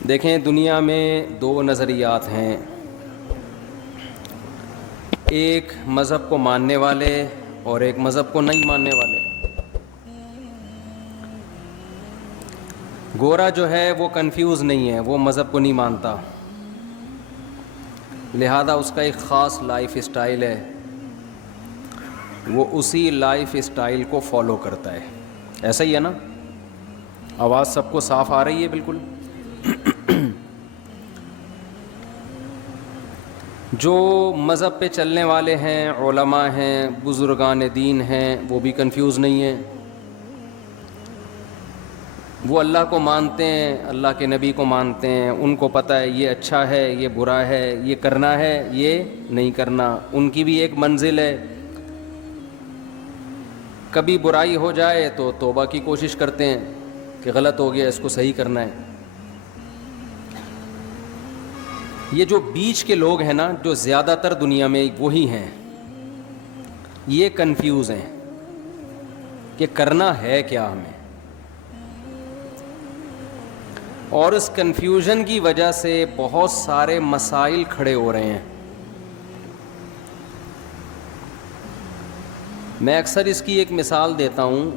دیکھیں، دنیا میں دو نظریات ہیں، ایک مذہب کو ماننے والے اور ایک مذہب کو نہیں ماننے والے۔ گورا جو ہے وہ کنفیوز نہیں ہے، وہ مذہب کو نہیں مانتا، لہذا اس کا ایک خاص لائف اسٹائل ہے، وہ اسی لائف اسٹائل کو فالو کرتا ہے۔ ایسا ہی ہے نا؟ آواز سب کو صاف آ رہی ہے؟ بالکل۔ جو مذہب پہ چلنے والے ہیں، علماء ہیں، بزرگان دین ہیں، وہ بھی کنفیوز نہیں ہیں، وہ اللہ کو مانتے ہیں، اللہ کے نبی کو مانتے ہیں، ان کو پتہ ہے یہ اچھا ہے، یہ برا ہے، یہ کرنا ہے، یہ نہیں کرنا۔ ان کی بھی ایک منزل ہے، کبھی برائی ہو جائے تو توبہ کی کوشش کرتے ہیں کہ غلط ہو گیا، اس کو صحیح کرنا ہے۔ یہ جو بیچ کے لوگ ہیں نا، جو زیادہ تر دنیا میں وہی ہیں، یہ کنفیوز ہیں کہ کرنا ہے کیا ہمیں، اور اس کنفیوژن کی وجہ سے بہت سارے مسائل کھڑے ہو رہے ہیں۔ میں اکثر اس کی ایک مثال دیتا ہوں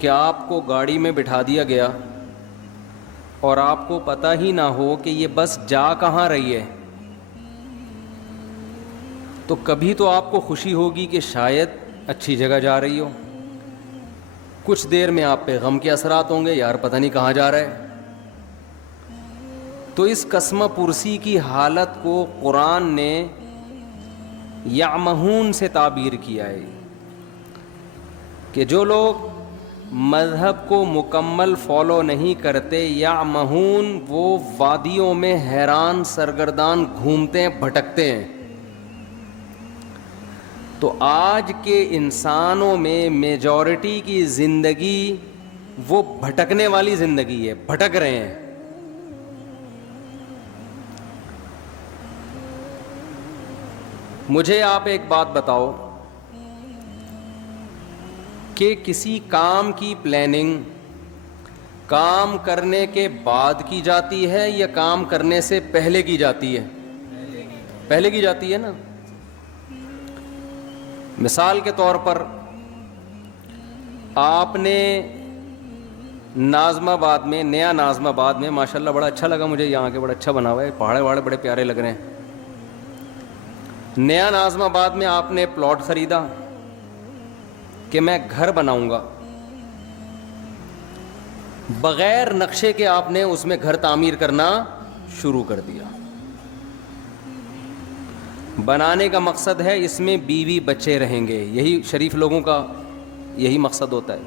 کہ آپ کو گاڑی میں بٹھا دیا گیا اور آپ کو پتہ ہی نہ ہو کہ یہ بس جا کہاں رہی ہے، تو کبھی تو آپ کو خوشی ہوگی کہ شاید اچھی جگہ جا رہی ہو، کچھ دیر میں آپ پہ غم کے اثرات ہوں گے، یار پتہ نہیں کہاں جا رہا ہے۔ تو اس قسمہ پرسی کی حالت کو قرآن نے یعمہون سے تعبیر کیا ہے کہ جو لوگ مذہب کو مکمل فالو نہیں کرتے، یعمہون، وہ وادیوں میں حیران سرگردان گھومتے ہیں، بھٹکتے ہیں۔ تو آج کے انسانوں میں میجورٹی کی زندگی وہ بھٹکنے والی زندگی ہے، بھٹک رہے ہیں۔ مجھے آپ ایک بات بتاؤ کہ کسی کام کی پلاننگ کام کرنے کے بعد کی جاتی ہے یا کام کرنے سے پہلے کی جاتی ہے؟ پہلے کی جاتی ہے نا۔ مثال کے طور پر آپ نے ناظم آباد میں، نیا ناظم آباد میں، ماشاءاللہ بڑا اچھا لگا مجھے، یہاں کے بڑا اچھا بنا ہوا ہے، پہاڑے وہاڑے بڑے پیارے لگ رہے ہیں۔ نیا ناظم آباد میں آپ نے پلاٹ خریدا کہ میں گھر بناؤں گا، بغیر نقشے کے آپ نے اس میں گھر تعمیر کرنا شروع کر دیا۔ بنانے کا مقصد ہے اس میں بیوی بچے رہیں گے، یہی شریف لوگوں کا یہی مقصد ہوتا ہے۔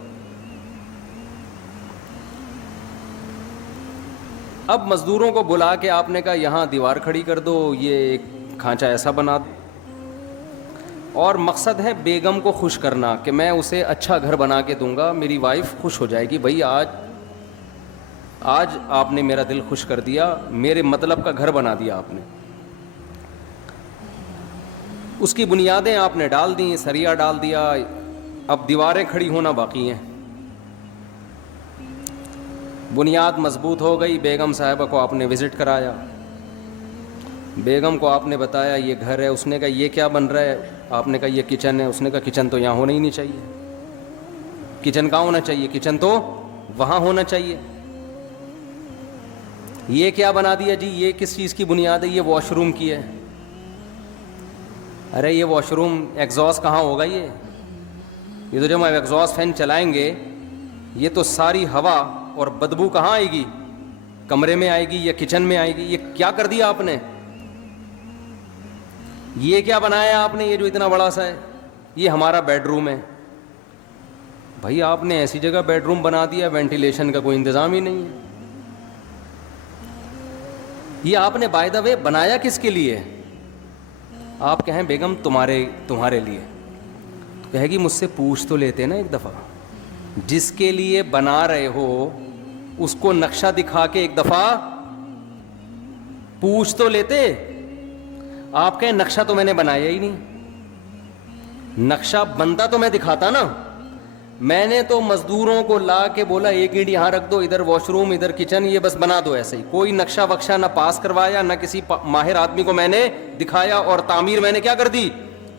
اب مزدوروں کو بلا کے آپ نے کہا یہاں دیوار کھڑی کر دو، یہ ایک کھانچہ ایسا بنا دو، اور مقصد ہے بیگم کو خوش کرنا کہ میں اسے اچھا گھر بنا کے دوں گا، میری وائف خوش ہو جائے گی، بھائی آج آپ نے میرا دل خوش کر دیا، میرے مطلب کا گھر بنا دیا آپ نے۔ اس کی بنیادیں آپ نے ڈال دیں، سریا ڈال دیا، اب دیواریں کھڑی ہونا باقی ہیں۔ بنیاد مضبوط ہو گئی، بیگم صاحبہ کو آپ نے وزٹ کرایا، بیگم کو آپ نے بتایا یہ گھر ہے، اس نے کہا یہ کیا بن رہا ہے؟ آپ نے کہا یہ کچن ہے، اس نے کہا کچن تو یہاں ہونا ہی نہیں چاہیے۔ کچن کہاں ہونا چاہیے؟ کچن تو وہاں ہونا چاہیے۔ یہ کیا بنا دیا جی؟ یہ کس چیز کی بنیاد ہے؟ یہ واش روم کی ہے۔ ارے یہ واش روم ایگزاسٹ کہاں ہوگا؟ یہ تو جب ہم ایگزاسٹ فین چلائیں گے یہ تو ساری ہوا اور بدبو کہاں آئے گی؟ کمرے میں آئے گی یا کچن میں آئے گی؟ یہ کیا کر دیا آپ نے؟ یہ کیا بنایا آپ نے؟ یہ جو اتنا بڑا سا ہے یہ ہمارا بیڈ روم ہے۔ بھائی آپ نے ایسی جگہ بیڈ روم بنا دیا وینٹیلیشن کا کوئی انتظام ہی نہیں ہے۔ یہ آپ نے بائی دا وے بنایا کس کے لیے؟ آپ کہیں بیگم تمہارے لیے، تو کہے گی مجھ سے پوچھ تو لیتے نا ایک دفعہ، جس کے لیے بنا رہے ہو اس کو نقشہ دکھا کے ایک دفعہ پوچھ تو لیتے۔ آپ کہیں نقشہ تو میں نے بنایا ہی نہیں، نقشہ بنتا تو میں دکھاتا نا، میں نے تو مزدوروں کو لا کے بولا ایک اینٹ یہاں رکھ دو, ادھر واش روم, ادھر کچن, یہ بس بنا دو ایسے ہی. کوئی نقشہ وقشہ نہ پاس کروایا, نہ کسی ماہر آدمی کو میں نے دکھایا, اور تعمیر میں نے کیا کر دی,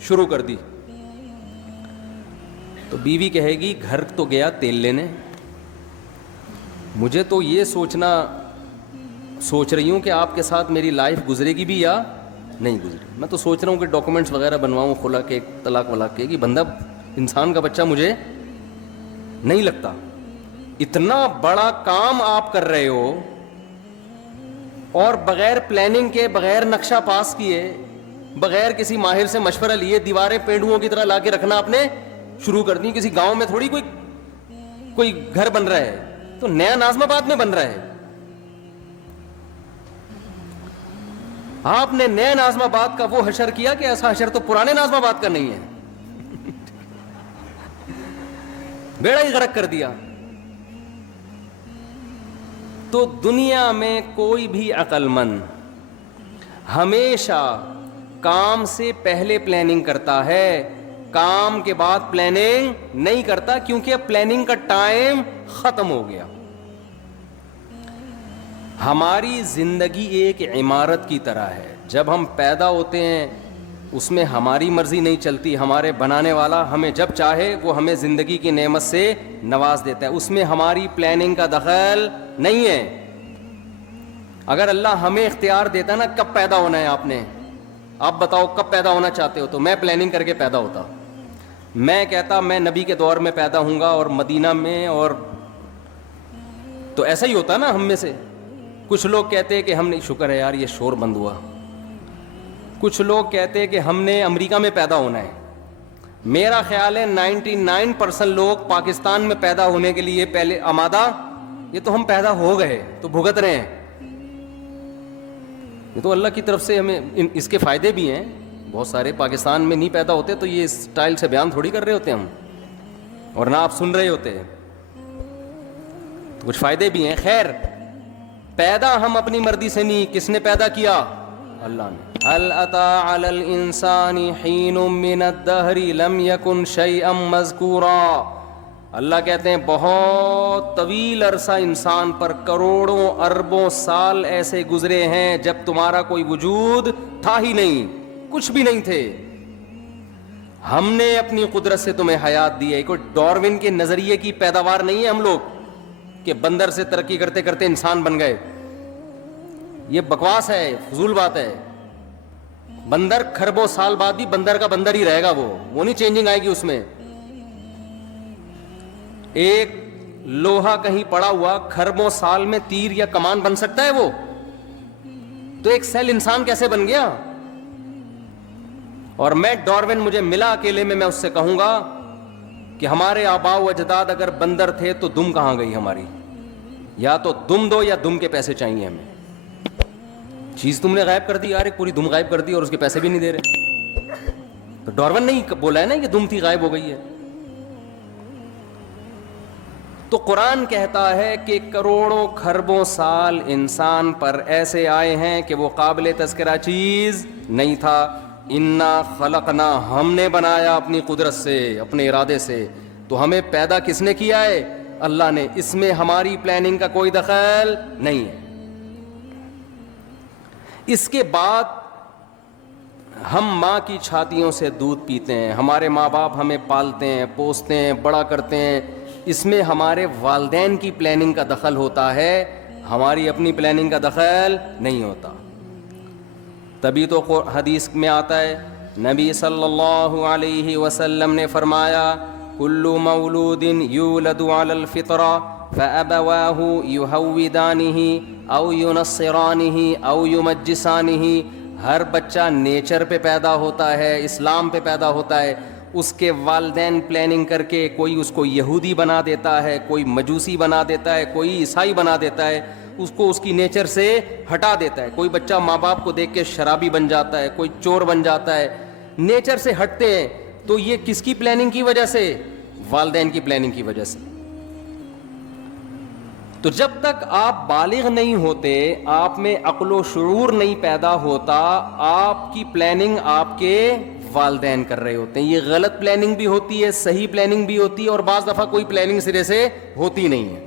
شروع کر دی. تو بیوی کہے گی گھر تو گیا تیل لینے, مجھے تو یہ سوچ رہی ہوں کہ آپ کے ساتھ میری لائف گزرے گی بھی یا نہیں گزرے. میں تو سوچ رہا ہوں کہ ڈاکومنٹس وغیرہ بنواؤں, خلا کے, طلاق ولاق کے, کہ بندہ انسان کا بچہ مجھے نہیں لگتا. اتنا بڑا کام آپ کر رہے ہو اور بغیر پلاننگ کے, بغیر نقشہ پاس کیے, بغیر کسی ماہر سے مشورہ لیے دیواریں پینڈوؤں کی طرح لا کے رکھنا آپ نے شروع کر دی. کسی گاؤں میں تھوڑی کوئی گھر بن رہا ہے, تو نیا ناظم آباد میں بن رہا ہے. آپ نے نیا ناظم آباد کا وہ حشر کیا کہ ایسا حشر تو پرانے ناظم آباد کا نہیں ہے. بیڑا ہی غرق کر دیا. تو دنیا میں کوئی بھی عقل مند ہمیشہ کام سے پہلے پلاننگ کرتا ہے, کام کے بعد پلاننگ نہیں کرتا, کیونکہ اب پلاننگ کا ٹائم ختم ہو گیا. ہماری زندگی ایک عمارت کی طرح ہے. جب ہم پیدا ہوتے ہیں اس میں ہماری مرضی نہیں چلتی, ہمارے بنانے والا ہمیں جب چاہے وہ ہمیں زندگی کی نعمت سے نواز دیتا ہے. اس میں ہماری پلاننگ کا دخل نہیں ہے. اگر اللہ ہمیں اختیار دیتا نا کب پیدا ہونا ہے آپ نے, آپ بتاؤ کب پیدا ہونا چاہتے ہو, تو میں پلاننگ کر کے پیدا ہوتا. میں کہتا میں نبی کے دور میں پیدا ہوں گا اور مدینہ میں, اور تو ایسا ہی ہوتا نا ہم میں سے. کچھ لوگ کہتے کہ ہم نے, شکر ہے یار یہ شور بند ہوا, کچھ لوگ کہتے کہ ہم نے امریکہ میں پیدا ہونا ہے. میرا خیال ہے 99% لوگ پاکستان میں پیدا ہونے کے لیے پہلے آمادہ, یہ تو ہم پیدا ہو گئے تو بھگت رہے ہیں. یہ تو اللہ کی طرف سے ہمیں اس کے فائدے بھی ہیں. بہت سارے پاکستان میں نہیں پیدا ہوتے تو یہ اسٹائل سے بیان تھوڑی کر رہے ہوتے ہم, اور نہ آپ سن رہے ہوتے, تو کچھ فائدے بھی ہیں. خیر, پیدا ہم اپنی مرضی سے نہیں, کس نے پیدا کیا, اللہ نے. هل أتى على الإنسان حين من الدهر لم يكن شيئا مذكورا. اللہ کہتے ہیں بہت طویل عرصہ انسان پر, کروڑوں اربوں سال ایسے گزرے ہیں جب تمہارا کوئی وجود تھا ہی نہیں, کچھ بھی نہیں تھے. ہم نے اپنی قدرت سے تمہیں حیات دی ہے. کوئی ڈاروین کے نظریے کی پیداوار نہیں ہے ہم لوگ کہ بندر سے ترقی کرتے کرتے انسان بن گئے. یہ بکواس ہے, فضول بات ہے. بندر کھربوں سال بعد بھی بندر کا بندر ہی رہے گا, وہ نہیں چینجنگ آئے گی اس میں. ایک لوہا کہیں پڑا ہوا کھربوں سال میں تیر یا کمان بن سکتا ہے وہ, تو ایک سیل انسان کیسے بن گیا. اور میں ڈاروین مجھے ملا اکیلے میں اس سے کہوں گا کہ ہمارے آباء و اجداد اگر بندر تھے تو دم کہاں گئی ہماری, یا تو دم دو یا دم کے پیسے چاہیے ہمیں. چیز تم نے غائب کر دی یار, ایک پوری دم غائب کر دی اور اس کے پیسے بھی نہیں دے رہے. تو ڈاروین نہیں بولا ہے نا کہ دم تھی غائب ہو گئی ہے. تو قرآن کہتا ہے کہ کروڑوں کھربوں سال انسان پر ایسے آئے ہیں کہ وہ قابل تذکرہ چیز نہیں تھا. انا خلقنا, ہم نے بنایا اپنی قدرت سے, اپنے ارادے سے. تو ہمیں پیدا کس نے کیا ہے, اللہ نے. اس میں ہماری پلاننگ کا کوئی دخل نہیں ہے. اس کے بعد ہم ماں کی چھاتیوں سے دودھ پیتے ہیں, ہمارے ماں باپ ہمیں پالتے ہیں, پوستے ہیں, بڑا کرتے ہیں. اس میں ہمارے والدین کی پلاننگ کا دخل ہوتا ہے, ہماری اپنی پلاننگ کا دخل نہیں ہوتا. تبھی تو حدیث میں آتا ہے, نبی صلی اللہ علیہ وسلم نے فرمایا, کل مولود یولد علی الفطرہ فأبواہ یہودانہ او ینصرانہ او یمجسانہ. ہر بچہ نیچر پہ پیدا ہوتا ہے, اسلام پہ پیدا ہوتا ہے. اس کے والدین پلاننگ کر کے کوئی اس کو یہودی بنا دیتا ہے, کوئی مجوسی بنا دیتا ہے, کوئی عیسائی بنا دیتا ہے, اس کو اس کی نیچر سے ہٹا دیتا ہے. کوئی بچہ ماں باپ کو دیکھ کے شرابی بن جاتا ہے, کوئی چور بن جاتا ہے, نیچر سے ہٹتے ہیں. تو یہ کس کی پلاننگ کی وجہ سے, والدین کی پلاننگ کی وجہ سے. تو جب تک آپ بالغ نہیں ہوتے, آپ میں عقل و شعور نہیں پیدا ہوتا, آپ کی پلاننگ آپ کے والدین کر رہے ہوتے ہیں. یہ غلط پلاننگ بھی ہوتی ہے, صحیح پلاننگ بھی ہوتی ہے, اور بعض دفعہ کوئی پلاننگ سرے سے ہوتی نہیں ہے.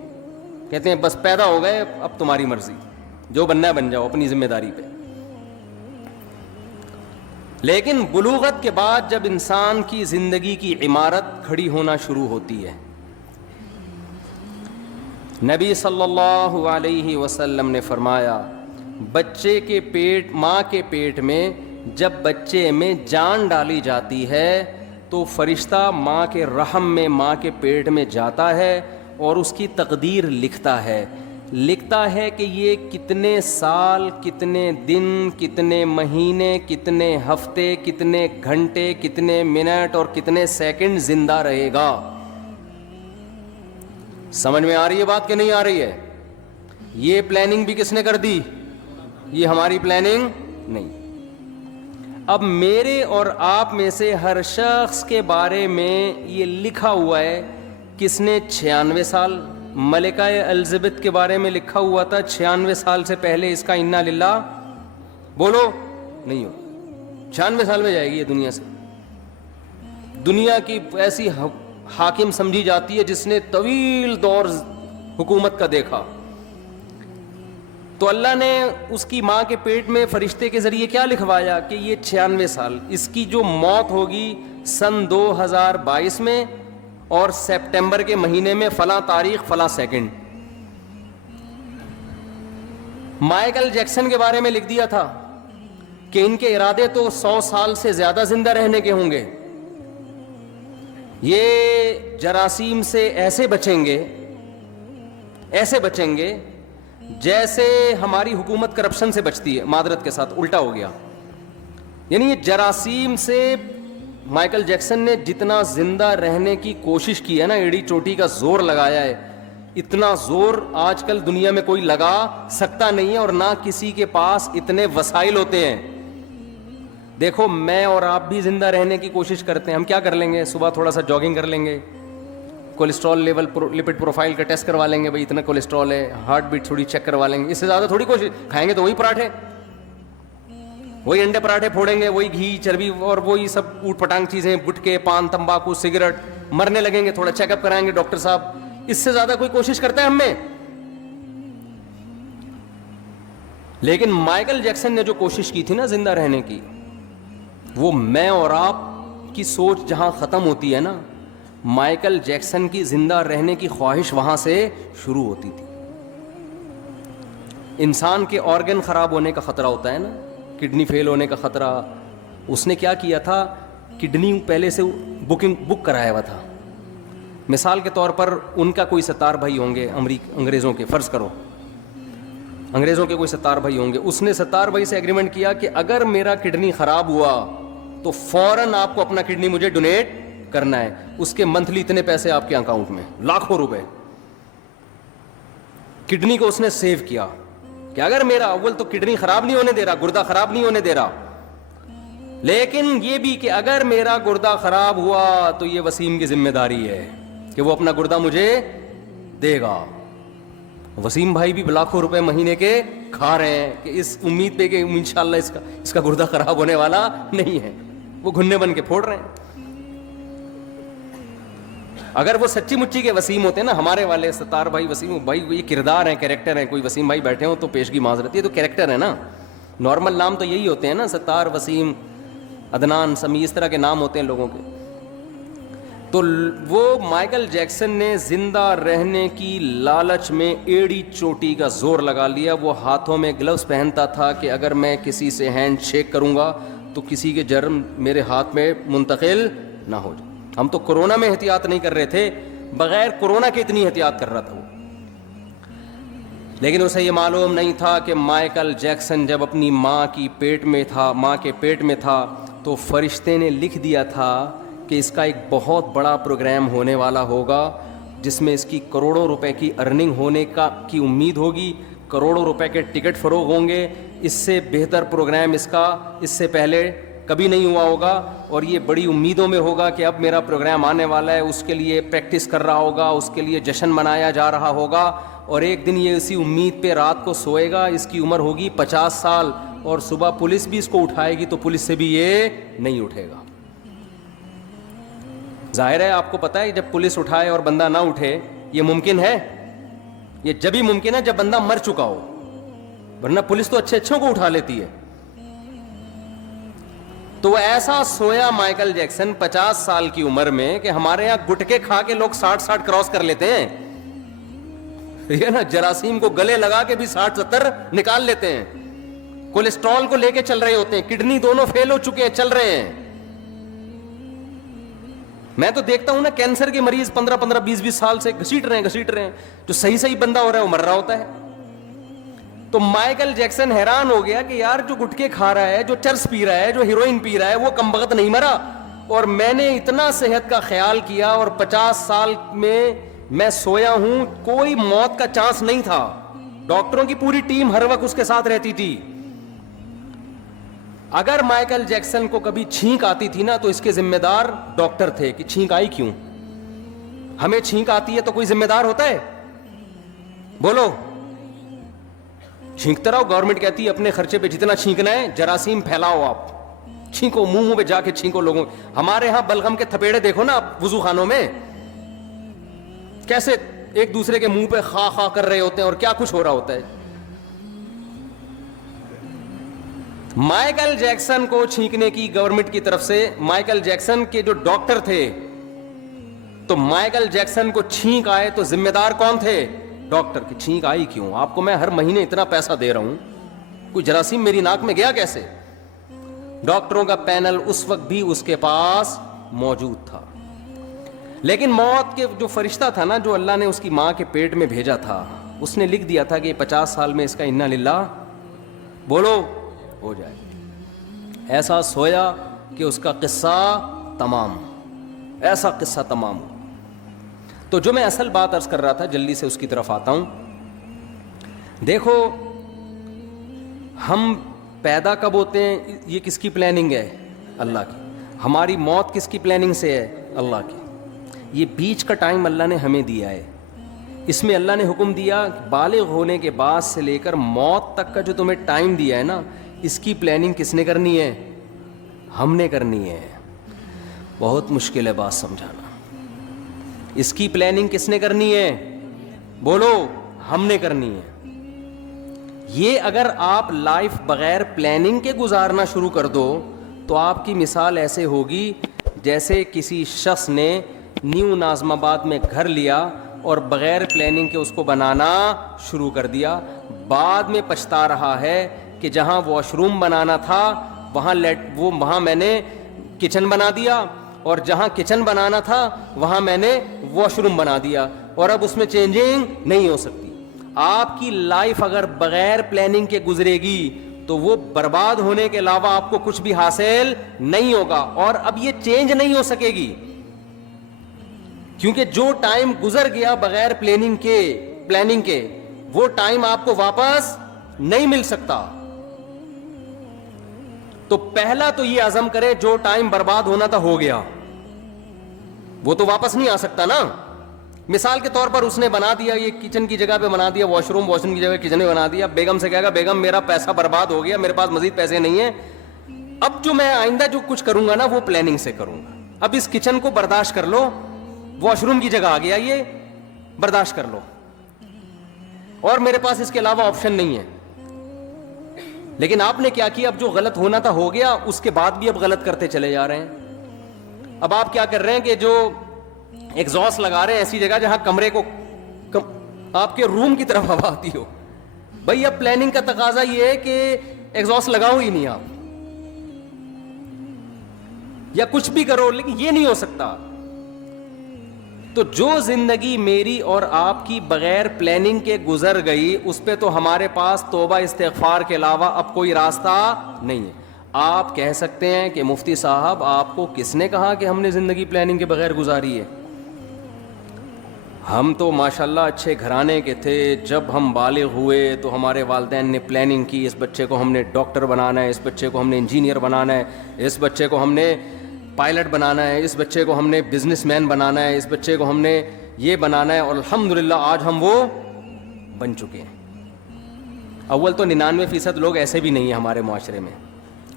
کہتے ہیں بس پیدا ہو گئے, اب تمہاری مرضی, جو بننا ہے بن جاؤ اپنی ذمہ داری پہ. لیکن بلوغت کے بعد جب انسان کی زندگی کی عمارت کھڑی ہونا شروع ہوتی ہے, نبی صلی اللہ علیہ وسلم نے فرمایا بچے کے پیٹ, ماں کے پیٹ میں جب بچے میں جان ڈالی جاتی ہے تو فرشتہ ماں کے رحم میں, ماں کے پیٹ میں جاتا ہے اور اس کی تقدیر لکھتا ہے کہ یہ کتنے سال, کتنے دن, کتنے مہینے, کتنے ہفتے, کتنے گھنٹے, کتنے منٹ اور کتنے سیکنڈ زندہ رہے گا. سمجھ میں آ رہی ہے بات کہ نہیں آ رہی ہے؟ یہ پلاننگ بھی کس نے کر دی؟ یہ ہماری پلاننگ نہیں. اب میرے اور آپ میں سے ہر شخص کے بارے میں یہ لکھا ہوا ہے. کس نے 96 سال, ملکہ الزبتھ کے بارے میں لکھا ہوا تھا 96 سال سے پہلے اس کا انا للہ, بولو نہیں ہو, 96 سال میں جائے گی یہ دنیا سے. دنیا کی ایسی حاکم سمجھی جاتی ہے جس نے طویل دور حکومت کا دیکھا. تو اللہ نے اس کی ماں کے پیٹ میں فرشتے کے ذریعے کیا لکھوایا کہ یہ 96 سال, اس کی جو موت ہوگی سن 2022 میں اور سپٹمبر کے مہینے میں فلاں تاریخ فلاں سیکنڈ. مائیکل جیکسن کے بارے میں لکھ دیا تھا کہ ان کے ارادے تو 100 سال سے زیادہ زندہ رہنے کے ہوں گے. یہ جراثیم سے ایسے بچیں گے جیسے ہماری حکومت کرپشن سے بچتی ہے. معذرت کے ساتھ الٹا ہو گیا, یعنی یہ جراثیم سے مائیکل جیکسن نے جتنا زندہ رہنے کی کوشش کی ہے نا, ایڑی چوٹی کا زور لگایا ہے, اتنا زور آج کل دنیا میں کوئی لگا سکتا نہیں ہے, اور نہ کسی کے پاس اتنے وسائل ہوتے ہیں. دیکھو میں اور آپ بھی زندہ رہنے کی کوشش کرتے ہیں. ہم کیا کر لیں گے؟ صبح تھوڑا سا جاگنگ کر لیں گے, کولیسٹرول لیول, لپڈ پروفائل کا ٹیسٹ کروا لیں گے, بھائی اتنا کولیسٹرول ہے, ہارٹ بیٹ تھوڑی چیک کروا لیں گے. اس سے زیادہ تھوڑی کوشش. کھائیں گے تو وہی پراٹھے, وہی انڈے پراٹھے پھوڑیں گے, وہی گھی, چربی اور وہی سب اوٹ پٹانگ چیزیں, گٹکے, پان, تمباکو, سگریٹ. مرنے لگیں گے, تھوڑا چیک اپ کرائیں گے ڈاکٹر صاحب. اس سے زیادہ کوئی کوشش کرتا ہے ہم میں؟ لیکن مائیکل جیکسن نے جو کوشش کی تھی نا زندہ رہنے کی, وہ میں اور آپ کی سوچ جہاں ختم ہوتی ہے نا, مائیکل جیکسن کی زندہ رہنے کی خواہش وہاں سے شروع ہوتی تھی. انسان کے آرگن خراب ہونے کا خطرہ ہوتا ہے نا, کڈنی فیل ہونے کا خطرہ. اس نے کیا کیا تھا, کڈنی پہلے سے بک کرایا ہوا تھا. مثال کے طور پر ان کا کوئی 70 بھائی ہوں گے انگریزوں کے, فرض کرو انگریزوں کے کوئی 70 بھائی ہوں گے. اس نے 70 بھائی سے ایگریمنٹ کیا کہ اگر میرا کڈنی خراب ہوا تو فوراً آپ کو اپنا کڈنی مجھے ڈونیٹ کرنا ہے. اس کے منتھلی اتنے پیسے آپ کے اکاؤنٹ میں, لاکھوں روپے. کڈنی کو اس نے سیو کیا کہ اگر میرا اول تو کڈنی خراب نہیں ہونے دے رہا, گردہ خراب نہیں ہونے دے رہا, لیکن یہ بھی کہ اگر میرا گردہ خراب ہوا تو یہ وسیم کی ذمہ داری ہے کہ وہ اپنا گردہ مجھے دے گا. وسیم بھائی بھی لاکھوں روپے مہینے کے کھا رہے ہیں کہ اس امید پہ کہ انشاءاللہ اس کا گردہ خراب ہونے والا نہیں ہے. وہ گھنے بن کے پھوڑ رہے ہیں. اگر وہ سچی مچی کے وسیم ہوتے ہیں نا, ہمارے والے 70 بھائی وسیم بھائی, یہ کردار ہیں, کریکٹر ہیں. کوئی وسیم بھائی بیٹھے ہوں تو پیشگی معذرت, یہ تو کریکٹر ہے نا. نارمل نام تو یہی ہوتے ہیں نا, 70, وسیم, عدنان, سمی, اس طرح کے نام ہوتے ہیں لوگوں کے. تو وہ مائیکل جیکسن نے زندہ رہنے کی لالچ میں ایڑی چوٹی کا زور لگا لیا. وہ ہاتھوں میں گلوز پہنتا تھا کہ اگر میں کسی سے ہینڈ شیک کروں گا تو کسی کے جرم میرے ہاتھ میں منتقل نہ ہو جائے. ہم تو کورونا میں احتیاط نہیں کر رہے تھے, بغیر کورونا کے اتنی احتیاط کر رہا تھا وہ. لیکن اسے یہ معلوم نہیں تھا کہ مائیکل جیکسن جب اپنی ماں کے پیٹ میں تھا تو فرشتے نے لکھ دیا تھا کہ اس کا ایک بہت بڑا پروگرام ہونے والا ہوگا جس میں اس کی کروڑوں روپے کی ارننگ ہونے کی امید ہوگی, کروڑوں روپے کے ٹکٹ فروغ ہوں گے. اس سے بہتر پروگرام اس کا اس سے پہلے کبھی نہیں ہوا ہوگا, اور یہ بڑی امیدوں میں ہوگا کہ اب میرا پروگرام آنے والا ہے. اس کے لیے پریکٹس کر رہا ہوگا, اس کے لیے جشن منایا جا رہا ہوگا, اور ایک دن یہ اسی امید پہ رات کو سوئے گا. اس کی عمر ہوگی 50 سال, اور صبح پولیس بھی اس کو اٹھائے گی تو پولیس سے بھی یہ نہیں اٹھے گا. ظاہر ہے آپ کو پتہ ہے جب پولیس اٹھائے اور بندہ نہ اٹھے یہ ممکن ہے؟ یہ جبھی ممکن ہے جب بندہ مر چکا ہو، ورنہ پولیس تو اچھے اچھوں کو اٹھا لیتی ہے. تو ایسا سویا مائیکل جیکسن 50 سال کی عمر میں کہ ہمارے یہاں گٹکے کھا کے لوگ 60 کراس کر لیتے ہیں، یہ نا جراثیم کو گلے لگا کے بھی 60-70 نکال لیتے ہیں، کولیسٹرول کو لے کے چل رہے ہوتے ہیں، کڈنی دونوں فیل ہو چکے ہیں، چل رہے ہیں. میں تو دیکھتا ہوں نا کینسر کے مریض 15 20 سال سے گھسیٹ رہے ہیں، جو صحیح بندہ ہو رہا ہے وہ مر رہا ہوتا ہے. تو مائیکل جیکسن حیران ہو گیا کہ یار جو گٹکے کھا رہا ہے، جو چرس پی رہا ہے، جو ہیروئن پی رہا ہے، وہ کمبخت نہیں مرا، اور میں نے اتنا صحت کا خیال کیا اور 50 سال میں سویا ہوں، کوئی موت کا چانس نہیں تھا. ڈاکٹروں کی پوری ٹیم ہر وقت اس کے ساتھ رہتی تھی. اگر مائیکل جیکسن کو کبھی چھینک آتی تھی نا تو اس کے ذمہ دار ڈاکٹر تھے کہ چھینک آئی کیوں. ہمیں چھینک آتی ہے تو کوئی ذمہ دار ہوتا ہے؟ بولو. چھینکتا رہو، گورنمنٹ کہتی ہے اپنے خرچے پہ جتنا چھینکنا ہے جراثیم پھیلاؤ، آپ چھینکو، منہ پہ جا کے چھینکو لوگوں. ہمارے ہاں بلغم کے تھپیڑے دیکھو نا آپ وضو خانوں میں کیسے ایک دوسرے کے منہ پہ خا خا کر رہے ہوتے ہیں اور کیا کچھ ہو رہا ہوتا ہے. مائیکل جیکسن کو چھینکنے کی گورنمنٹ کی طرف سے، مائیکل جیکسن کے جو ڈاکٹر تھے، تو مائیکل جیکسن کو چھینک آئے تو ذمہ دار کون تھے؟ ڈاکٹر. کی چھینک آئی کیوں؟ آپ کو میں ہر مہینے اتنا پیسہ دے رہا ہوں، کوئی جراثیم میری ناک میں گیا کیسے؟ ڈاکٹروں کا پینل اس وقت بھی اس کے پاس موجود تھا. لیکن موت کے جو فرشتہ تھا نا، جو اللہ نے اس کی ماں کے پیٹ میں بھیجا تھا، اس نے لکھ دیا تھا کہ 50 سال میں اس کا انا للہ بولو ہو جائے. ایسا سویا کہ اس کا قصہ تمام، ایسا قصہ تمام. تو جو میں اصل بات عرض کر رہا تھا، جلدی سے اس کی طرف آتا ہوں. دیکھو ہم پیدا کب ہوتے ہیں، یہ کس کی پلاننگ ہے؟ اللہ کی. ہماری موت کس کی پلاننگ سے ہے؟ اللہ کی. یہ بیچ کا ٹائم اللہ نے ہمیں دیا ہے. اس میں اللہ نے حکم دیا بالغ ہونے کے بعد سے لے کر موت تک کا جو تمہیں ٹائم دیا ہے نا، اس کی پلاننگ کس نے کرنی ہے؟ ہم نے کرنی ہے. بہت مشکل ہے بات سمجھانا. اس کی پلاننگ کس نے کرنی ہے؟ بولو. ہم نے کرنی ہے. یہ اگر آپ لائف بغیر پلاننگ کے گزارنا شروع کر دو تو آپ کی مثال ایسے ہوگی جیسے کسی شخص نے نیو ناظم آباد میں گھر لیا اور بغیر پلاننگ کے اس کو بنانا شروع کر دیا. بعد میں پچھتا رہا ہے کہ جہاں واش روم بنانا تھا وہاں میں نے کچن بنا دیا، اور جہاں کچن بنانا تھا وہاں میں نے واش روم بنا دیا، اور اب اس میں چینجنگ نہیں ہو سکتی. آپ کی لائف اگر بغیر پلاننگ کے گزرے گی تو وہ برباد ہونے کے علاوہ آپ کو کچھ بھی حاصل نہیں ہوگا، اور اب یہ چینج نہیں ہو سکے گی، کیونکہ جو ٹائم گزر گیا بغیر پلاننگ کے وہ ٹائم آپ کو واپس نہیں مل سکتا. تو پہلا تو یہ عزم کرے جو ٹائم برباد ہونا تھا ہو گیا، وہ تو واپس نہیں آ سکتا نا. مثال کے طور پر اس نے بنا دیا، یہ کچن کی جگہ پہ بنا دیا واش روم کی جگہ کچن میں بنا دیا. بیگم سے کہے گا بیگم میرا پیسہ برباد ہو گیا، میرے پاس مزید پیسے نہیں ہیں، اب جو میں آئندہ جو کچھ کروں گا نا وہ پلاننگ سے کروں گا. اب اس کچن کو برداشت کر لو، واش روم کی جگہ آ گیا، یہ برداشت کر لو، اور میرے پاس اس کے علاوہ آپشن نہیں ہے. لیکن آپ نے کیا کیا؟ اب جو غلط ہونا تھا ہو گیا، اس کے بعد بھی اب غلط کرتے چلے جا رہے ہیں. اب آپ کیا کر رہے ہیں کہ جو ایگزاسٹ لگا رہے ہیں ایسی جگہ جہاں کمرے کو آپ کے روم کی طرف ہوا آتی ہو. بھائی اب پلاننگ کا تقاضا یہ ہے کہ ایگزاسٹ لگاؤ ہی نہیں آپ، یا کچھ بھی کرو، لیکن یہ نہیں ہو سکتا. تو جو زندگی میری اور آپ کی بغیر پلاننگ کے گزر گئی، اس پہ تو ہمارے پاس توبہ استغفار کے علاوہ اب کوئی راستہ نہیں ہے. آپ کہہ سکتے ہیں کہ مفتی صاحب آپ کو کس نے کہا کہ ہم نے زندگی پلاننگ کے بغیر گزاری ہے؟ ہم تو ماشاءاللہ اچھے گھرانے کے تھے، جب ہم بالغ ہوئے تو ہمارے والدین نے پلاننگ کی، اس بچے کو ہم نے ڈاکٹر بنانا ہے، اس بچے کو ہم نے انجینئر بنانا ہے، اس بچے کو ہم نے پائلٹ بنانا ہے، اس بچے کو ہم نے بزنس مین بنانا ہے، اس بچے کو ہم نے یہ بنانا ہے، اور الحمدللہ آج ہم وہ بن چکے ہیں. اول تو 99% لوگ ایسے بھی نہیں ہیں ہمارے معاشرے میں،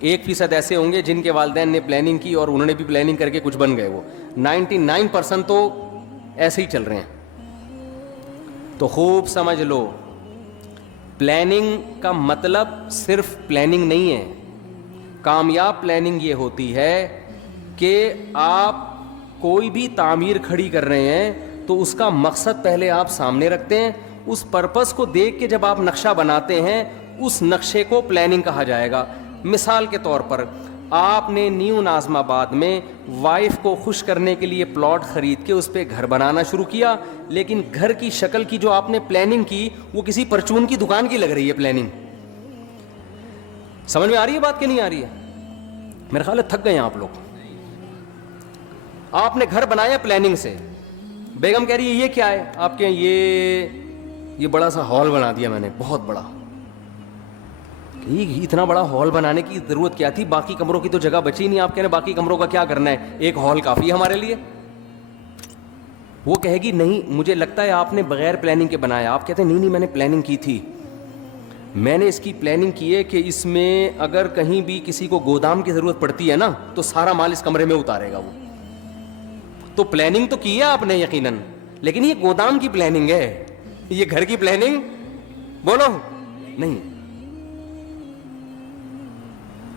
1% ایسے ہوں گے جن کے والدین نے پلاننگ کی اور انہوں نے بھی پلاننگ کر کے کچھ بن گئے. وہ 99% تو ایسے ہی چل رہے ہیں. تو خوب سمجھ لو, پلاننگ کا مطلب صرف پلاننگ نہیں ہے. کامیاب پلاننگ یہ ہوتی ہے کہ آپ کوئی بھی تعمیر کھڑی کر رہے ہیں تو اس کا مقصد پہلے آپ سامنے رکھتے ہیں. اس پرپس کو دیکھ کے جب آپ نقشہ بناتے ہیں, اس نقشے کو پلاننگ کہا جائے گا. مثال کے طور پر آپ نے نیو ناظم آباد میں وائف کو خوش کرنے کے لیے پلاٹ خرید کے اس پہ گھر بنانا شروع کیا, لیکن گھر کی شکل کی جو آپ نے پلاننگ کی وہ کسی پرچون کی دکان کی لگ رہی ہے پلاننگ. سمجھ میں آ رہی ہے بات کہ نہیں آ رہی ہے؟ میرا خیال ہے تھک گئے ہیں آپ لوگ. آپ نے گھر بنایا پلاننگ سے, بیگم کہہ رہی ہے یہ کیا ہے؟ آپ کہیں یہ بڑا سا ہال بنا دیا میں نے, بہت بڑا. اتنا بڑا ہال بنانے کی ضرورت کیا تھی؟ باقی کمروں کی تو جگہ بچی نہیں. آپ کہہ رہے ہیں باقی کمروں کا کیا کرنا ہے, ایک ہال کافی ہے ہمارے لیے. وہ کہے گی نہیں مجھے لگتا ہے آپ نے بغیر پلاننگ کے بنایا. آپ کہتے ہیں نہیں میں نے پلاننگ کی تھی. میں نے اس کی پلاننگ کی ہے کہ اس میں اگر کہیں بھی کسی کو گودام کی ضرورت پڑتی ہے نا تو سارا مال اس کمرے میں اتارے گا وہ. تو پلاننگ تو کی ہے آپ نے یقیناً, لیکن یہ گودام کی پلاننگ ہے, یہ گھر کی پلاننگ بولو نہیں.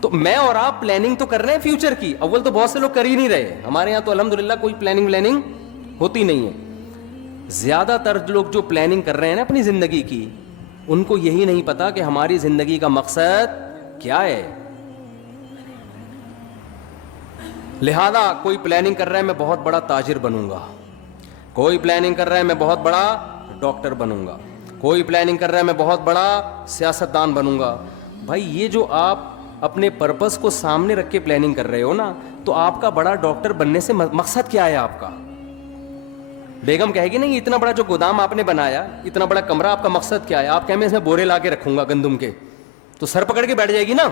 تو میں اور آپ پلاننگ تو کر رہے ہیں فیوچر کی. اول تو بہت سے لوگ کر ہی نہیں رہے. ہمارے یہاں تو الحمدللہ کوئی پلاننگ ہوتی نہیں ہے. زیادہ تر لوگ جو پلاننگ کر رہے ہیں نا اپنی زندگی کی, ان کو یہی نہیں پتا کہ ہماری زندگی کا مقصد کیا ہے. لہذا کوئی پلاننگ کر رہا ہے میں بہت بڑا تاجر بنوں گا, کوئی پلاننگ کر رہا ہے میں بہت بڑا ڈاکٹر بنوں گا, کوئی پلاننگ کر رہا ہے میں بہت بڑا سیاستدان بنوں گا. بھائی یہ جو آپ اپنے پرپس کو سامنے رکھ کے پلاننگ کر رہے ہو نا, تو آپ کا بڑا ڈاکٹر بننے سے مقصد کیا ہے آپ کا؟ بیگم کہے گی نہیں اتنا بڑا جو گودام آپ نے بنایا, اتنا بڑا کمرہ, آپ کا مقصد کیا ہے؟ آپ کہیں میں اس میں بورے لا کے رکھوں گا گندم کے, تو سر پکڑ کے بیٹھ جائے گی نا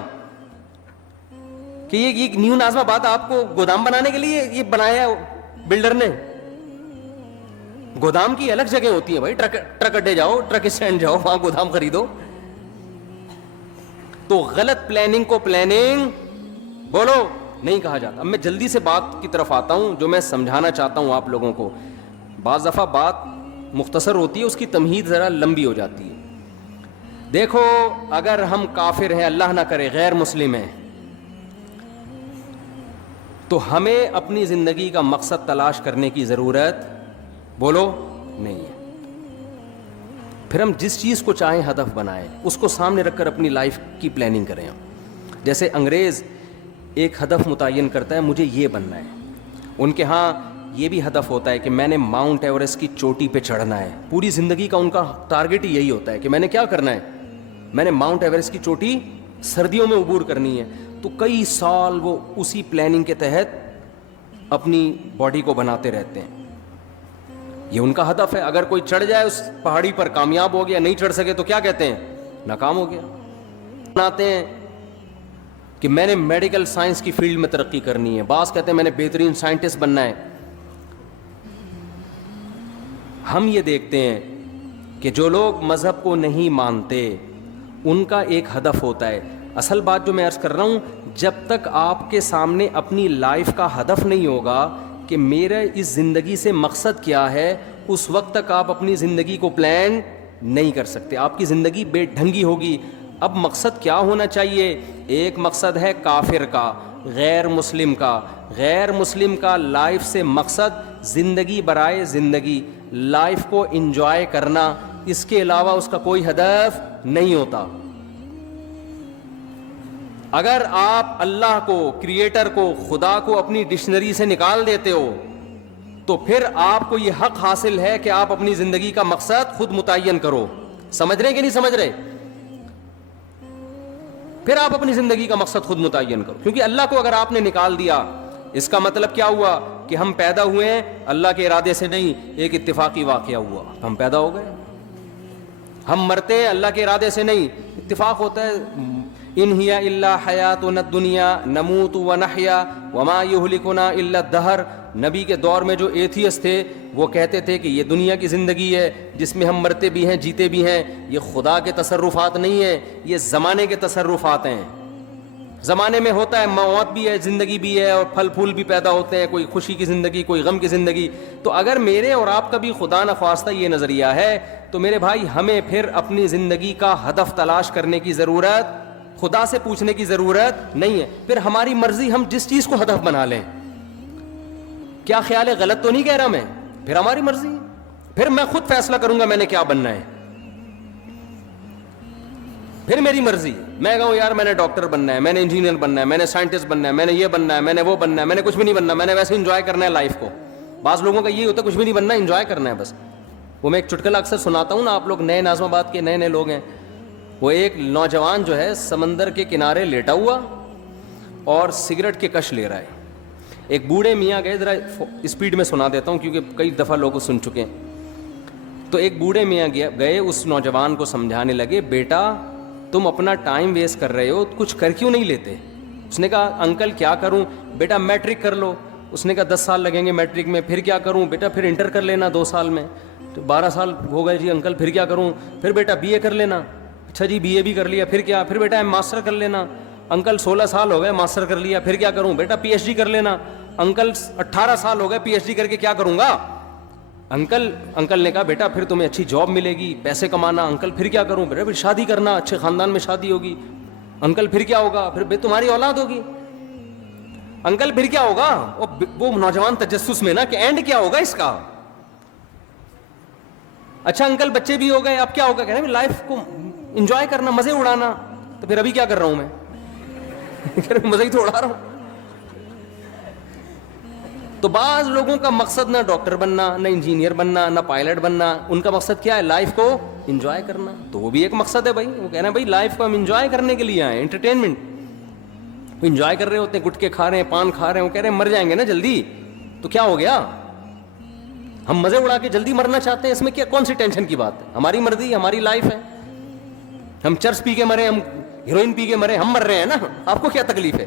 کہ یہ نیو ناظم آباد آپ کو گودام بنانے کے لیے یہ بنایا بلڈر نے. گودام کی الگ جگہ ہوتی ہے بھائی, ٹرک اڈے جاؤ, ٹرک اسٹینڈ جاؤ, وہاں گودام خریدو. تو غلط پلاننگ کو پلاننگ بولو نہیں کہا جاتا. اب میں جلدی سے بات کی طرف آتا ہوں جو میں سمجھانا چاہتا ہوں آپ لوگوں کو. بعض دفعہ بات مختصر ہوتی ہے, اس کی تمہید ذرا لمبی ہو جاتی ہے. دیکھو اگر ہم کافر ہیں, اللہ نہ کرے غیر مسلم ہیں, تو ہمیں اپنی زندگی کا مقصد تلاش کرنے کی ضرورت بولو نہیں ہے. پھر ہم جس چیز کو چاہیں ہدف بنائیں, اس کو سامنے رکھ کر اپنی لائف کی پلاننگ کریں. جیسے انگریز ایک ہدف متعین کرتا ہے مجھے یہ بننا ہے, ان کے ہاں یہ بھی ہدف ہوتا ہے کہ میں نے ماؤنٹ ایوریسٹ کی چوٹی پہ چڑھنا ہے. پوری زندگی کا ان کا ٹارگٹ ہی یہی ہوتا ہے کہ میں نے کیا کرنا ہے, میں نے ماؤنٹ ایوریسٹ کی چوٹی سردیوں میں عبور کرنی ہے. تو کئی سال وہ اسی پلاننگ کے تحت اپنی باڈی کو بناتے رہتے ہیں. یہ ان کا ہدف ہے. اگر کوئی چڑھ جائے اس پہاڑی پر, کامیاب ہو گیا, نہیں چڑھ سکے تو کیا کہتے ہیں, ناکام ہو گیا. بناتے ہیں کہ میں نے میڈیکل سائنس کی فیلڈ میں ترقی کرنی ہے, بعض کہتے ہیں میں نے بہترین سائنٹسٹ بننا ہے. ہم یہ دیکھتے ہیں کہ جو لوگ مذہب کو نہیں مانتے ان کا ایک ہدف ہوتا ہے. اصل بات جو میں عرض کر رہا ہوں, جب تک آپ کے سامنے اپنی لائف کا ہدف نہیں ہوگا کہ میرا اس زندگی سے مقصد کیا ہے, اس وقت تک آپ اپنی زندگی کو پلان نہیں کر سکتے. آپ کی زندگی بے ڈھنگی ہوگی. اب مقصد کیا ہونا چاہیے؟ ایک مقصد ہے کافر کا, غیر مسلم کا. غیر مسلم کا لائف سے مقصد زندگی برائے زندگی, لائف کو انجوائے کرنا, اس کے علاوہ اس کا کوئی ہدف نہیں ہوتا. اگر آپ اللہ کو, کریٹر کو, خدا کو اپنی ڈکشنری سے نکال دیتے ہو تو پھر آپ کو یہ حق حاصل ہے کہ آپ اپنی زندگی کا مقصد خود متعین کرو. سمجھ رہے کہ نہیں سمجھ رہے؟ پھر آپ اپنی زندگی کا مقصد خود متعین کرو, کیونکہ اللہ کو اگر آپ نے نکال دیا, اس کا مطلب کیا ہوا کہ ہم پیدا ہوئے ہیں اللہ کے ارادے سے نہیں, ایک اتفاقی واقعہ ہوا, ہم پیدا ہو گئے. ہم مرتے ہیں اللہ کے ارادے سے نہیں, اتفاق ہوتا ہے. ان ہی الا حیاتنا الدنیا نموت ونحیا وما یہلکنا الا الدہر. نبی کے دور میں جو ایتھیسٹ تھے وہ کہتے تھے کہ یہ دنیا کی زندگی ہے جس میں ہم مرتے بھی ہیں جیتے بھی ہیں, یہ خدا کے تصرفات نہیں ہیں, یہ زمانے کے تصرفات ہیں. زمانے میں ہوتا ہے موت بھی ہے, زندگی بھی ہے, اور پھل پھول بھی پیدا ہوتے ہیں, کوئی خوشی کی زندگی, کوئی غم کی زندگی. تو اگر میرے اور آپ کا بھی خدا نخواستہ یہ نظریہ ہے تو میرے بھائی ہمیں پھر اپنی زندگی کا ہدف تلاش کرنے کی ضرورت, خدا سے پوچھنے کی ضرورت نہیں ہے. پھر ہماری مرضی, ہم جس چیز کو ہدف بنا لیں. کیا خیال ہے, غلط تو نہیں کہہ رہا میں؟ پھر ہماری مرضی, پھر میں خود فیصلہ کروں گا میں نے کیا بننا ہے, پھر میری مرضی. میں کہوں یار میں نے ڈاکٹر بننا ہے, میں نے انجینئر بننا ہے, میں نے سائنٹسٹ بننا ہے, میں نے یہ بننا ہے, میں نے وہ بننا ہے, میں نے کچھ بھی نہیں بننا, میں نے ویسے انجوائے کرنا ہے لائف کو. بعض لوگوں کا یہ ہوتا ہے کچھ بھی نہیں بننا, انجوائے کرنا ہے بس. وہ میں ایک چٹکلا اکثر سناتا ہوں نا, آپ لوگ نئے ناظم آباد کے نئے لوگ ہیں. وہ ایک نوجوان جو ہے سمندر کے کنارے لیٹا ہوا اور سگریٹ کے کش لے رہا ہے. ایک بوڑھے میاں گئے, ذرا اسپیڈ میں سنا دیتا ہوں کیونکہ کئی دفعہ لوگ سن چکے ہیں. تو ایک بوڑھے میاں گئے اس نوجوان کو سمجھانے لگے, بیٹا تم اپنا ٹائم ویسٹ کر رہے ہو, کچھ کر کیوں نہیں لیتے؟ اس نے کہا انکل کیا کروں؟ بیٹا میٹرک کر لو. اس نے کہا 10 سال لگیں گے میٹرک میں. پھر کیا کروں؟ بیٹا پھر انٹر کر لینا 2 سال میں. تو 12 سال ہو گئے جی انکل, پھر کیا کروں؟ پھر بیٹا بی اے کر لینا. اچھا جی بی اے بھی کر لیا, پھر کیا؟ پھر بیٹا ماسٹر کر لینا. انکل 16 سال ہو گئے ماسٹر کر لیا, پھر کیا کروں؟ بیٹا پی ایچ ڈی کر لینا. انکل 18 سال ہو گئے پی ایچ ڈی کر کے کیا کروں گا؟ انکل نے کہا بیٹا پھر تمہیں اچھی جاب ملے گی, پیسے کمانا. انکل پھر کیا کروں؟ بیٹا پھر شادی کرنا, اچھے خاندان میں شادی ہوگی. انکل پھر کیا ہوگا؟ پھر تمہاری اولاد ہوگی. انکل پھر کیا ہوگا؟ وہ نوجوان تجسس میں نا کہ اینڈ کیا ہوگا اس کا. اچھا انکل بچے بھی ہو گئے, اب کیا ہوگا؟ کہہ رہے ہیں لائف کو انجوائے کرنا, مزے اڑانا. تو پھر ابھی کیا کر رہا ہوں میں؟ مزے ہی تو اڑا رہا ہوں. تو بعض لوگوں کا مقصد نہ ڈاکٹر بننا, نہ انجینئر بننا, نہ پائلٹ بننا. ان کا مقصد کیا ہے؟ لائف کو انجوائے کرنا. تو وہ بھی ایک مقصد ہے بھائی. وہ کہنا ہے بھائی لائف کو ہم انجوائے کرنے کے لیے آئے, انٹرٹینمنٹ. وہ انجوائے کر رہے ہوتے ہیں, گٹکے کھا رہے ہیں, پان کھا رہے ہیں. وہ کہہ رہے ہیں مر جائیں گے نا جلدی, تو کیا ہو گیا؟ ہم مزے اڑا کے جلدی مرنا چاہتے ہیں. اس میں کیا کون سی ٹینشن کی بات ہے؟ ہماری مرضی, ہماری لائف ہے. ہم چرس پی کے مرے, ہم ہیروئن پی کے مرے, ہم مر رہے ہیں نا. آپ کو کیا تکلیف ہے؟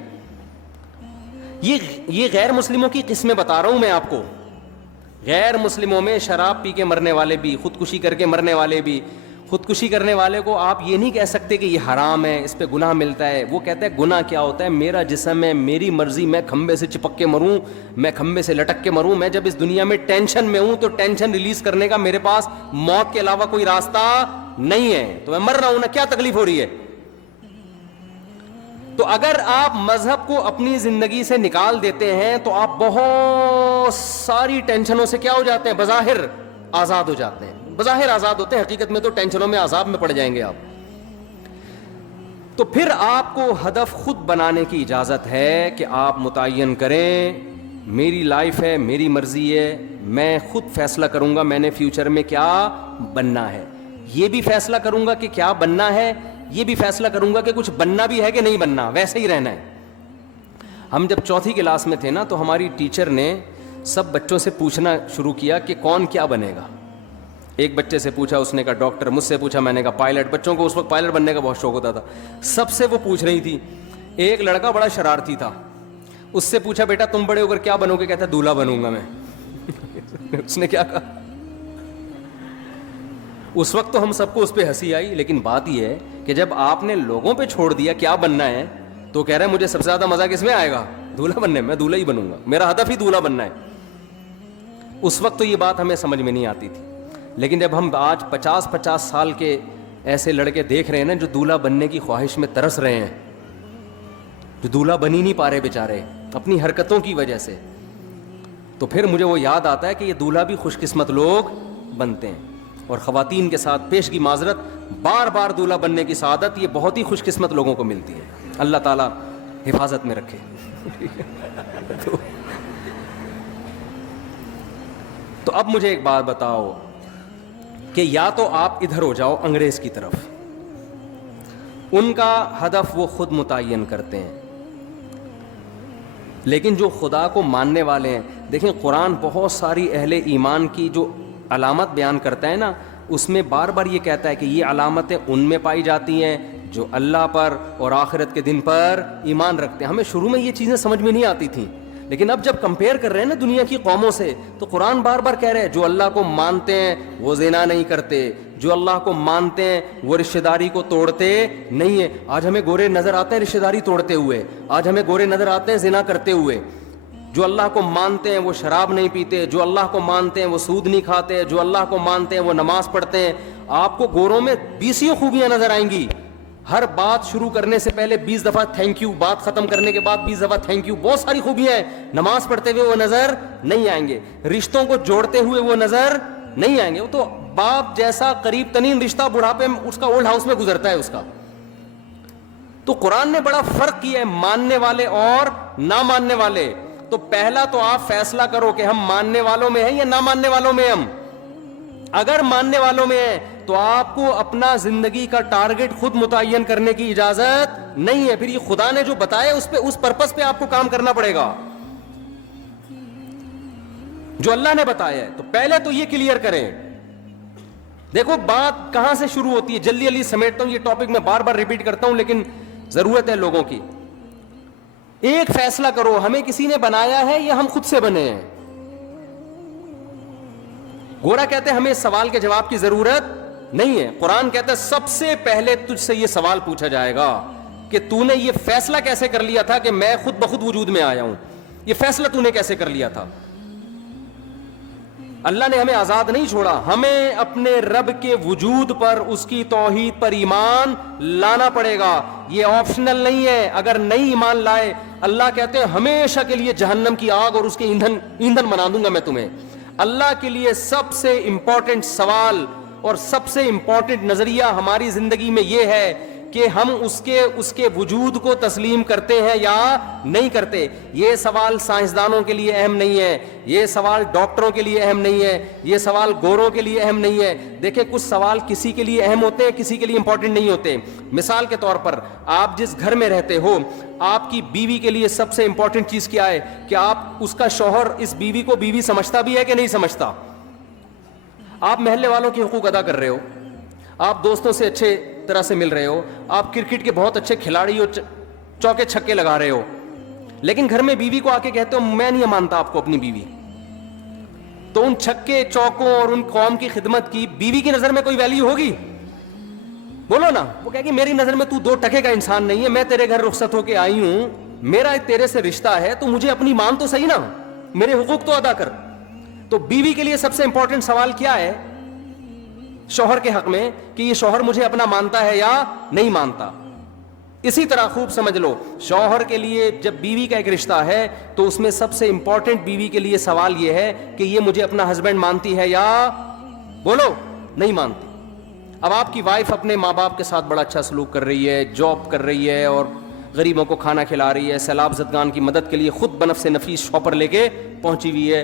یہ غیر مسلموں کی قسمیں بتا رہا ہوں میں آپ کو. غیر مسلموں میں شراب پی کے مرنے والے بھی, خودکشی کر کے مرنے والے بھی. خودکشی کرنے والے کو آپ یہ نہیں کہہ سکتے کہ یہ حرام ہے, اس پہ گناہ ملتا ہے. وہ کہتا ہے گناہ کیا ہوتا ہے؟ میرا جسم ہے, میری مرضی, میں کھمبے سے چپک کے مروں, میں کھمبے سے لٹک کے مروں. میں جب اس دنیا میں ٹینشن میں ہوں تو ٹینشن ریلیز کرنے کا میرے پاس موت کے علاوہ کوئی راستہ نہیں ہے, تو میں مر رہا ہوں نا, کیا تکلیف ہو رہی ہے؟ تو اگر آپ مذہب کو اپنی زندگی سے نکال دیتے ہیں تو آپ بہت ساری ٹینشنوں سے کیا ہو جاتے ہیں؟ بظاہر آزاد ہو جاتے ہیں. بظاہر آزاد ہوتے ہیں, حقیقت میں تو ٹینشنوں میں, عذاب میں پڑ جائیں گے آپ. تو پھر آپ کو ہدف خود بنانے کی اجازت ہے کہ آپ متعین کریں میری لائف ہے, میری مرضی ہے, میں خود فیصلہ کروں گا میں نے فیوچر میں کیا بننا ہے. یہ بھی فیصلہ کروں گا کہ کیا بننا ہے, یہ بھی فیصلہ کروں گا کہ کچھ بننا بھی ہے کہ نہیں بننا, ویسے ہی رہنا ہے. ہم جب 4تھی کلاس میں تھے نا تو ہماری ٹیچر نے سب بچوں سے پوچھنا شروع کیا کہ کون کیا بنے گا. ایک بچے سے پوچھا, اس نے کہا ڈاکٹر. مجھ سے پوچھا, میں نے کہا پائلٹ. بچوں کو اس وقت پائلٹ بننے کا بہت شوق ہوتا تھا. سب سے وہ پوچھ رہی تھی. ایک لڑکا بڑا شرارتی تھا, اس سے پوچھا بیٹا تم بڑے ہو کر کیا بنو گے؟ کہتا دولہا بنوں گا میں. اس نے کیا کہا؟ اس وقت تو ہم سب کو اس پہ ہنسی آئی, لیکن بات یہ ہے کہ جب آپ نے لوگوں پہ چھوڑ دیا کیا بننا ہے تو کہہ رہے ہیں مجھے سب سے زیادہ مزہ کس میں آئے گا؟ دولہا بننے میں. دولہا ہی بنوں گا, میرا ہدف ہی دولہا بننا ہے. اس وقت تو یہ بات ہمیں سمجھ میں نہیں آتی تھی, لیکن جب ہم آج 50 سال کے ایسے لڑکے دیکھ رہے ہیں نا جو دولہا بننے کی خواہش میں ترس رہے ہیں, جو دولہا بن ہی نہیں پا رہے بیچارے اپنی حرکتوں کی وجہ سے, تو پھر مجھے وہ یاد آتا ہے کہ یہ دولہا بھی خوش قسمت لوگ بنتے ہیں. اور خواتین کے ساتھ پیش کی معذرت, بار بار دولہا بننے کی سعادت یہ بہت ہی خوش قسمت لوگوں کو ملتی ہے. اللہ تعالیٰ حفاظت میں رکھے. تو اب مجھے ایک بات بتاؤ کہ یا تو آپ ادھر ہو جاؤ انگریز کی طرف, ان کا ہدف وہ خود متعین کرتے ہیں, لیکن جو خدا کو ماننے والے ہیں, دیکھیں قرآن بہت ساری اہل ایمان کی جو علامت بیان کرتا ہے نا, اس میں بار بار یہ کہتا ہے کہ یہ علامتیں ان میں پائی جاتی ہیں جو اللہ پر اور آخرت کے دن پر ایمان رکھتے ہیں. ہمیں شروع میں یہ چیزیں سمجھ میں نہیں آتی تھیں, لیکن اب جب کمپیئر کر رہے ہیں نا دنیا کی قوموں سے تو قرآن بار بار کہہ رہے ہیں جو اللہ کو مانتے ہیں وہ زنا نہیں کرتے, جو اللہ کو مانتے ہیں وہ رشتہ داری کو توڑتے نہیں ہیں. آج ہمیں گورے نظر آتے ہیں رشتہ داری توڑتے ہوئے, آج ہمیں گورے نظر آتے ہیں زنا کرتے ہوئے. جو اللہ کو مانتے ہیں وہ شراب نہیں پیتے, جو اللہ کو مانتے ہیں وہ سود نہیں کھاتے, جو اللہ کو مانتے ہیں وہ نماز پڑھتے ہیں. آپ کو گوروں میں 20 خوبیاں نظر آئیں گی. ہر بات شروع کرنے سے پہلے 20 دفعہ تھینک یو, بات ختم کرنے کے بعد 20 دفعہ تھینک یو. بہت ساری خوبیاں ہیں. نماز پڑھتے ہوئے وہ نظر نہیں آئیں گے, رشتوں کو جوڑتے ہوئے وہ نظر نہیں آئیں گے. وہ تو باپ جیسا قریب ترین رشتہ بڑھاپے میں اس کا اولڈ ہاؤس میں گزرتا ہے اس کا. تو قرآن نے بڑا فرق کیا ہے ماننے والے اور نہ ماننے والے. تو پہلا تو آپ فیصلہ کرو کہ ہم ماننے والوں میں ہیں یا نہ ماننے والوں میں. ہم اگر ماننے والوں میں ہیں تو آپ کو اپنا زندگی کا ٹارگٹ خود متعین کرنے کی اجازت نہیں ہے. پھر یہ خدا نے جو بتایا اس پہ, اس پرپس پہ آپ کو کام کرنا پڑے گا جو اللہ نے بتایا ہے. تو پہلے تو یہ کلیئر کریں. دیکھو بات کہاں سے شروع ہوتی ہے, جلدی جلدی سمیٹتا ہوں. یہ ٹاپک میں بار بار ریپیٹ کرتا ہوں لیکن ضرورت ہے لوگوں کی. ایک فیصلہ کرو, ہمیں کسی نے بنایا ہے یا ہم خود سے بنے ہیں. گورا کہتے ہیں ہمیں اس سوال کے جواب کی ضرورت نہیں ہے. قرآن کہتا ہے سب سے پہلے تجھ سے یہ سوال پوچھا جائے گا کہ تو نے یہ فیصلہ کیسے کر لیا تھا کہ میں خود بخود وجود میں آیا ہوں. یہ فیصلہ تو نے کیسے کر لیا تھا. اللہ نے ہمیں آزاد نہیں چھوڑا, ہمیں اپنے رب کے وجود پر, اس کی توحید پر ایمان لانا پڑے گا. یہ آپشنل نہیں ہے. اگر نہیں ایمان لائے, اللہ کہتے ہیں ہمیشہ کے لیے جہنم کی آگ اور اس کے ایندھن بنا دوں گا میں تمہیں. اللہ کے لیے سب سے امپورٹنٹ سوال اور سب سے امپورٹنٹ نظریہ ہماری زندگی میں یہ ہے کہ ہم اس کے وجود کو تسلیم کرتے ہیں یا نہیں کرتے. یہ سوال سائنسدانوں کے لیے اہم نہیں ہے, یہ سوال ڈاکٹروں کے لیے اہم نہیں ہے, یہ سوال گوروں کے لیے اہم نہیں ہے. دیکھیں کچھ سوال کسی کے لیے اہم ہوتے ہیں, کسی کے لیے امپورٹنٹ نہیں ہوتے. مثال کے طور پر آپ جس گھر میں رہتے ہو, آپ کی بیوی کے لیے سب سے امپورٹنٹ چیز کیا ہے کہ آپ اس کا شوہر اس بیوی کو بیوی سمجھتا بھی ہے کہ نہیں سمجھتا. آپ محلے والوں کے حقوق ادا کر رہے ہو, آپ دوستوں سے اچھے طرح سے مل رہے ہو, آپ کرکٹ کے بہت اچھے کھلاڑی ہو, چوکے چھکے لگا رہے ہو, لیکن گھر میں بیوی کو آ کے کہتے ہو میں نہیں مانتا آپ کو اپنی بیوی. تو ان چھکے چوکوں اور ان قوم کی خدمت کی بیوی کی نظر میں کوئی ویلیو ہوگی؟ بولو نا. وہ کہے گی میری نظر میں تو 2 ٹکے کا انسان نہیں ہے, میں تیرے گھر رخصت ہو کے آئی ہوں, میرا تیرے سے رشتہ ہے, تو مجھے اپنی مان تو صحیح نا, میرے حقوق تو ادا کر. تو بیوی کے لیے سب سے امپورٹنٹ سوال کیا ہے شوہر کے حق میں کہ یہ شوہر مجھے اپنا مانتا ہے یا نہیں مانتا. اسی طرح خوب سمجھ لو, شوہر کے لیے جب بیوی کا ایک رشتہ ہے تو اس میں سب سے امپورٹنٹ بیوی کے لیے سوال یہ ہے کہ یہ مجھے اپنا ہسبینڈ مانتی ہے یا بولو نہیں مانتی. اب آپ کی وائف اپنے ماں باپ کے ساتھ بڑا اچھا سلوک کر رہی ہے, جاب کر رہی ہے اور غریبوں کو کھانا کھلا رہی ہے, سیلاب زدگان کی مدد کے لیے خود بنفس نفیس شاپر لے کے پہنچی ہوئی ہے,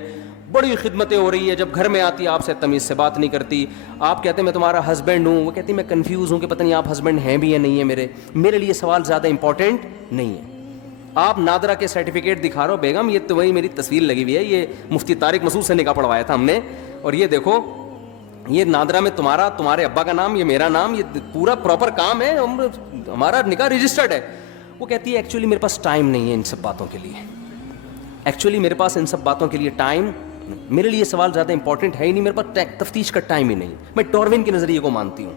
بڑی خدمتیں ہو رہی ہے. جب گھر میں آتی ہے آپ سے تمیز سے بات نہیں کرتی, آپ کہتے ہیں میں تمہارا ہسبینڈ ہوں, وہ کہتی ہے میں کنفیوز ہوں کہ پتہ نہیں آپ ہسبینڈ ہیں بھی یا نہیں ہے. میرے لیے سوال زیادہ امپورٹنٹ نہیں ہے. آپ نادرا کے سرٹیفکیٹ دکھا رہے ہو, بیگم یہ تو وہی میری تصویر لگی ہوئی ہے, یہ مفتی طارق مسعود سے نکاح پڑھوایا تھا ہم نے, اور یہ دیکھو یہ نادرا میں تمہارے ابا کا نام, یہ میرا نام, یہ پورا پراپر کام ہے, ہمارا نکاح رجسٹرڈ ہے. وہ کہتی ہے ایکچولی میرے پاس ٹائم نہیں ہے ان سب باتوں کے لیے, ایکچولی میرے پاس ان سب باتوں کے لیے ٹائم, میرے لیے سوال زیادہ امپورٹنٹ ہے ہی نہیں, میرے پاس تفتیش کا ٹائم ہی نہیں. میں ڈاروین کے نظریے کو مانتی ہوں.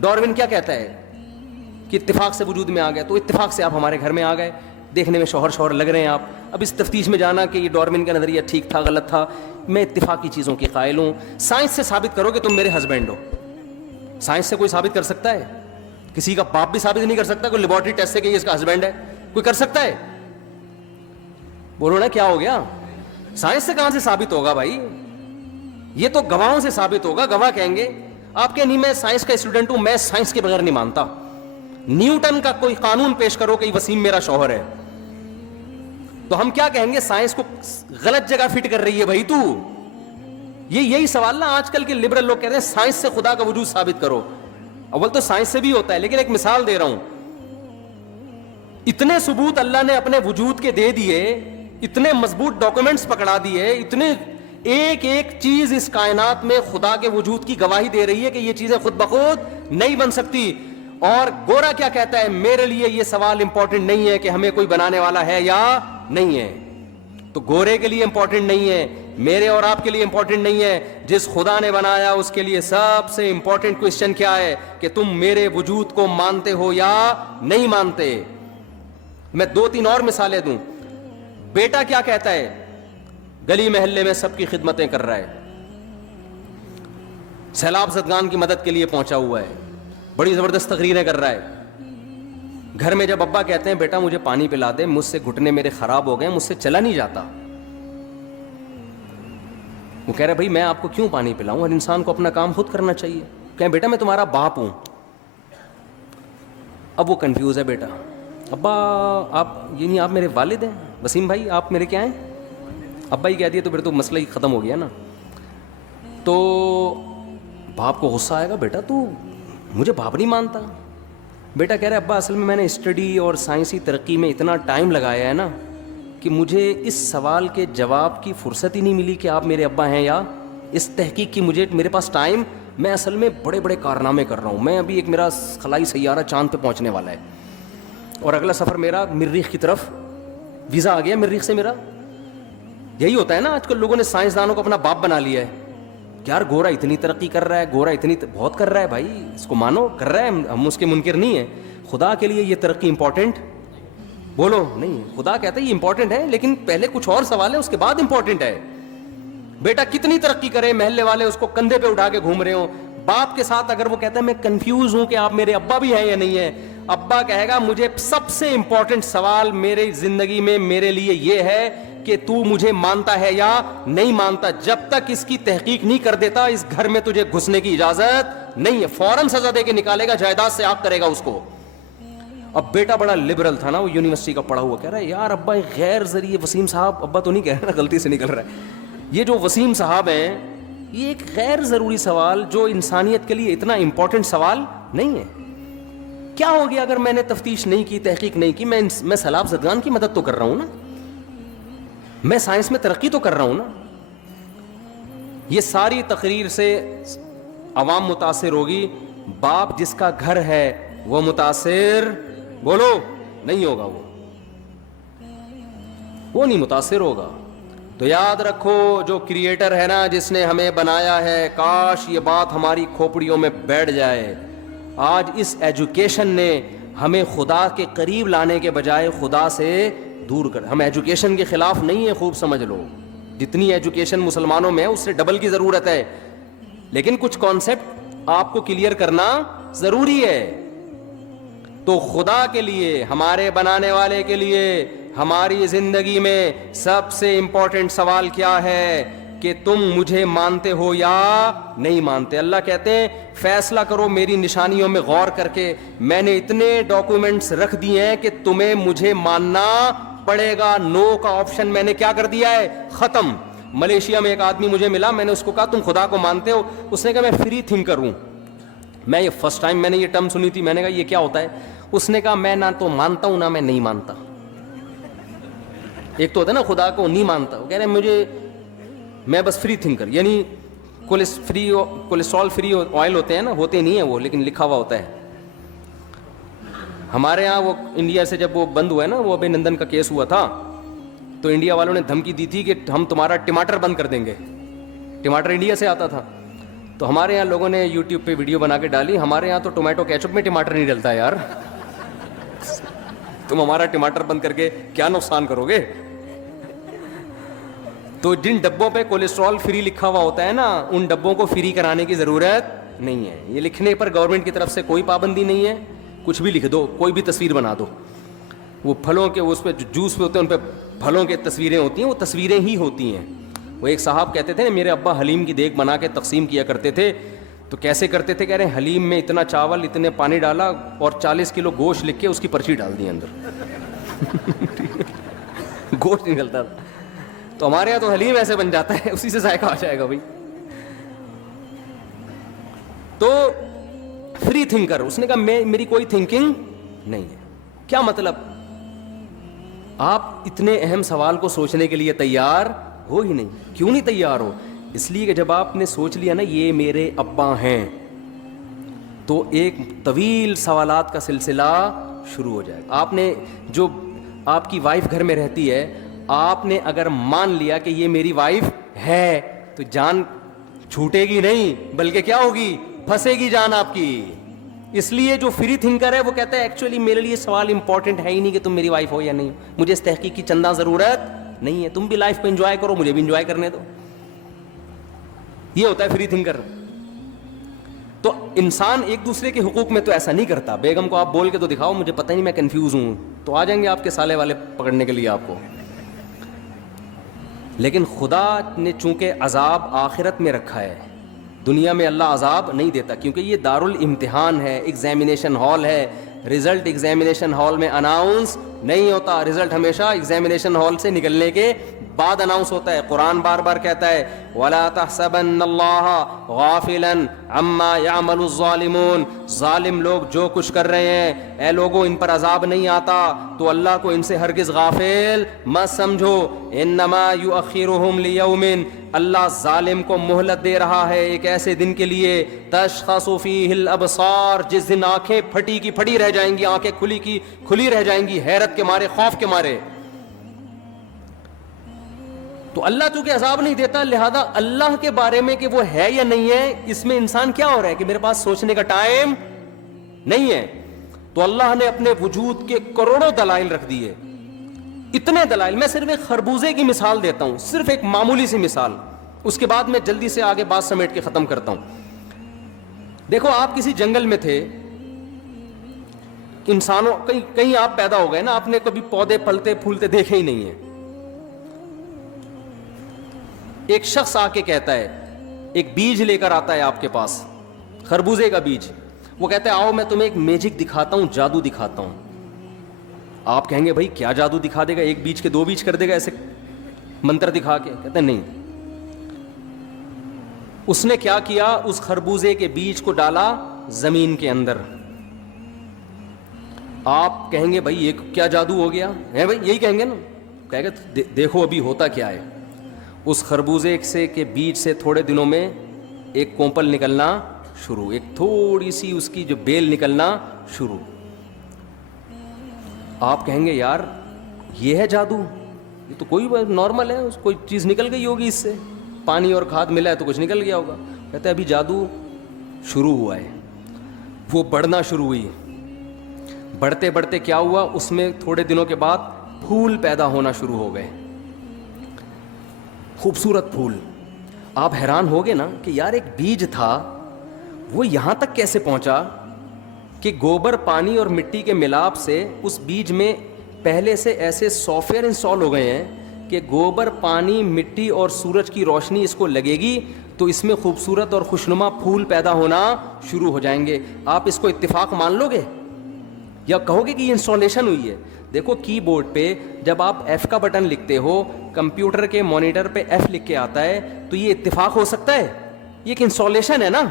ڈاروین کیا کہتا ہے کہ اتفاق سے وجود میں آ گئے, تو اتفاق سے آپ ہمارے گھر میں آ گئے, دیکھنے میں شوہر لگ رہے ہیں آپ. اب اس تفتیش میں جانا کہ یہ ڈاروین کا نظریہ ٹھیک تھا غلط تھا, میں اتفاقی چیزوں کی قائل ہوں. سائنس سے ثابت کرو کہ تم میرے ہسبینڈ ہو. سائنس سے کوئی ثابت کر سکتا ہے؟ کسی کا باپ بھی ثابت نہیں کر سکتا. کوئی لیبورٹری ٹیسٹ سے کہ یہ اس کا ہسبینڈ ہے کوئی کر سکتا ہے؟ بولو نا کیا ہو گیا؟ سائنس سے کہاں سے ثابت ہوگا بھائی؟ یہ تو گواہوں سے ثابت ہوگا. گواہ کہیں گے آپ کے نہیں میں سائنس کا اسٹوڈنٹ ہوں, میں سائنس کے بغیر نہیں مانتا. نیوٹن کا کوئی قانون پیش کرو کہ وسیم میرا شوہر ہے, تو ہم کیا کہیں گے؟ سائنس کو غلط جگہ فٹ کر رہی ہے بھائی تو. یہی سوال نا آج کل کے لبرل لوگ کہتے ہیں سائنس سے خدا کا وجود ثابت کرو. اول تو سائنس سے بھی ہوتا ہے, لیکن ایک مثال دے رہا ہوں. اتنے ثبوت اللہ نے اپنے وجود کے دے دیے, اتنے مضبوط ڈاکومنٹس پکڑا دیے, اتنے ایک ایک چیز اس کائنات میں خدا کے وجود کی گواہی دے رہی ہے کہ یہ چیزیں خود بخود نہیں بن سکتی. اور گورا کیا کہتا ہے؟ میرے لیے یہ سوال امپورٹنٹ نہیں ہے کہ ہمیں کوئی بنانے والا ہے یا نہیں ہے. تو گورے کے لیے امپورٹنٹ نہیں ہے میرے اور آپ کے لیے امپورٹنٹ نہیں ہے. جس خدا نے بنایا اس کے لیے سب سے امپورٹنٹ کوشچن کیا ہے کہ تم میرے وجود کو مانتے ہو یا نہیں مانتے. میں 2-3 اور مثالیں دوں. بیٹا کیا کہتا ہے؟ گلی محلے میں سب کی خدمتیں کر رہا ہے, سیلاب زدگان کی مدد کے لیے پہنچا ہوا ہے, بڑی زبردست تقریریں کر رہا ہے. گھر میں جب ابا کہتے ہیں بیٹا مجھے پانی پلا دے, مجھ سے گھٹنے میرے خراب ہو گئے, مجھ سے چلا نہیں جاتا, وہ کہہ رہے بھائی میں آپ کو کیوں پانی پلاؤں, ہر انسان کو اپنا کام خود کرنا چاہیے. کہیں بیٹا میں تمہارا باپ ہوں. اب وہ کنفیوز ہے بیٹا, ابا آپ یعنی آپ میرے والد ہیں, وسیم بھائی آپ میرے کیا ہیں؟ ابا ہی کہہ دیا تو پھر تو مسئلہ ہی ختم ہو گیا نا. تو باپ کو غصہ آئے گا, بیٹا تو مجھے باپ نہیں مانتا. بیٹا کہہ رہا ہے ابا اصل میں نے اسٹڈی اور سائنسی ترقی میں اتنا ٹائم لگایا ہے نا کہ مجھے اس سوال کے جواب کی فرصت ہی نہیں ملی کہ آپ میرے ابا ہیں یا اس تحقیق کی میرے پاس ٹائم, میں اصل میں بڑے بڑے کارنامے کر رہا ہوں. میں ابھی ایک میرا خلائی سیارہ چاند پہ پہنچنے والا ہے اور اگلا سفر میرا مریخ کی طرف, ویزا آ گیا مریخ سے میرا. یہی ہوتا ہے نا آج کل لوگوں نے سائنسدانوں کو اپنا باپ بنا لیا ہے. یار گورا اتنی ترقی کر رہا ہے, گورا اتنی بہت کر رہا ہے, بھائی اس کو مانو, کر رہا ہے, ہم اس کے منکر نہیں ہیں. خدا کے لیے یہ ترقی امپورٹنٹ بولو نہیں ہے. خدا کہتا ہے یہ امپورٹنٹ ہے لیکن پہلے کچھ اور سوال ہے, اس کے بعد امپورٹنٹ ہے. بیٹا کتنی ترقی کرے, محلے والے اس کو کندھے پہ اٹھا کے گھوم رہے ہوں, باپ کے ساتھ اگر وہ کہتا ہے میں کنفیوز ہوں کہ آپ میرے ابا بھی ہیں یا نہیں ہیں, ابا کہے گا مجھے سب سے امپورٹنٹ سوال میری زندگی میں میرے لیے یہ ہے کہ تو مجھے مانتا ہے یا نہیں مانتا. جب تک اس کی تحقیق نہیں کر دیتا اس گھر میں تجھے گھسنے کی اجازت نہیں ہے. فوراً سزا دے کے نکالے گا, جائیداد سے آگ کرے گا اس کو. اب بیٹا بڑا لبرل تھا نا, وہ یونیورسٹی کا پڑھا ہوا, کہہ رہا ہے یار ابا غیر ذریعے وسیم صاحب, ابا تو نہیں کہہ رہا نا, غلطی سے نکل رہا ہے, یہ جو وسیم صاحب ہیں یہ ایک غیر ضروری سوال جو انسانیت کے لیے اتنا امپورٹنٹ سوال نہیں ہے. کیا ہو گیا اگر میں نے تفتیش نہیں کی, تحقیق نہیں کی, میں سیلاب زدگان کی مدد تو کر رہا ہوں نا, میں سائنس میں ترقی تو کر رہا ہوں نا. یہ ساری تقریر سے عوام متاثر ہوگی, باپ جس کا گھر ہے وہ متاثر بولو نہیں ہوگا, وہ نہیں متاثر ہوگا. تو یاد رکھو جو کریٹر ہے نا, جس نے ہمیں بنایا ہے, کاش یہ بات ہماری کھوپڑیوں میں بیٹھ جائے. آج اس ایجوکیشن نے ہمیں خدا کے قریب لانے کے بجائے خدا سے دور کر. ہم ایجوکیشن کے خلاف نہیں ہیں, خوب سمجھ لو, جتنی ایجوکیشن مسلمانوں میں ہے اس سے ڈبل کی ضرورت ہے, لیکن کچھ کانسیپٹ آپ کو کلیئر کرنا ضروری ہے. تو خدا کے لیے, ہمارے بنانے والے کے لیے, ہماری زندگی میں سب سے امپورٹنٹ سوال کیا ہے کہ تم مجھے مانتے ہو یا نہیں مانتے. اللہ کہتے ہیں فیصلہ کرو میری نشانیوں میں غور کر کے, میں نے اتنے ڈاکومنٹس رکھ دیے ہیں کہ تمہیں مجھے ماننا پڑے گا. نو کا آپشن میں نے کیا کر دیا ہے, ختم. ملیشیا میں ایک آدمی مجھے ملا, میں نے اس کو کہا تم خدا کو مانتے ہو؟ اس نے کہا میں فری تھنکر ہوں. میں یہ فرسٹ ٹائم میں نے یہ ٹرم سنی تھی, میں نے کہا یہ کیا ہوتا ہے؟ اس نے کہا میں نہ تو مانتا ہوں نہ میں نہیں مانتا. ایک تو ہوتا ہے نا خدا کو نہیں مانتا, وہ کہہ رہے ہیں میں بس فری تھنکر, یعنی کولیسٹرول فری آئل ہوتے ہیں نا, ہوتے نہیں ہیں وہ, لیکن لکھا ہوا ہوتا ہے. ہمارے ہاں وہ انڈیا سے جب وہ بند ہوا ہے نا, وہ ابھی نندن کا کیس ہوا تھا, تو انڈیا والوں نے دھمکی دی تھی کہ ہم تمہارا ٹماٹر بند کر دیں گے. ٹماٹر انڈیا سے آتا تھا, تو ہمارے یہاں لوگوں نے یوٹیوب پہ ویڈیو بنا کے ڈالی. ہمارے یہاں تو ٹومیٹو کیچپ میں ٹماٹر نہیں ڈلتا یار, تم ہمارا ٹماٹر بند کر کے کیا نقصان کرو گے. تو جن ڈبوں پہ کولیسٹرول فری لکھا ہوا ہوتا ہے نا, ان ڈبوں کو فری کرانے کی ضرورت نہیں ہے. یہ لکھنے پر گورنمنٹ کی طرف سے کوئی پابندی نہیں ہے, کچھ بھی لکھ دو, کوئی بھی تصویر بنا دو. وہ پھلوں کے اس پہ جوس پہ ہوتے ہیں, ان پہ پھلوں کے تصویریں ہوتی ہیں, وہ تصویریں ہی ہوتی ہیں. وہ ایک صاحب کہتے تھے میرے ابا حلیم کی دیگ بنا کے تقسیم کیا کرتے تھے. تو کیسے کرتے تھے؟ کہہ رہے ہیں حلیم میں اتنا چاول, اتنے پانی ڈالا اور 40 کلو گوشت لکھ کے اس کی پرچی ڈال دی اندر. گوشت نہیں ڈلتا. تو ہمارے یہاں تو حلیم ایسے بن جاتا ہے, اسی سے ذائقہ آ جائے گا بھائی. تو فری تھنکر, اس نے کہا میری کوئی تھنکنگ نہیں ہے. کیا مطلب؟ آپ اتنے اہم سوال کو سوچنے کے لیے تیار ہو ہی نہیں. کیوں نہیں تیار ہو؟ اس لیے کہ جب آپ نے سوچ لیا نا یہ میرے ابا ہیں, تو ایک طویل سوالات کا سلسلہ شروع ہو جائے گا. آپ نے جو آپ کی وائف گھر میں رہتی ہے, آپ نے اگر مان لیا کہ یہ میری وائف ہے تو جان چھوٹے گی نہیں بلکہ کیا ہوگی, پھنسے گی جان آپ کی. اس لیے جو فری تھنکر ہے وہ کہتا ہے ایکچولی میرے لیے سوال امپورٹنٹ ہے ہی نہیں کہ تم میری وائف ہو یا نہیں, مجھے اس تحقیق کی چندہ ضرورت نہیں ہے, تم بھی لائف کو انجوائے کرو, مجھے بھی انجوائے کرنے دو. یہ ہوتا ہے فری تھنکر. تو انسان ایک دوسرے کے حقوق میں تو ایسا نہیں کرتا. بیگم کو آپ بول کے تو دکھاؤ مجھے پتہ نہیں میں کنفیوز ہوں, تو آ جائیں گے آپ کے سالے والے پکڑنے کے لیے آپ کو. لیکن خدا نے چونکہ عذاب آخرت میں رکھا ہے, دنیا میں اللہ عذاب نہیں دیتا, کیونکہ یہ دارالامتحان ہے, ایگزامینیشن ہال ہے. رزلٹ ایگزامینیشن ہال میں اناؤنس نہیں ہوتا, رزلٹ ہمیشہ ایگزامینیشن ہال سے نکلنے کے بعد اناؤنس ہوتا ہے. قرآن بار بار کہتا ہے وَلَا تَحْسَبَنَّ اللَّهَ غَافِلًا عَمَّا يَعْمَلُ الظَّالِمُونَ, ظالم لوگ جو کچھ کر رہے ہیں اے لوگوں ان پر عذاب نہیں آتا تو اللہ کو ان سے ہرگز غافل مت سمجھو. انما يؤخرهم ليوم, اللہ ظالم کو مہلت دے رہا ہے ایک ایسے دن کے لیے, تشخص فیہ الابصار, جس دن آنکھیں پھٹی کی پھٹی رہ جائیں گی, آنکھیں کھلی کی کھلی رہ جائیں گی, حیرت کے مارے, خوف کے مارے. تو اللہ چونکہ عذاب نہیں دیتا, لہذا اللہ کے بارے میں کہ وہ ہے یا نہیں ہے, اس میں انسان کیا ہو رہا ہے کہ میرے پاس سوچنے کا ٹائم نہیں ہے. تو اللہ نے اپنے وجود کے کروڑوں دلائل رکھ دیے, اتنے دلائل. میں صرف ایک خربوزے کی مثال دیتا ہوں, صرف ایک معمولی سی مثال, اس کے بعد میں جلدی سے آگے بات سمیٹ کے ختم کرتا ہوں. دیکھو آپ کسی جنگل میں تھے, انسانوں کہیں آپ پیدا ہو گئے نا, آپ نے کبھی پودے پلتے پھولتے دیکھے ہی نہیں ہیں. ایک شخص آ کے کہتا ہے, ایک بیج لے کر آتا ہے آپ کے پاس, خربوزے کا بیج. وہ کہتا ہے آؤ میں تمہیں ایک میجک دکھاتا ہوں, جادو دکھاتا ہوں. آپ کہیں گے بھائی کیا جادو دکھا دے گا, ایک بیج کے دو بیج کر دے گا ایسے منتر دکھا کے؟ کہتے ہیں نہیں. اس نے کیا کیا, اس خربوزے کے بیج کو ڈالا زمین کے اندر. آپ کہیں گے بھائی یہ کیا جادو ہو گیا ہے, بھائی یہی کہیں گے نا. کہے گا دیکھو ابھی ہوتا کیا ہے. اس خربوزے سے کے بیج سے تھوڑے دنوں میں ایک کومپل نکلنا شروع, ایک تھوڑی سی اس کی جو بیل نکلنا شروع. آپ کہیں گے یار یہ ہے جادو, یہ تو کوئی نارمل ہے, کوئی چیز نکل گئی ہوگی اس سے, پانی اور کھاد ملا ہے تو کچھ نکل گیا ہوگا. کہتے ہیں ابھی جادو شروع ہوا ہے. وہ بڑھنا شروع ہوئی, بڑھتے بڑھتے کیا ہوا, اس میں تھوڑے دنوں کے بعد پھول پیدا ہونا شروع ہو گئے, خوبصورت پھول. آپ حیران ہوگے نا کہ یار ایک بیج تھا وہ یہاں تک کیسے پہنچا کہ گوبر, پانی اور مٹی کے ملاپ سے اس بیج میں پہلے سے ایسے سافٹ ویئر انسٹال ہو گئے ہیں کہ گوبر, پانی, مٹی اور سورج کی روشنی اس کو لگے گی تو اس میں خوبصورت اور خوشنما پھول پیدا ہونا شروع ہو جائیں گے. آپ اس کو اتفاق مان لو گے یا کہو گے کہ یہ انسٹالیشن ہوئی ہے؟ دیکھو کی بورڈ پہ جب آپ ایف کا بٹن لکھتے ہو, کمپیوٹر کے مانیٹر پہ ایف لکھ کے آتا ہے, تو یہ اتفاق ہو سکتا ہے؟ یہ ایک انسٹالیشن ہے نا.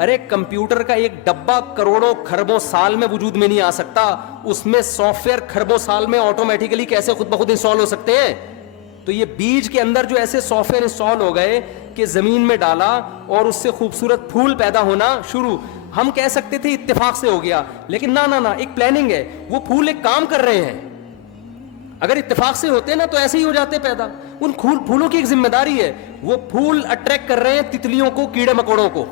ارے کمپیوٹر کا ایک ڈبہ کروڑوں کھربوں سال میں وجود میں نہیں آ سکتا, اس میں سافٹ ویئر کھربوں سال میں آٹومیٹیکلی کیسے خود بخود انسٹال ہو سکتے ہیں؟ تو یہ بیج کے اندر جو ایسے سافٹ ویئر انسٹال ہو گئے کہ زمین میں ڈالا اور اس سے خوبصورت پھول پیدا ہونا شروع. ہم کہہ سکتے تھے اتفاق سے ہو گیا, لیکن نہ ایک پلاننگ ہے. وہ پھول ایک کام کر رہے ہیں. اگر اتفاق سے ہوتے نا تو ایسے ہی ہو جاتے پیدا. ان پھولوں کی ایک ذمہ داری ہے, وہ پھول اٹریکٹ کر رہے ہیں تتلیوں کو, کیڑے مکوڑوں کو.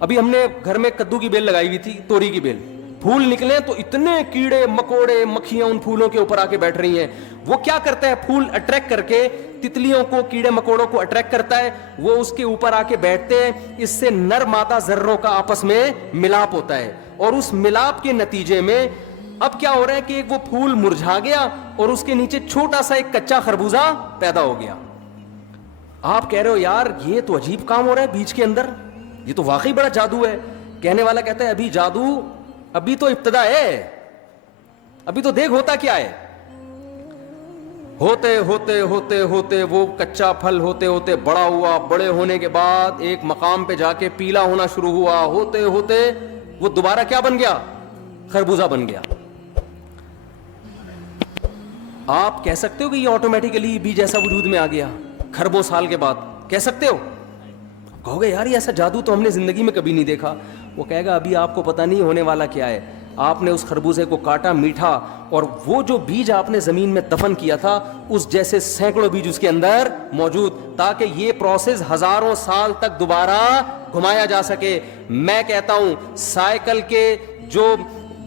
ابھی ہم نے گھر میں کدو کی بیل لگائی ہوئی تھی, توری کی بیل, پھول نکلے تو اتنے کیڑے مکوڑے مکھیاں ان پھولوں کے اوپر آ کے بیٹھ رہی ہیں. وہ کیا کرتا ہے, پھول اٹریکٹ کر کے تتلیوں کو, کیڑے مکوڑوں کو اٹریکٹ کرتا ہے, وہ اس کے اوپر آ کے بیٹھتے ہیں. اس سے نر مادہ ذروں کا آپس میں ملاپ ہوتا ہے, اور اس ملاپ کے نتیجے میں اب کیا ہو رہا ہے کہ ایک وہ پھول مرجھا گیا اور اس کے نیچے چھوٹا سا ایک کچا خربوزہ پیدا ہو گیا. آپ کہہ رہے ہو یار یہ تو عجیب کام ہو رہا ہے بیج کے اندر, یہ تو واقعی بڑا جادو ہے. کہنے والا کہتا ہے ابھی جادو, ابھی تو ابتدا ہے, ابھی تو دیکھ ہوتا کیا ہے. ہوتے ہوتے ہوتے ہوتے وہ کچا پھل ہوتے ہوتے بڑا ہوا, بڑے ہونے کے بعد ایک مقام پہ جا کے پیلا ہونا شروع ہوا, ہوتے ہوتے وہ دوبارہ کیا بن گیا, خربوزہ بن گیا. آپ کہہ سکتے ہو کہ یہ آٹومیٹیکلی بیج جیسا وجود میں آ گیا کھربوں سال کے بعد؟ کہہ سکتے ہو؟ کہو گے یار یہ ایسا جادو تو ہم نے زندگی میں کبھی نہیں دیکھا. وہ کہے گا ابھی آپ کو پتہ نہیں ہونے والا کیا ہے. آپ نے اس خربوزے کو کاٹا, میٹھا, اور وہ جو بیج آپ نے زمین میں دفن کیا تھا اس جیسے سینکڑوں بیج اس کے اندر موجود, تاکہ یہ پروسیس ہزاروں سال تک دوبارہ گھمایا جا سکے. میں کہتا ہوں سائیکل کے جو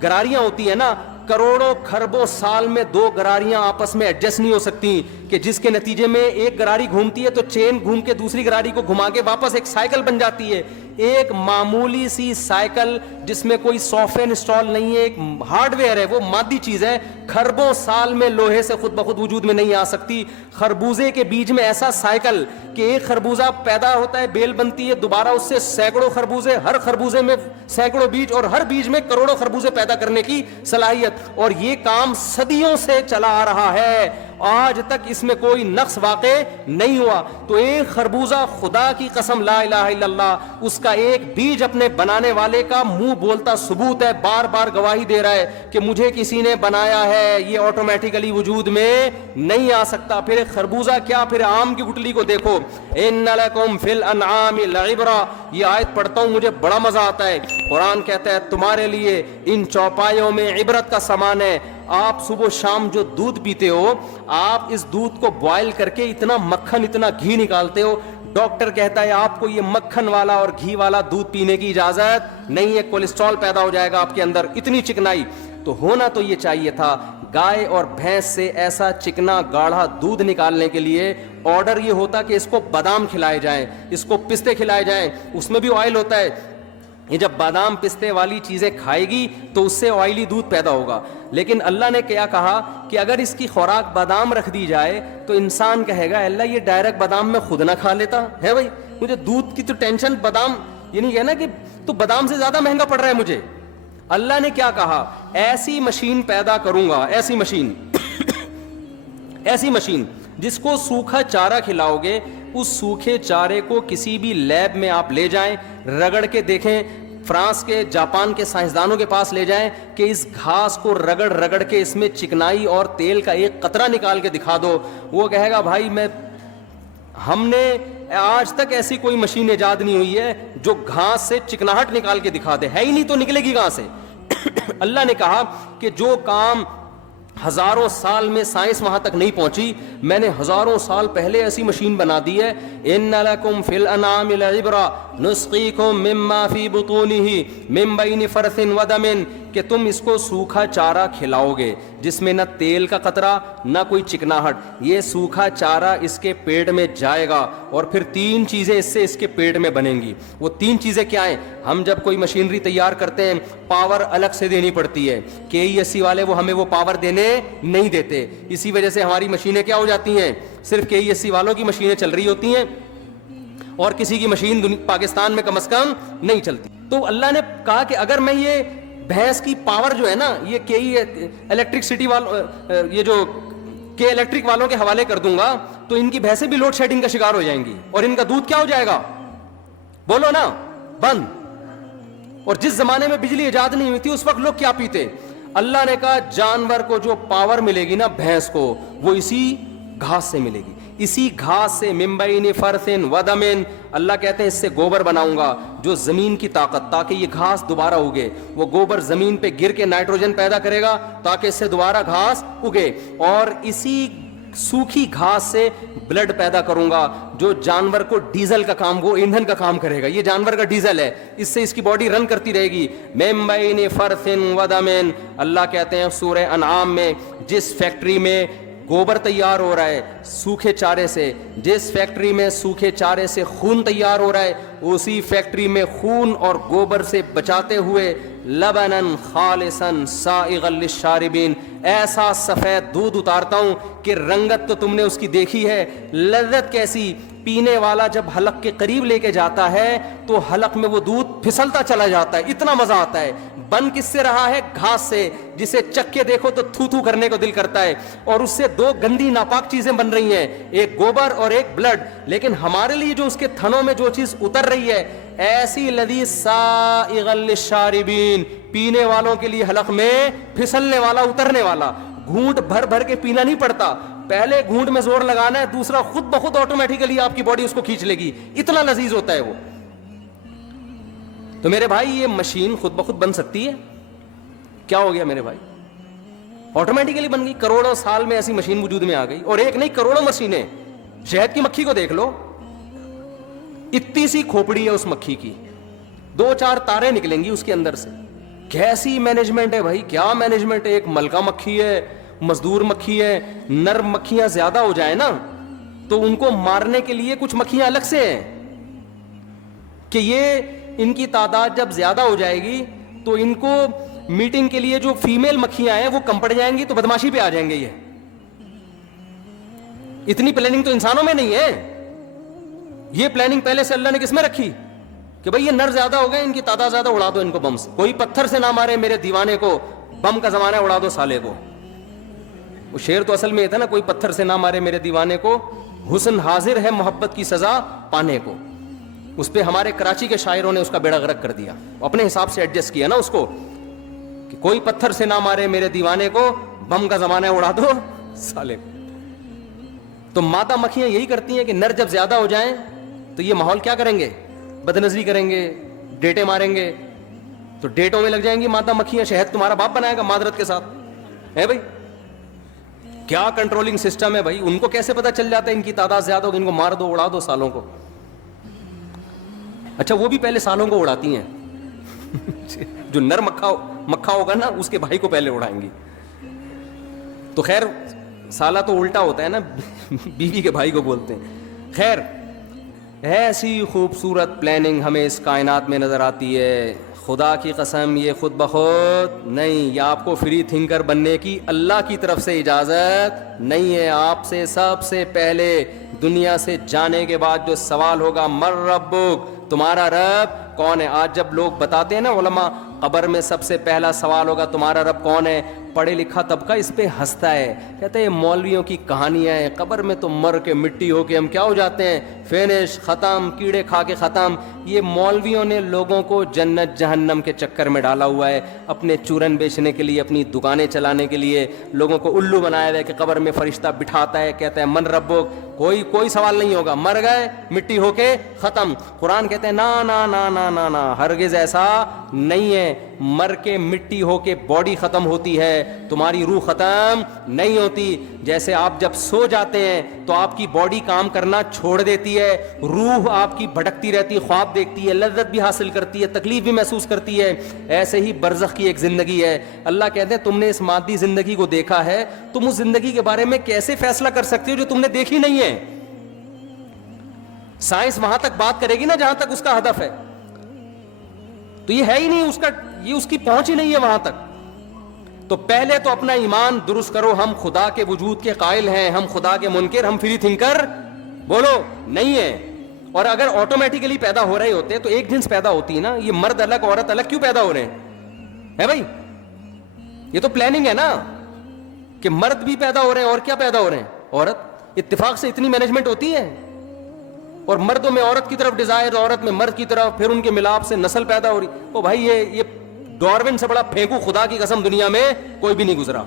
گراریاں ہوتی ہیں نا, کروڑوں کھربوں سال میں 2 گراریاں آپس میں ایڈجسٹ نہیں ہو سکتی, کہ جس کے نتیجے میں ایک گراری گھومتی ہے تو چین گھوم کے دوسری گراری کو گھما کے واپس ایک سائیکل بن جاتی ہے. ایک معمولی سی سائیکل جس میں کوئی سافٹ ویئر انسٹال نہیں ہے, ایک ہارڈ ویئر ہے, وہ مادی چیز ہے, کھربوں سال میں لوہے سے خود بخود وجود میں نہیں آ سکتی. خربوزے کے بیج میں ایسا سائیکل کہ ایک خربوزہ پیدا ہوتا ہے, بیل بنتی ہے, دوبارہ اس سے سینکڑوں خربوزے, ہر خربوزے میں سینکڑوں بیج, اور ہر بیج میں کروڑوں خربوزے پیدا کرنے کی صلاحیت, اور یہ کام صدیوں سے چلا آ رہا ہے, آج تک اس میں کوئی نقص واقع نہیں ہوا. تو ایک خربوزہ, خدا کی قسم لا الہ الا اللہ, اس کا ایک بیج اپنے بنانے والے کا منہ بولتا ثبوت ہے, بار بار گواہی دے رہا ہے کہ مجھے کسی نے بنایا ہے, یہ آٹومیٹیکلی وجود میں نہیں آ سکتا. پھر ایک خربوزہ کیا, پھر آم کی گٹلی کو دیکھو, ان لکم فی الانعام لعبرہ, یہ آیت پڑھتا ہوں مجھے بڑا مزہ آتا ہے. قرآن کہتا ہے تمہارے لیے ان چوپایوں میں عبرت کا سامان ہے. آپ صبح شام جو دودھ پیتے ہو, آپ اس دودھ کو بوائل کر کے اتنا مکھن اتنا گھی نکالتے ہو, ڈاکٹر کہتا ہے آپ کو یہ مکھن والا اور گھی والا دودھ پینے کی اجازت نہیں ہے, کولیسٹرول پیدا ہو جائے گا آپ کے اندر, اتنی چکنائی. تو ہونا تو یہ چاہیے تھا, گائے اور بھینس سے ایسا چکنا گاڑھا دودھ نکالنے کے لیے آرڈر یہ ہوتا کہ اس کو بادام کھلائے جائیں, اس کو پستے کھلائے جائیں, اس میں بھی آئل ہوتا ہے. یہ جب بادام پستے والی چیزیں کھائے گی تو اس سے آئلی دودھ پیدا ہوگا. لیکن اللہ نے کیا کہا کہ اگر اس کی خوراک بادام رکھ دی جائے تو انسان کہے گا اللہ یہ ڈائریکٹ بادام میں خود نہ کھا لیتا ہے, بھائی مجھے دودھ کی تو ٹینشن, بادام یہ نہیں کہنا کہ تو بادام سے زیادہ مہنگا پڑ رہا ہے مجھے. اللہ نے کیا کہا, ایسی مشین پیدا کروں گا, ایسی مشین ایسی مشین جس کو سوکھا چارہ کھلاؤ گے, اس سوکھے چارے کو کسی بھی لیب میں آپ لے جائیں, رگڑ کے دیکھیں, فرانس کے جاپان کے سائنسدانوں کے پاس لے جائیں کہ اس گھاس کو رگڑ رگڑ کے اس میں چکنائی اور تیل کا ایک قطرہ نکال کے دکھا دو, وہ کہے گا بھائی ہم نے آج تک ایسی کوئی مشین ایجاد نہیں ہوئی ہے جو گھاس سے چکناہٹ نکال کے دکھا دے, ہے ہی نہیں تو نکلے گی کہاں سے. اللہ نے کہا کہ جو کام ہزاروں سال میں سائنس وہاں تک نہیں پہنچی, میں نے ہزاروں سال پہلے ایسی مشین بنا دی ہے. ان لکم فی الانعام لعبرہ نسقیکم مما فی بطونہ من بین فرث ودم, کہ تم اس کو سوکھا چارہ کھلاؤ گے جس میں نہ تیل کا قطرہ نہ کوئی چکناہٹ, یہ سوکھا چارہ اس کے پیٹ میں جائے گا اور پھر 3 چیزیں اس سے اس کے پیٹ میں بنیں گی. وہ 3 چیزیں کیا ہیں؟ ہم جب کوئی مشینری تیار کرتے ہیں پاور الگ سے دینی پڑتی ہے, KESC والے وہ ہمیں وہ پاور دینے نہیں دیتے, اسی وجہ سے ہماری مشینیں کیا ہو جاتی ہیں, صرف KESC والوں کی مشینیں چل رہی ہوتی ہیں اور کسی کی مشین پاکستان میں کم از کم نہیں چلتی. تو اللہ نے کہا کہ اگر میں یہ بھینس کی پاور جو ہے نا, یہ الیکٹرکسٹی والوں, یہ جو کہ الیکٹرک والوں کے حوالے کر دوں گا تو ان کی بھینسیں بھی لوڈ شیڈنگ کا شکار ہو جائیں گی اور ان کا دودھ کیا ہو جائے گا, بولو نا, بند. اور جس زمانے میں بجلی ایجاد نہیں ہوئی تھی اس وقت لوگ کیا پیتے؟ اللہ نے کہا جانور کو جو پاور ملے گی نا, بھینس کو, وہ اسی گھاس سے ملے گی, اسی گھاس سے, من بین فرث ودم. اللہ کہتے ہیں اس سے گوبر بناؤں گا جو زمین کی طاقت, تاکہ یہ گھاس دوبارہ اگے. وہ گوبر زمین پہ گر کے نائٹروجن پیدا کرے گا تاکہ اس سے دوبارہ گھاس اگے, اور اسی سوکھی گھاس سے بلڈ پیدا کروں گا جو جانور کو ڈیزل کا کام, وہ ایندھن کا کام کرے گا. یہ جانور کا ڈیزل ہے, اس سے اس کی باڈی رن کرتی رہے گی. من بین فرث ودم. اللہ کہتے ہیں سورہ انعام میں, جس فیکٹری میں گوبر تیار ہو رہا ہے سوکھے چارے سے, جس فیکٹری میں سوکھے چارے سے خون تیار ہو رہا ہے, اسی فیکٹری میں خون اور گوبر سے بچاتے ہوئے لبنا خالصا سائغا للشاربین, ایسا سفید دودھ اتارتا ہوں کہ رنگت تو تم نے اس کی دیکھی ہے, لذت کیسی. پینے والا جب حلق کے قریب لے کے جاتا ہے تو حلق میں وہ دودھ پھسلتا چلا جاتا ہے, اتنا مزہ آتا ہے. بن کس سے رہا ہے؟ گھاس سے, جسے چک کے دیکھو تو تھو تھو کرنے کو دل کرتا ہے, اور اس سے 2 گندی ناپاک چیزیں بن رہی ہیں, ایک گوبر اور ایک بلڈ. لیکن ہمارے لیے جو اس کے تھنوں میں جو چیز اتر رہی ہے, ایسی لذیذ سائغا للشاربین, پینے والوں کے لیے حلق میں پھسلنے والا, اترنے والا. گھونٹ بھر بھر کے پینا نہیں پڑتا, پہلے گھونٹ میں زور لگانا ہے, دوسرا خود بخود آٹومیٹیکلی آپ کی باڈی اس کو کھینچ لے گی, اتنا لذیذ ہوتا ہے وہ. تو میرے بھائی یہ مشین خود بخود بن سکتی ہے کیا ہو گیا میرے بھائی؟ آٹومیٹیکلی بن گئی. کروڑوں سال میں ایسی مشین وجود میں آ گئی, اور ایک نہیں کروڑوں مشینیں. شہد کی مکھی کو دیکھ لو, اتنی سی کھوپڑی ہے اس مکھی کی, 2-4 تاریں نکلیں گی اس کے اندر سے. کیسی مینجمنٹ ہے بھائی, کیا مینجمنٹ ہے. ایک ملکہ مکھی ہے, مزدور مکھی ہے. نر مکھیاں زیادہ ہو جائیں نا تو ان کو مارنے کے لیے کچھ مکھیاں الگ سے ہیں کہ یہ ان کی تعداد جب زیادہ ہو جائے گی تو ان کو میٹنگ کے لیے جو فیمیل مکھیاں ہیں وہ کم پڑ جائیں گی تو بدماشی پہ آ جائیں گے. یہ اتنی پلاننگ تو انسانوں میں نہیں ہے. یہ پلاننگ پہلے سے اللہ نے کس میں رکھی کہ بھئی یہ نر زیادہ ہو گئے, ان کی تعداد زیادہ, اڑا دو ان کو بم سے. کوئی پتھر سے نہ مارے میرے دیوانے کو, بم کا زمانہ ہے, اڑا دو سالے کو. وہ شعر تو اصل میں یہ تھا نا, کوئی پتھر سے نہ مارے میرے دیوانے کو, حسن حاضر ہے محبت کی سزا پانے کو. اس پہ ہمارے کراچی کے شاعروں نے اس کا بیڑا غرق کر دیا, اپنے حساب سے ایڈجسٹ کیا نا اس کو کہ کوئی پتھر سے نہ مارے میرے دیوانے کو, بم کا زمانہ ہے, اڑا دو سالے کو. تو مادہ مکھیاں یہی کرتی ہیں کہ نر جب زیادہ ہو جائیں تو یہ ماحول کیا کریں گے, بدنظری کریں گے, ڈیٹے ماریں گے. تو ڈیٹوں میں لگ جائیں گی مادہ مکھیاں. شہد تمہارا باپ بنائے گا معذرت کے ساتھ ہے بھائی. کیا کنٹرولنگ سسٹم ہے بھائی. ان کو کیسے پتا چل جاتا ہے ان کی تعداد زیادہ ہوگی, ان کو مار دو, اڑا دو سالوں کو. اچھا وہ بھی پہلے سالوں کو اڑاتی ہیں جو نر مکھا ہوگا نا اس کے بھائی کو پہلے اڑائیں گی. تو خیر سالہ تو الٹا ہوتا ہے نا, بیوی کے بھائی کو بولتے ہیں. خیر ایسی خوبصورت پلاننگ ہمیں اس کائنات میں نظر آتی ہے. خدا کی قسم یہ خود بخود نہیں, یہ آپ کو فری تھنکر بننے کی اللہ کی طرف سے اجازت نہیں ہے. آپ سے سب سے پہلے دنیا سے جانے کے بعد جو سوال ہوگا, مر ربک, تمہارا رب کون ہے. آج جب لوگ بتاتے ہیں نا علماء, قبر میں سب سے پہلا سوال ہوگا تمہارا رب کون ہے, پڑھے لکھا طبقہ اس پہ ہنستا ہے, کہتے ہیں یہ مولویوں کی کہانیاں ہیں, قبر میں تو مر کے مٹی ہو کے ہم کیا ہو جاتے ہیں, فینش, ختم, کیڑے کھا کے ختم. یہ مولویوں نے لوگوں کو جنت جہنم کے چکر میں ڈالا ہوا ہے, اپنے چورن بیچنے کے لیے, اپنی دکانیں چلانے کے لیے لوگوں کو الو بنایا ہوا ہے کہ قبر میں فرشتہ بٹھاتا ہے, کہتا ہے من ربک. کوئی سوال نہیں ہوگا, مر گئے مٹی ہو کے ختم. قرآن کہتے ہیں نا نا نا نا نا نا, ہرگز ایسا نہیں ہے. مر کے مٹی ہو کے باڈی ختم ہوتی ہے, تمہاری روح ختم نہیں ہوتی. جیسے آپ جب سو جاتے ہیں تو آپ کی باڈی کام کرنا چھوڑ دیتی ہے, روح آپ کی بھٹکتی رہتی ہے, خواب دیکھتی ہے, لذت بھی حاصل کرتی ہے, تکلیف بھی محسوس کرتی ہے. ایسے ہی برزخ کی ایک زندگی ہے. اللہ کہتے ہیں تم نے اس مادی زندگی کو دیکھا ہے, تم اس زندگی کے بارے میں کیسے فیصلہ کر سکتے ہو جو تم نے دیکھی نہیں ہے. سائنس وہاں تک بات کرے گی نا جہاں تک اس کا ہدف ہے, تو یہ ہے ہی نہیں, یہ اس کی پہنچ ہی نہیں ہے وہاں تک. تو پہلے تو اپنا ایمان درست کرو, ہم خدا کے وجود کے قائل ہیں, ہم خدا کے منکر, ہم فری تھنکر بولو نہیں ہے. اور اگر آٹومیٹیکلی پیدا ہو رہے ہوتے تو ایک جنس پیدا ہوتی ہے نا, یہ مرد الگ عورت الگ کیوں پیدا ہو رہے ہیں ہے بھائی. یہ تو پلاننگ ہے نا کہ مرد بھی پیدا ہو رہے ہیں اور کیا پیدا ہو رہے ہیں عورت. اتفاق سے اتنی مینجمنٹ ہوتی ہے, اور مردوں میں عورت کی طرف ڈیزائر, عورت میں مرد کی طرف, پھر ان کے ملاپ سے نسل پیدا ہو رہی. او بھائی یہ ڈارون سے بڑا پھینکو خدا کی قسم دنیا میں کوئی بھی نہیں گزرا.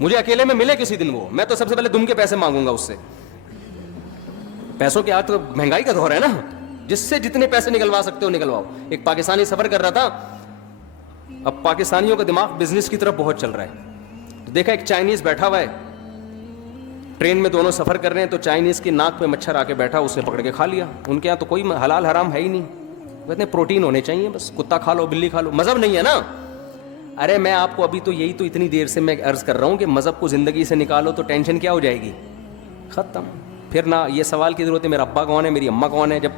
مجھے اکیلے میں ملے کسی دن وہ, میں تو سب سے پہلے دم کے پیسے مانگوں گا اس سے. پیسوں کے آج تو مہنگائی کا دور ہے نا, جس سے جتنے پیسے نکلوا سکتے ہو نکلواؤ. ایک پاکستانی سفر کر رہا تھا, اب پاکستانیوں کا دماغ بزنس کی طرف بہت چل رہا ہے, تو دیکھا ایک چائنیز بیٹھا ہوا ہے ٹرین میں, دونوں سفر کر رہے ہیں, تو چائنیز کی ناک پہ مچھر آ کے بیٹھا, اس نے پکڑ کے کھا لیا. ان کے یہاں تو کوئی حلال حرام ہے ہی نہیں, کہتے ہیں پروٹین ہونے چاہیے, بس کتا کھا لو, بلی کھا لو, مذہب نہیں ہے نا. ارے میں آپ کو ابھی تو یہی تو اتنی دیر سے میں عرض کر رہا ہوں کہ مذہب کو زندگی سے نکالو تو ٹینشن کیا ہو جائے گی, ختم. پھر نہ یہ سوال کی ضرورت ہے میرا ابا کون ہے, میری اماں کون ہے. جب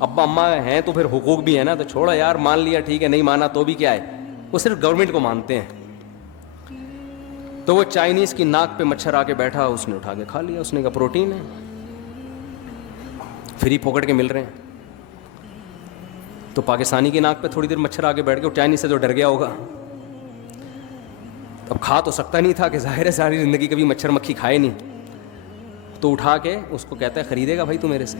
ابا اماں ہیں تو پھر حقوق بھی ہے نا, تو چھوڑا یار, مان لیا ٹھیک ہے, نہیں مانا تو بھی کیا ہے, وہ صرف گورنمنٹ کو مانتے ہیں. تو وہ چائنیز کی ناک پہ مچھر آ کے بیٹھا, اس نے اٹھا کے کھا لیا. اس نے کہا پروٹین ہے, فری پکڑ کے مل رہے ہیں. تو پاکستانی کی ناک پہ تھوڑی دیر مچھر آ کے بیٹھ گیا, چائنیز سے تو ڈر گیا ہوگا. اب کھا تو سکتا نہیں تھا کہ ظاہر ہے ساری زندگی کبھی مچھر مکھی کھائے نہیں, تو اٹھا کے اس کو کہتا ہے خریدے گا بھائی تو میرے سے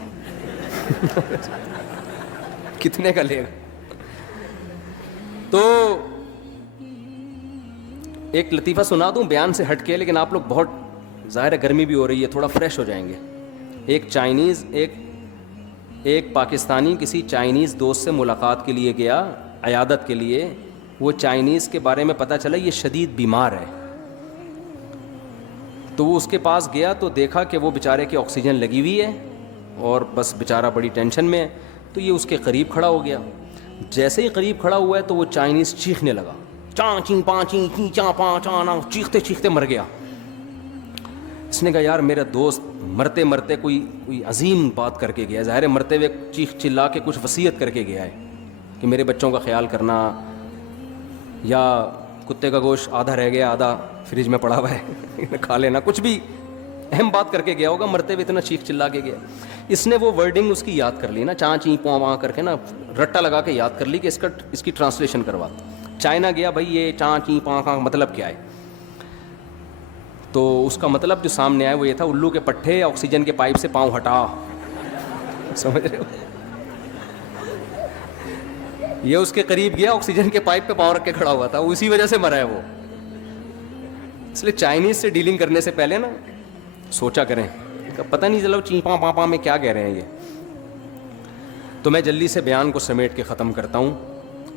کتنے کا لے گا. تو ایک لطیفہ سنا دوں بیان سے ہٹ کے, لیکن آپ لوگ بہت ظاہر ہے گرمی بھی ہو رہی ہے, تھوڑا فریش ہو جائیں گے. ایک پاکستانی کسی چائنیز دوست سے ملاقات کے لیے گیا, عیادت کے لیے, وہ چائنیز کے بارے میں پتہ چلا یہ شدید بیمار ہے، تو وہ اس کے پاس گیا تو دیکھا کہ وہ بیچارے کی آکسیجن لگی ہوئی ہے اور بس بیچارہ بڑی ٹینشن میں ہے، تو یہ اس کے قریب کھڑا ہو گیا. جیسے ہی قریب کھڑا ہوا ہے تو وہ چائنیز چیخنے لگا، چاں چیں پاں چیں چیں چاں پاں چاں نا، چیختے چیختے مر گیا. اس نے کہا یار میرا دوست مرتے مرتے کوئی عظیم بات کر کے گیا، ظاہر ہے مرتے ہوئے چیخ چلا کے کچھ وصیت کر کے گیا ہے کہ میرے بچوں کا خیال کرنا، یا کتے کا گوشت آدھا رہ گیا آدھا فریج میں پڑا ہوا ہے کھا لینا، کچھ بھی اہم بات کر کے گیا ہوگا، مرتے ہوئے اتنا چیخ چلا کے گیا. اس نے وہ ورڈنگ اس کی یاد کر لی نا، چاں چیں پواں وہاں کر کے نا رٹا لگا کے یاد کر لی کہ اس کی ٹرانسلیشن کروا. چائنا گیا بھائی یہ چاں چیں پواں کا مطلب کیا ہے، تو اس کا مطلب جو سامنے آیا وہ یہ تھا الو کے پٹھے آکسیجن کے پائپ سے پاؤں ہٹا. سمجھ رہے ہو؟ یہ اس کے قریب گیا، آکسیجن کے پائپ پہ پاؤں رکھ کے کھڑا ہوا تھا، اسی وجہ سے مرا ہے وہ. اس لیے چائنیز سے ڈیلنگ کرنے سے پہلے نا سوچا کریں، پتہ نہیں چلو چیں پاں پاں پاں میں کیا کہہ رہے ہیں یہ. تو میں جلدی سے بیان کو سمیٹ کے ختم کرتا ہوں.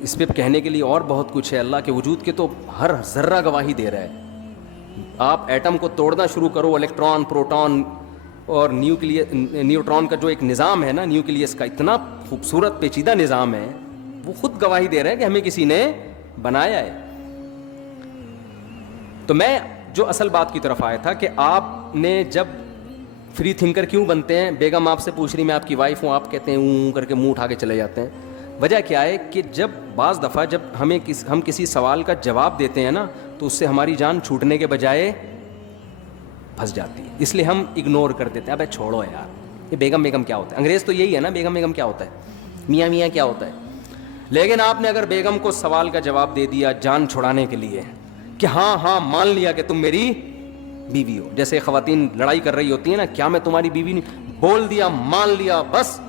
اس پہ کہنے کے لیے اور بہت کچھ ہے، اللہ کے وجود کے تو ہر ذرہ گواہی دے رہا ہے. آپ ایٹم کو توڑنا شروع کرو، الیکٹران پروٹون اور نیوٹران کا جو ایک نظام ہے نا نیوکلیس کا، اتنا خوبصورت پیچیدہ نظام ہے، وہ خود گواہی دے رہے ہیں کہ ہمیں کسی نے بنایا ہے. تو میں جو اصل بات کی طرف آیا تھا کہ آپ نے جب فری تھنکر کیوں بنتے ہیں، بیگم آپ سے پوچھ رہی میں آپ کی وائف ہوں، آپ کہتے ہیں اوں کر کے منہ اٹھا کے چلے جاتے ہیں. وجہ کیا ہے کہ جب بعض دفعہ جب ہم کسی سوال کا جواب دیتے ہیں نا تو اس سے ہماری جان چھوٹنے کے بجائے پھنس جاتی ہے، اس لیے ہم اگنور کر دیتے ہیں. ابے چھوڑو یار، یہ بیگم کیا ہوتا ہے، انگریز تو یہی ہے نا، بیگم کیا ہوتا ہے، میاں کیا ہوتا ہے. لیکن آپ نے اگر بیگم کو سوال کا جواب دے دیا جان چھڑانے کے لیے کہ ہاں مان لیا کہ تم میری بیوی ہو، جیسے خواتین لڑائی کر رہی ہوتی ہیں نا، کیا میں تمہاری بیوی نہیں، بول دیا مان لیا، بس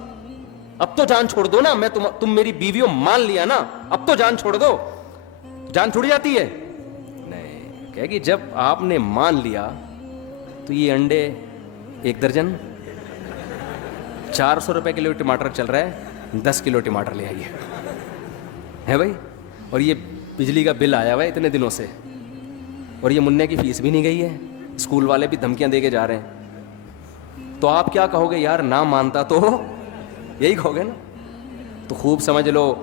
اب تو جان چھوڑ دو نا، میں تم میری بیوی ہو، مان لیا نا، اب تو جان چھوڑ دو. جان چھوڑ جاتی ہے؟ نہیں. کہ کہ جب آپ نے مان لیا تو یہ انڈے 1 درجن 400 روپے کلو ٹماٹر چل رہا ہے، 10 کلو ٹماٹر لے آئیے ہے بھائی. اور یہ بجلی کا بل آیا ہوا ہے اتنے دنوں سے، اور یہ منع کی فیس بھی نہیں گئی ہے، اسکول والے بھی دھمکیاں دے کے جا رہے ہیں. تو آپ کیا کہو گے؟ یار نہ مانتا تو یہی کہو گے نا. تو خوب سمجھ لو،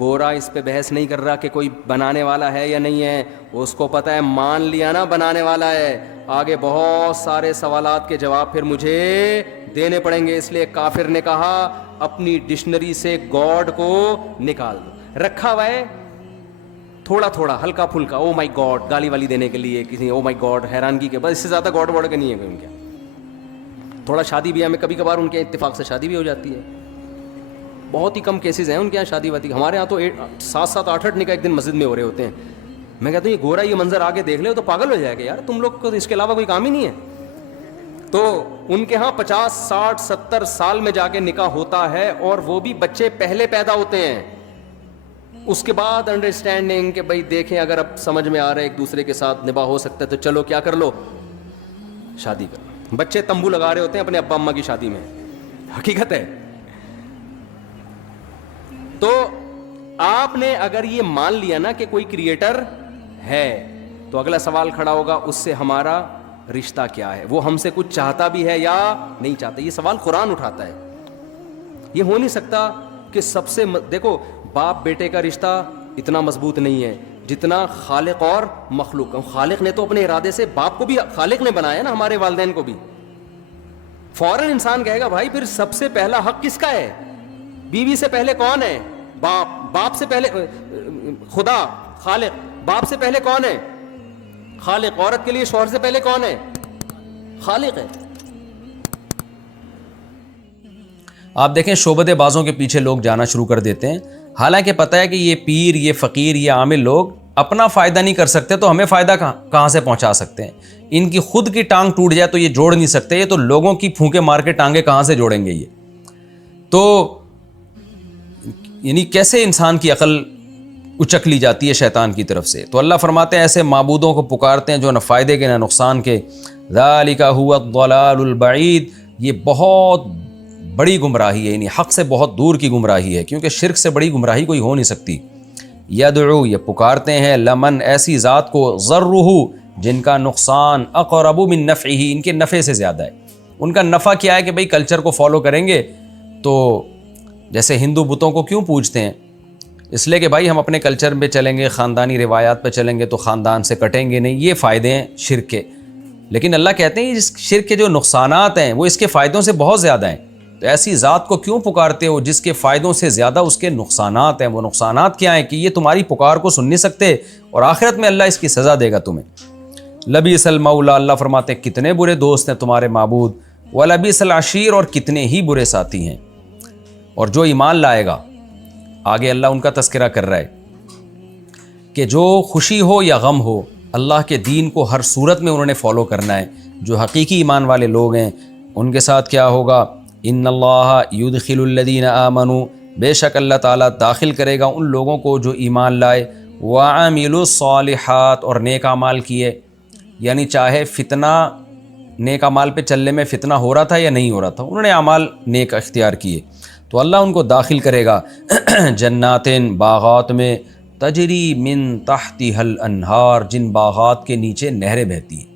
گورا اس پہ بحث نہیں کر رہا کہ کوئی بنانے والا ہے یا نہیں ہے، اس کو پتہ ہے مان لیا نا بنانے والا ہے. آگے بہت سارے سوالات کے جواب پھر مجھے دینے پڑیں گے، اس لیے کافر نے کہا اپنی ڈکشنری سے گاڈ کو نکال دو. رکھا ہوا ہے تھوڑا تھوڑا ہلکا پھلکا، او مائی گاڈ گالی والی دینے کے لیے کسی او مائی گاڈ حیرانگی کے، بس اس سے زیادہ گاڈ ورڈ کا نہیں ہے کوئی ان کے. تھوڑا شادی بیاہ میں کبھی کبھار ان کے اتفاق سے شادی بھی ہو جاتی ہے، بہت ہی کم کیسز ہیں ان کے یہاں شادی واتی. ہمارے یہاں تو 7 8 نکاح ایک دن مسجد میں ہو رہے ہوتے ہیں. میں کہتا ہوں یہ گورا یہ منظر آگے دیکھ لے تو پاگل ہو جائے گا یار، تم لوگ کو اس کے علاوہ کوئی کام ہی نہیں ہے. تو ان کے ہاں 50 60 70 سال میں جا کے نکاح ہوتا ہے، اور وہ بھی بچے پہلے پیدا ہوتے ہیں. اس کے بعد انڈرسٹینڈنگ کہ بھائی دیکھیں اگر اب سمجھ میں آ رہا ہے ایک دوسرے کے ساتھ نباہ ہو سکتا ہے تو چلو کیا کر لو، شادی کر لو. بچے تمبو لگا رہے ہوتے ہیں اپنے ابا اماں کی شادی میں، حقیقت ہے. تو آپ نے اگر یہ مان لیا نا کہ کوئی کریٹر ہے تو اگلا سوال کھڑا ہوگا اس سے ہمارا رشتہ کیا ہے، وہ ہم سے کچھ چاہتا بھی ہے یا نہیں چاہتا. یہ سوال قرآن اٹھاتا ہے. یہ ہو نہیں سکتا کہ سب سے دیکھو باپ بیٹے کا رشتہ اتنا مضبوط نہیں ہے جتنا خالق اور مخلوق. خالق نے تو اپنے ارادے سے باپ کو بھی خالق نے بنایا نا، ہمارے والدین کو بھی. فوراً انسان کہے گا بھائی پھر سب سے پہلا حق کس کا ہے؟ بیوی سے پہلے کون ہے؟ باپ. باپ سے پہلے خدا خالق. باپ سے پہلے کون ہے؟ خالق. عورت کے لیے شوہر سے پہلے کون ہے؟ خالق ہے. آپ دیکھیں شعبدے بازوں کے پیچھے لوگ جانا شروع کر دیتے ہیں، حالانکہ پتہ ہے کہ یہ پیر، یہ فقیر، یہ عامل لوگ اپنا فائدہ نہیں کر سکتے تو ہمیں فائدہ کہاں سے پہنچا سکتے ہیں؟ ان کی خود کی ٹانگ ٹوٹ جائے تو یہ جوڑ نہیں سکتے، یہ تو لوگوں کی پھونکے مار کے ٹانگیں کہاں سے جوڑیں گے؟ یہ تو یعنی کیسے انسان کی عقل اچک لی جاتی ہے شیطان کی طرف سے. تو اللہ فرماتے ہیں ایسے معبودوں کو پکارتے ہیں جو نہ فائدے کے نہ نقصان کے. ذالک هو الضلال البعید، یہ بہت بڑی گمراہی ہے، یعنی حق سے بہت دور کی گمراہی ہے، کیونکہ شرک سے بڑی گمراہی کوئی ہو نہیں سکتی. یدعو یہ پکارتے ہیں، لمن ایسی ذات کو، ضرہ جن کا نقصان اقرب من نفعہ ان کے نفع سے زیادہ ہے۔ ان کا نفع کیا ہے کہ بھئی کلچر کو فالو کریں گے تو جیسے ہندو بتوں کو کیوں پوجتے ہیں؟ اس لیے کہ بھائی ہم اپنے کلچر پہ چلیں گے، خاندانی روایات پہ چلیں گے تو خاندان سے کٹیں گے نہیں، یہ فائدے ہیں شرک کے۔ لیکن اللہ کہتے ہیں اس شرک کے جو نقصانات ہیں وہ اس کے فائدوں سے بہت زیادہ ہیں، تو ایسی ذات کو کیوں پکارتے ہو جس کے فائدوں سے زیادہ اس کے نقصانات ہیں؟ وہ نقصانات کیا ہیں کہ یہ تمہاری پکار کو سن نہیں سکتے اور آخرت میں اللہ اس کی سزا دے گا تمہیں۔ لبیس المولا، اللہ فرماتے ہیں کتنے برے دوست ہیں تمہارے معبود، ولبیس العشیر اور کتنے ہی برے ساتھی ہیں۔ اور جو ایمان لائے گا، آگے اللہ ان کا تذکرہ کر رہا ہے کہ جو خوشی ہو یا غم ہو اللہ کے دین کو ہر صورت میں انہوں نے فالو کرنا ہے۔ جو حقیقی ایمان والے لوگ ہیں ان کے ساتھ کیا ہوگا؟ ان اللہ یدخل الذین آمنوا، بے شک اللہ تعالیٰ داخل کرے گا ان لوگوں کو جو ایمان لائے، وعملوا الصالحات اور نیک اعمال کیے، یعنی چاہے فتنہ نیک اعمال پہ چلنے میں فتنہ ہو رہا تھا یا نہیں ہو رہا تھا، انہوں نے اعمال نیک اختیار کیے تو اللہ ان کو داخل کرے گا جناتن باغات میں، تجری من تحتها الانہار جن باغات کے نیچے نہریں بہتی ہیں۔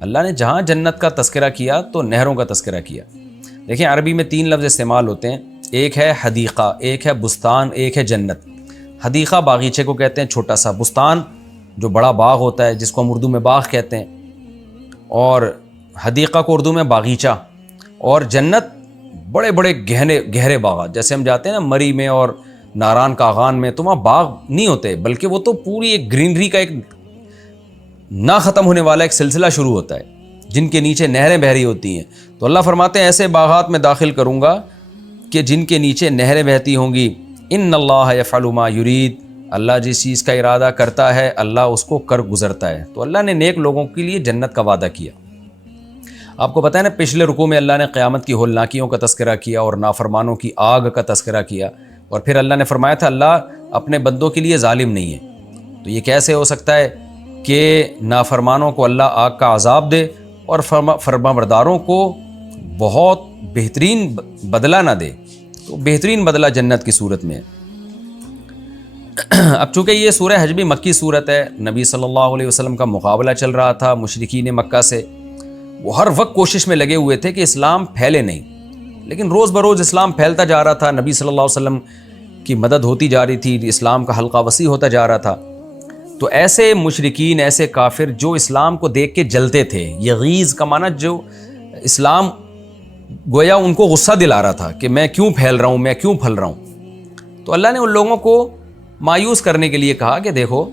اللہ نے جہاں جنت کا تذکرہ کیا تو نہروں کا تذکرہ کیا۔ دیکھیں عربی میں 3 لفظ استعمال ہوتے ہیں، ایک ہے حدیقہ، ایک ہے بستان، ایک ہے جنت۔ حدیقہ باغیچے کو کہتے ہیں چھوٹا سا، بستان جو بڑا باغ ہوتا ہے جس کو ہم اردو میں باغ کہتے ہیں، اور حدیقہ کو اردو میں باغیچہ، اور جنت بڑے بڑے گہرے باغات، جیسے ہم جاتے ہیں نا مری میں اور ناران کاغان میں، تو وہاں باغ نہیں ہوتے بلکہ وہ تو پوری ایک گرینری کا ایک نہ ختم ہونے والا ایک سلسلہ شروع ہوتا ہے جن کے نیچے نہریں بہہ رہی ہوتی ہیں۔ تو اللہ فرماتے ہیں ایسے باغات میں داخل کروں گا کہ جن کے نیچے نہریں بہتی ہوں گی۔ ان اللہ یفعل ما یرید، اللہ جس چیز کا ارادہ کرتا ہے اللہ اس کو کر گزرتا ہے۔ تو اللہ نے نیک لوگوں کے لیے جنت کا وعدہ کیا۔ آپ کو پتہ ہے نا پچھلے رکوع میں اللہ نے قیامت کی ہولناکیوں کا تذکرہ کیا اور نافرمانوں کی آگ کا تذکرہ کیا، اور پھر اللہ نے فرمایا تھا اللہ اپنے بندوں کے لیے ظالم نہیں ہے۔ تو یہ کیسے ہو سکتا ہے کہ نافرمانوں کو اللہ آگ کا عذاب دے اور فرمانبرداروں کو بہت بہترین بدلہ نہ دے؟ تو بہترین بدلہ جنت کی صورت میں ہے۔ اب چونکہ یہ سورہ حج بھی مکی صورت ہے، نبی صلی اللہ علیہ وسلم کا مقابلہ چل رہا تھا مشرکین مکہ سے، وہ ہر وقت کوشش میں لگے ہوئے تھے کہ اسلام پھیلے نہیں، لیکن روز بروز اسلام پھیلتا جا رہا تھا، نبی صلی اللہ علیہ وسلم کی مدد ہوتی جا رہی تھی، اسلام کا حلقہ وسیع ہوتا جا رہا تھا۔ تو ایسے مشرکین، ایسے کافر جو اسلام کو دیکھ کے جلتے تھے، یغیظ کا معنی جو اسلام گویا ان کو غصہ دلا رہا تھا کہ میں کیوں پھیل رہا ہوں، میں کیوں پھل رہا ہوں۔ تو اللہ نے ان لوگوں کو مایوس کرنے کے لیے کہا کہ دیکھو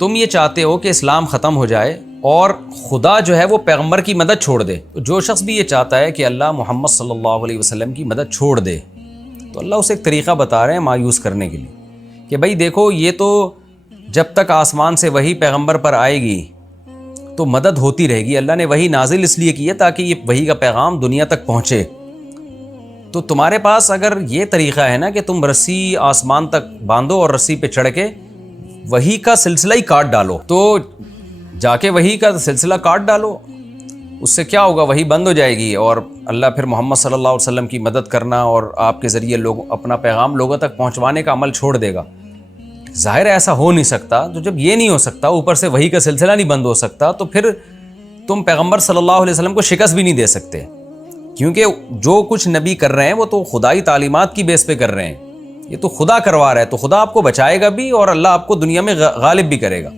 تم یہ چاہتے ہو کہ اسلام ختم ہو جائے اور خدا جو ہے وہ پیغمبر کی مدد چھوڑ دے، تو جو شخص بھی یہ چاہتا ہے کہ اللہ محمد صلی اللہ علیہ وسلم کی مدد چھوڑ دے، تو اللہ اسے ایک طریقہ بتا رہے ہیں مایوس کرنے کے لیے کہ بھائی دیکھو یہ تو جب تک آسمان سے وہی پیغمبر پر آئے گی تو مدد ہوتی رہے گی۔ اللہ نے وہی نازل اس لیے کی ہے تاکہ یہ وہی کا پیغام دنیا تک پہنچے۔ تو تمہارے پاس اگر یہ طریقہ ہے نا کہ تم رسی آسمان تک باندھو اور رسی پہ چڑھ کے وہی کا سلسلہ ہی کاٹ ڈالو، تو جا کے وہی کا سلسلہ کاٹ ڈالو، اس سے کیا ہوگا؟ وہی بند ہو جائے گی اور اللہ پھر محمد صلی اللہ علیہ وسلم کی مدد کرنا اور آپ کے ذریعے لوگ اپنا پیغام لوگوں تک پہنچوانے کا عمل چھوڑ دے گا۔ ظاہر ہے ایسا ہو نہیں سکتا، تو جب یہ نہیں ہو سکتا، اوپر سے وہی کا سلسلہ نہیں بند ہو سکتا، تو پھر تم پیغمبر صلی اللہ علیہ وسلم کو شکست بھی نہیں دے سکتے، کیونکہ جو کچھ نبی کر رہے ہیں وہ تو خدائی تعلیمات کی بیس پہ کر رہے ہیں، یہ تو خدا کروا رہا ہے، تو خدا آپ کو بچائے گا بھی اور اللہ آپ کو دنیا میں غالب بھی کرے گا۔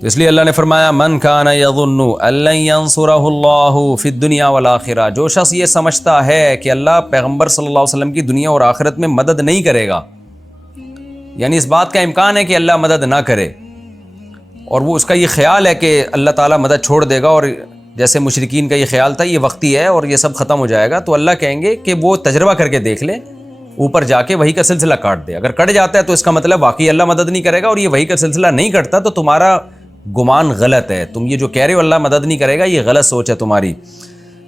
تو اس لیے اللہ نے فرمایا من کان یظن ان لن ینصرہ اللہ فی الدنیا والآخرہ، جو شخص یہ سمجھتا ہے کہ اللہ پیغمبر صلی اللہ علیہ وسلم کی دنیا اور آخرت میں مدد نہیں کرے گا، یعنی اس بات کا امکان ہے کہ اللہ مدد نہ کرے، اور وہ اس کا یہ خیال ہے کہ اللہ تعالیٰ مدد چھوڑ دے گا، اور جیسے مشرکین کا یہ خیال تھا یہ وقتی ہے اور یہ سب ختم ہو جائے گا، تو اللہ کہیں گے کہ وہ تجربہ کر کے دیکھ لے، اوپر جا کے وہی کا سلسلہ کاٹ دے۔ اگر کٹ جاتا ہے تو اس کا مطلب واقعی اللہ مدد نہیں کرے گا، اور یہ وہی کا سلسلہ نہیں کٹتا تو تمہارا گمان غلط ہے، تم یہ جو کہہ رہے ہو اللہ مدد نہیں کرے گا یہ غلط سوچ ہے تمہاری۔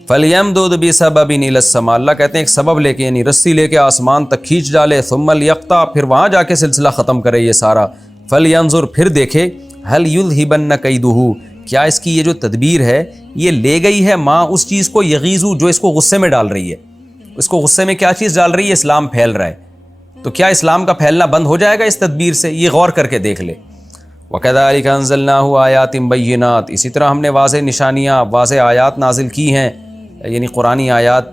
فَلْيَمْدُدْ بِسَبَبٍ إِلَى السَّمَاءِ، اللہ کہتے ہیں ایک سبب لے کے، یعنی رسی لے کے آسمان تک کھینچ ڈالے، ثُمَّ لْيَقْطَعْ، پھر وہاں جا کے سلسلہ ختم کرے یہ سارا، فَلْيَنظُرْ، پھر دیکھے، هَلْ يُذْهِبَنَّ كَيْدُهُ، کیا اس کی یہ جو تدبیر ہے یہ لے گئی ہے ماں اس چیز کو، یغیظ جو اس کو غصے میں ڈال رہی ہے، اس کو غصے میں کیا چیز ڈال رہی ہے؟ اسلام پھیل رہا ہے، تو کیا اسلام کا پھیلنا بند ہو جائے گا اس تدبیر سے؟ یہ غور کر کے دیکھ لے. وَكَذَلِكَ أَنزَلْنَاهُ آيَاتٍ بَيِّنَاتٍ، اسی طرح ہم نے واضح نشانیاں، واضح آیات نازل کی ہیں، یعنی قرآنی آیات.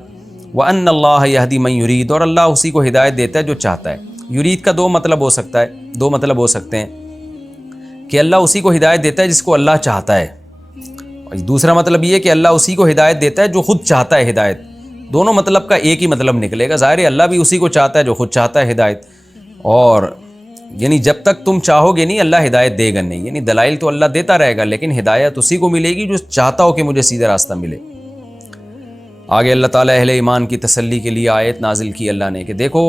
وَأَنَّ اللَّهَ يَهْدِي مَن يُرِيدُ، اور اللہ اسی کو ہدایت دیتا ہے جو چاہتا ہے. یرید کا دو مطلب ہو سکتا ہے، دو مطلب ہو سکتے ہیں کہ اللہ اسی کو ہدایت دیتا ہے جس کو اللہ چاہتا ہے، اور دوسرا مطلب یہ کہ اللہ اسی کو ہدایت دیتا ہے جو خود چاہتا ہے ہدایت. دونوں مطلب کا ایک ہی مطلب نکلے گا. ظاہر ہے اللہ بھی اسی کو چاہتا ہے جو خود چاہتا ہے ہدایت، اور یعنی جب تک تم چاہو گے نہیں اللہ ہدایت دے گا نہیں. یعنی دلائل تو اللہ دیتا رہے گا لیکن ہدایت اسی کو ملے گی جو چاہتا ہو کہ مجھے سیدھا راستہ ملے. آگے اللہ تعالیٰ اہل ایمان کی تسلی کے لیے آیت نازل کی اللہ نے کہ دیکھو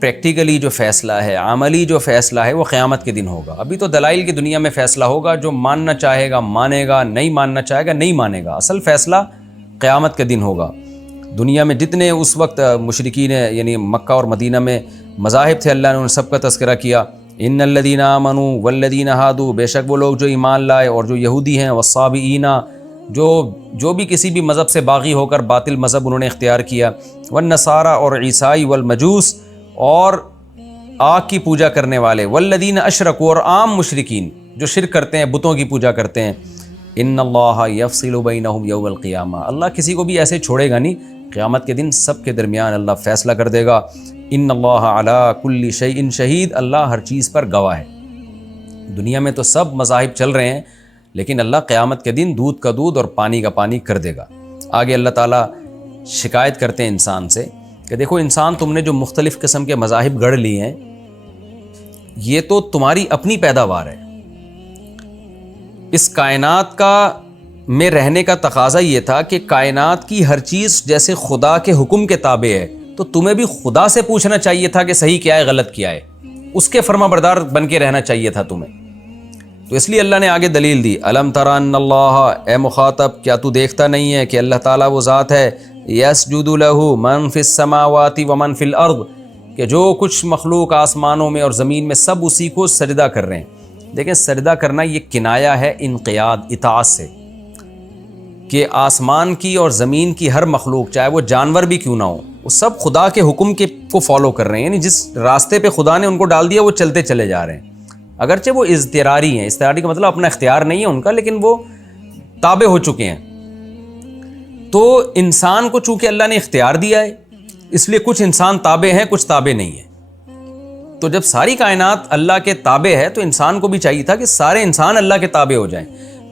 پریکٹیکلی جو فیصلہ ہے، عملی جو فیصلہ ہے وہ قیامت کے دن ہوگا. ابھی تو دلائل کی دنیا میں فیصلہ ہوگا، جو ماننا چاہے گا مانے گا، نہیں ماننا چاہے گا نہیں مانے گا. اصل فیصلہ قیامت کے دن ہوگا. دنیا میں جتنے اس وقت مشرکین یعنی مکہ اور مدینہ میں مذاہب تھے اللہ نے ان سب کا تذکرہ کیا. ان الذین آمنوا والذین ہادوا، بے شک وہ لوگ جو ایمان لائے اور جو یہودی ہیں، والصابئین، جو بھی کسی بھی مذہب سے باغی ہو کر باطل مذہب انہوں نے اختیار کیا، والنصارى اور عیسائی، والمجوس اور آگ کی پوجا کرنے والے، والذین اشرکوا اور عام مشرکین جو شرک کرتے ہیں، بتوں کی پوجا کرتے ہیں. ان اللہ یفصل بینہم یوم القیامہ، اللہ کسی کو بھی ایسے چھوڑے گا نہیں، قیامت کے دن سب کے درمیان اللہ فیصلہ کر دے گا. ان اللہ علی کل شیء شہید، اللہ ہر چیز پر گواہ ہے. دنیا میں تو سب مذاہب چل رہے ہیں لیکن اللہ قیامت کے دن دودھ کا دودھ اور پانی کا پانی کر دے گا. آگے اللہ تعالیٰ شکایت کرتے ہیں انسان سے کہ دیکھو انسان، تم نے جو مختلف قسم کے مذاہب گڑھ لیے ہیں یہ تو تمہاری اپنی پیداوار ہے. اس کائنات کا میں رہنے کا تقاضا یہ تھا کہ کائنات کی ہر چیز جیسے خدا کے حکم کے تابع ہے تو تمہیں بھی خدا سے پوچھنا چاہیے تھا کہ صحیح کیا ہے غلط کیا ہے، اس کے فرما بردار بن کے رہنا چاہیے تھا تمہیں. تو اس لیے اللہ نے آگے دلیل دی، الم تر ان اللہ، اے مخاطب کیا تو دیکھتا نہیں ہے کہ اللہ تعالیٰ وہ ذات ہے، یسجد لہ من فی السماوات ومن فی الارض، کہ جو کچھ مخلوق آسمانوں میں اور زمین میں سب اسی کو سجدہ کر رہے ہیں. دیکھیں سجدہ کرنا یہ کنایہ ہے انقیاد، اطاعت سے، کہ آسمان کی اور زمین کی ہر مخلوق چاہے وہ جانور بھی کیوں نہ ہو وہ سب خدا کے حکم کو فالو کر رہے ہیں. یعنی جس راستے پہ خدا نے ان کو ڈال دیا وہ چلتے چلے جا رہے ہیں، اگرچہ وہ اضطراری ہیں. اضطراری کا مطلب اپنا اختیار نہیں ہے ان کا، لیکن وہ تابع ہو چکے ہیں. تو انسان کو چونکہ اللہ نے اختیار دیا ہے اس لیے کچھ انسان تابع ہیں کچھ تابع نہیں ہیں. تو جب ساری کائنات اللہ کے تابع ہے تو انسان کو بھی چاہیے تھا کہ سارے انسان اللہ کے تابع ہو جائیں.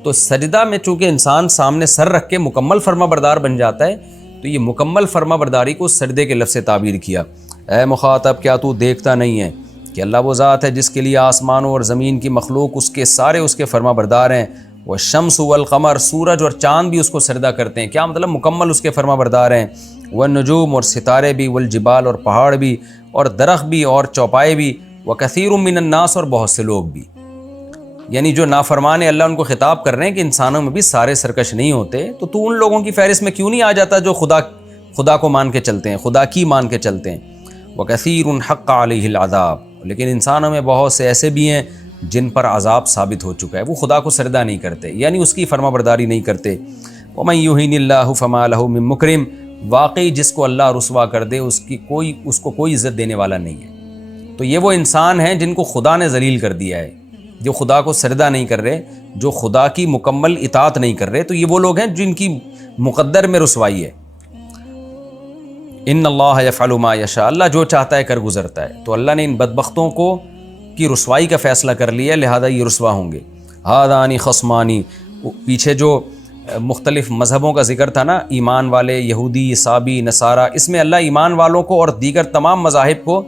تو سجدہ میں چونکہ انسان سامنے سر رکھ کے مکمل فرما بردار بن جاتا ہے تو یہ مکمل فرما برداری کو سجدے کے لفظ سے تعبیر کیا. اے مخاطب کیا تو دیکھتا نہیں ہے کہ اللہ وہ ذات ہے جس کے لیے آسمانوں اور زمین کی مخلوق اس کے سارے اس کے فرما بردار ہیں. والشمس والقمر، سورج اور چاند بھی اس کو سجدہ کرتے ہیں. کیا مطلب؟ مکمل اس کے فرما بردار ہیں. والنجوم، اور ستارے بھی، والجبال، اور پہاڑ بھی، اور درخت بھی، اور چوپائے بھی، وکثیر من الناس، اور بہت سے لوگ بھی. یعنی جو نافرمان اللہ ان کو خطاب کر رہے ہیں کہ انسانوں میں بھی سارے سرکش نہیں ہوتے، تو ان لوگوں کی فہرست میں کیوں نہیں آ جاتا جو خدا کو مان کے چلتے ہیں، خدا کی مان کے چلتے ہیں. وکثیر حق علیہ العذاب، لیکن انسانوں میں بہت سے ایسے بھی ہیں جن پر عذاب ثابت ہو چکا ہے، وہ خدا کو سجدہ نہیں کرتے یعنی اس کی فرما برداری نہیں کرتے. ومن یہن اللہ فما لہ من مکرم، واقعی جس کو اللہ رسوا کر دے اس کو کوئی عزت دینے والا نہیں ہے. تو یہ وہ انسان ہیں جن کو خدا نے ذلیل کر دیا ہے، جو خدا کو سجدہ نہیں کر رہے، جو خدا کی مکمل اطاعت نہیں کر رہے. تو یہ وہ لوگ ہیں جن کی مقدر میں رسوائی ہے. ان اللہ یفعل ما یشاء، اللہ جو چاہتا ہے کر گزرتا ہے. تو اللہ نے ان بدبختوں کی رسوائی کا فیصلہ کر لیا، لہذا یہ رسوا ہوں گے. ہادانی خصمانی، پیچھے جو مختلف مذہبوں کا ذکر تھا نا، ایمان والے، یہودی، عیسابی، نصارہ، اس میں اللہ ایمان والوں کو اور دیگر تمام مذاہب کو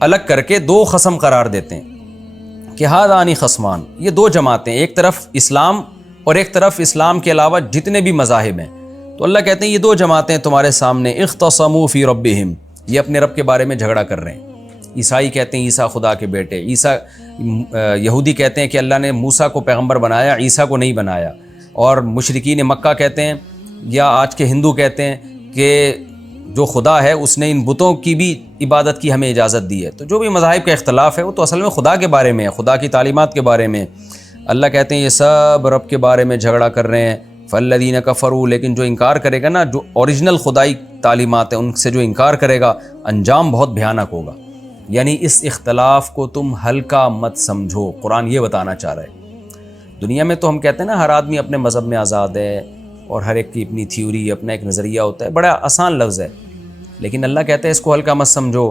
الگ کر کے دو قسم قرار دیتے ہیں کہ ہادانی خصمان، یہ دو جماعتیں، ایک طرف اسلام اور ایک طرف اسلام کے علاوہ جتنے بھی مذاہب ہیں. تو اللہ کہتے ہیں یہ دو جماعتیں تمہارے سامنے، اختصموا فی ربہم، یہ اپنے رب کے بارے میں جھگڑا کر رہے ہیں. عیسائی کہتے ہیں عیسیٰ خدا کے بیٹے، یہودی کہتے ہیں کہ اللہ نے موسیٰ کو پیغمبر بنایا، عیسیٰ کو نہیں بنایا. اور مشرکین مکہ کہتے ہیں، یا آج کے ہندو کہتے ہیں کہ جو خدا ہے اس نے ان بتوں کی بھی عبادت کی ہمیں اجازت دی ہے. تو جو بھی مذاہب کا اختلاف ہے وہ تو اصل میں خدا کے بارے میں ہے، خدا کی تعلیمات کے بارے میں. اللہ کہتے ہیں یہ سب رب کے بارے میں جھگڑا کر رہے ہیں. فالذین کفروا، لیکن جو انکار کرے گا نا، جو اوریجنل خدائی تعلیمات ہیں ان سے جو انکار کرے گا انجام بہت بھیانک ہوگا۔ یعنی اس اختلاف کو تم ہلکا مت سمجھو، قرآن یہ بتانا چاہ رہا ہے۔ دنیا میں تو ہم کہتے ہیں نا ہر آدمی اپنے مذہب میں آزاد ہے اور ہر ایک کی اپنی تھیوری، اپنا ایک نظریہ ہوتا ہے، بڑا آسان لفظ ہے، لیکن اللہ کہتا ہے اس کو ہلکا مت سمجھو۔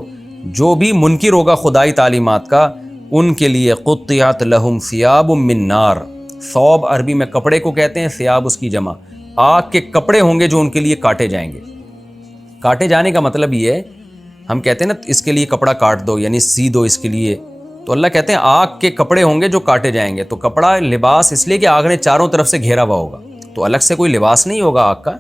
جو بھی منکر ہوگا خدائی تعلیمات کا، ان کے لیے قطعت لہم ثیاب من نار، ثوب عربی میں کپڑے کو کہتے ہیں، ثیاب اس کی جمع، آگ کے کپڑے ہوں گے جو ان کے لیے کاٹے جائیں گے۔ کاٹے جانے کا مطلب یہ ہے، ہم کہتے ہیں نا اس کے لیے کپڑا کاٹ دو یعنی سی دو اس کے لیے، تو اللہ کہتے ہیں آگ کے کپڑے ہوں گے جو کاٹے جائیں گے۔ تو کپڑا لباس اس لیے کہ آگ نے چاروں طرف سے گھیرا ہوا ہوگا، تو الگ سے کوئی لباس نہیں ہوگا آگ کا،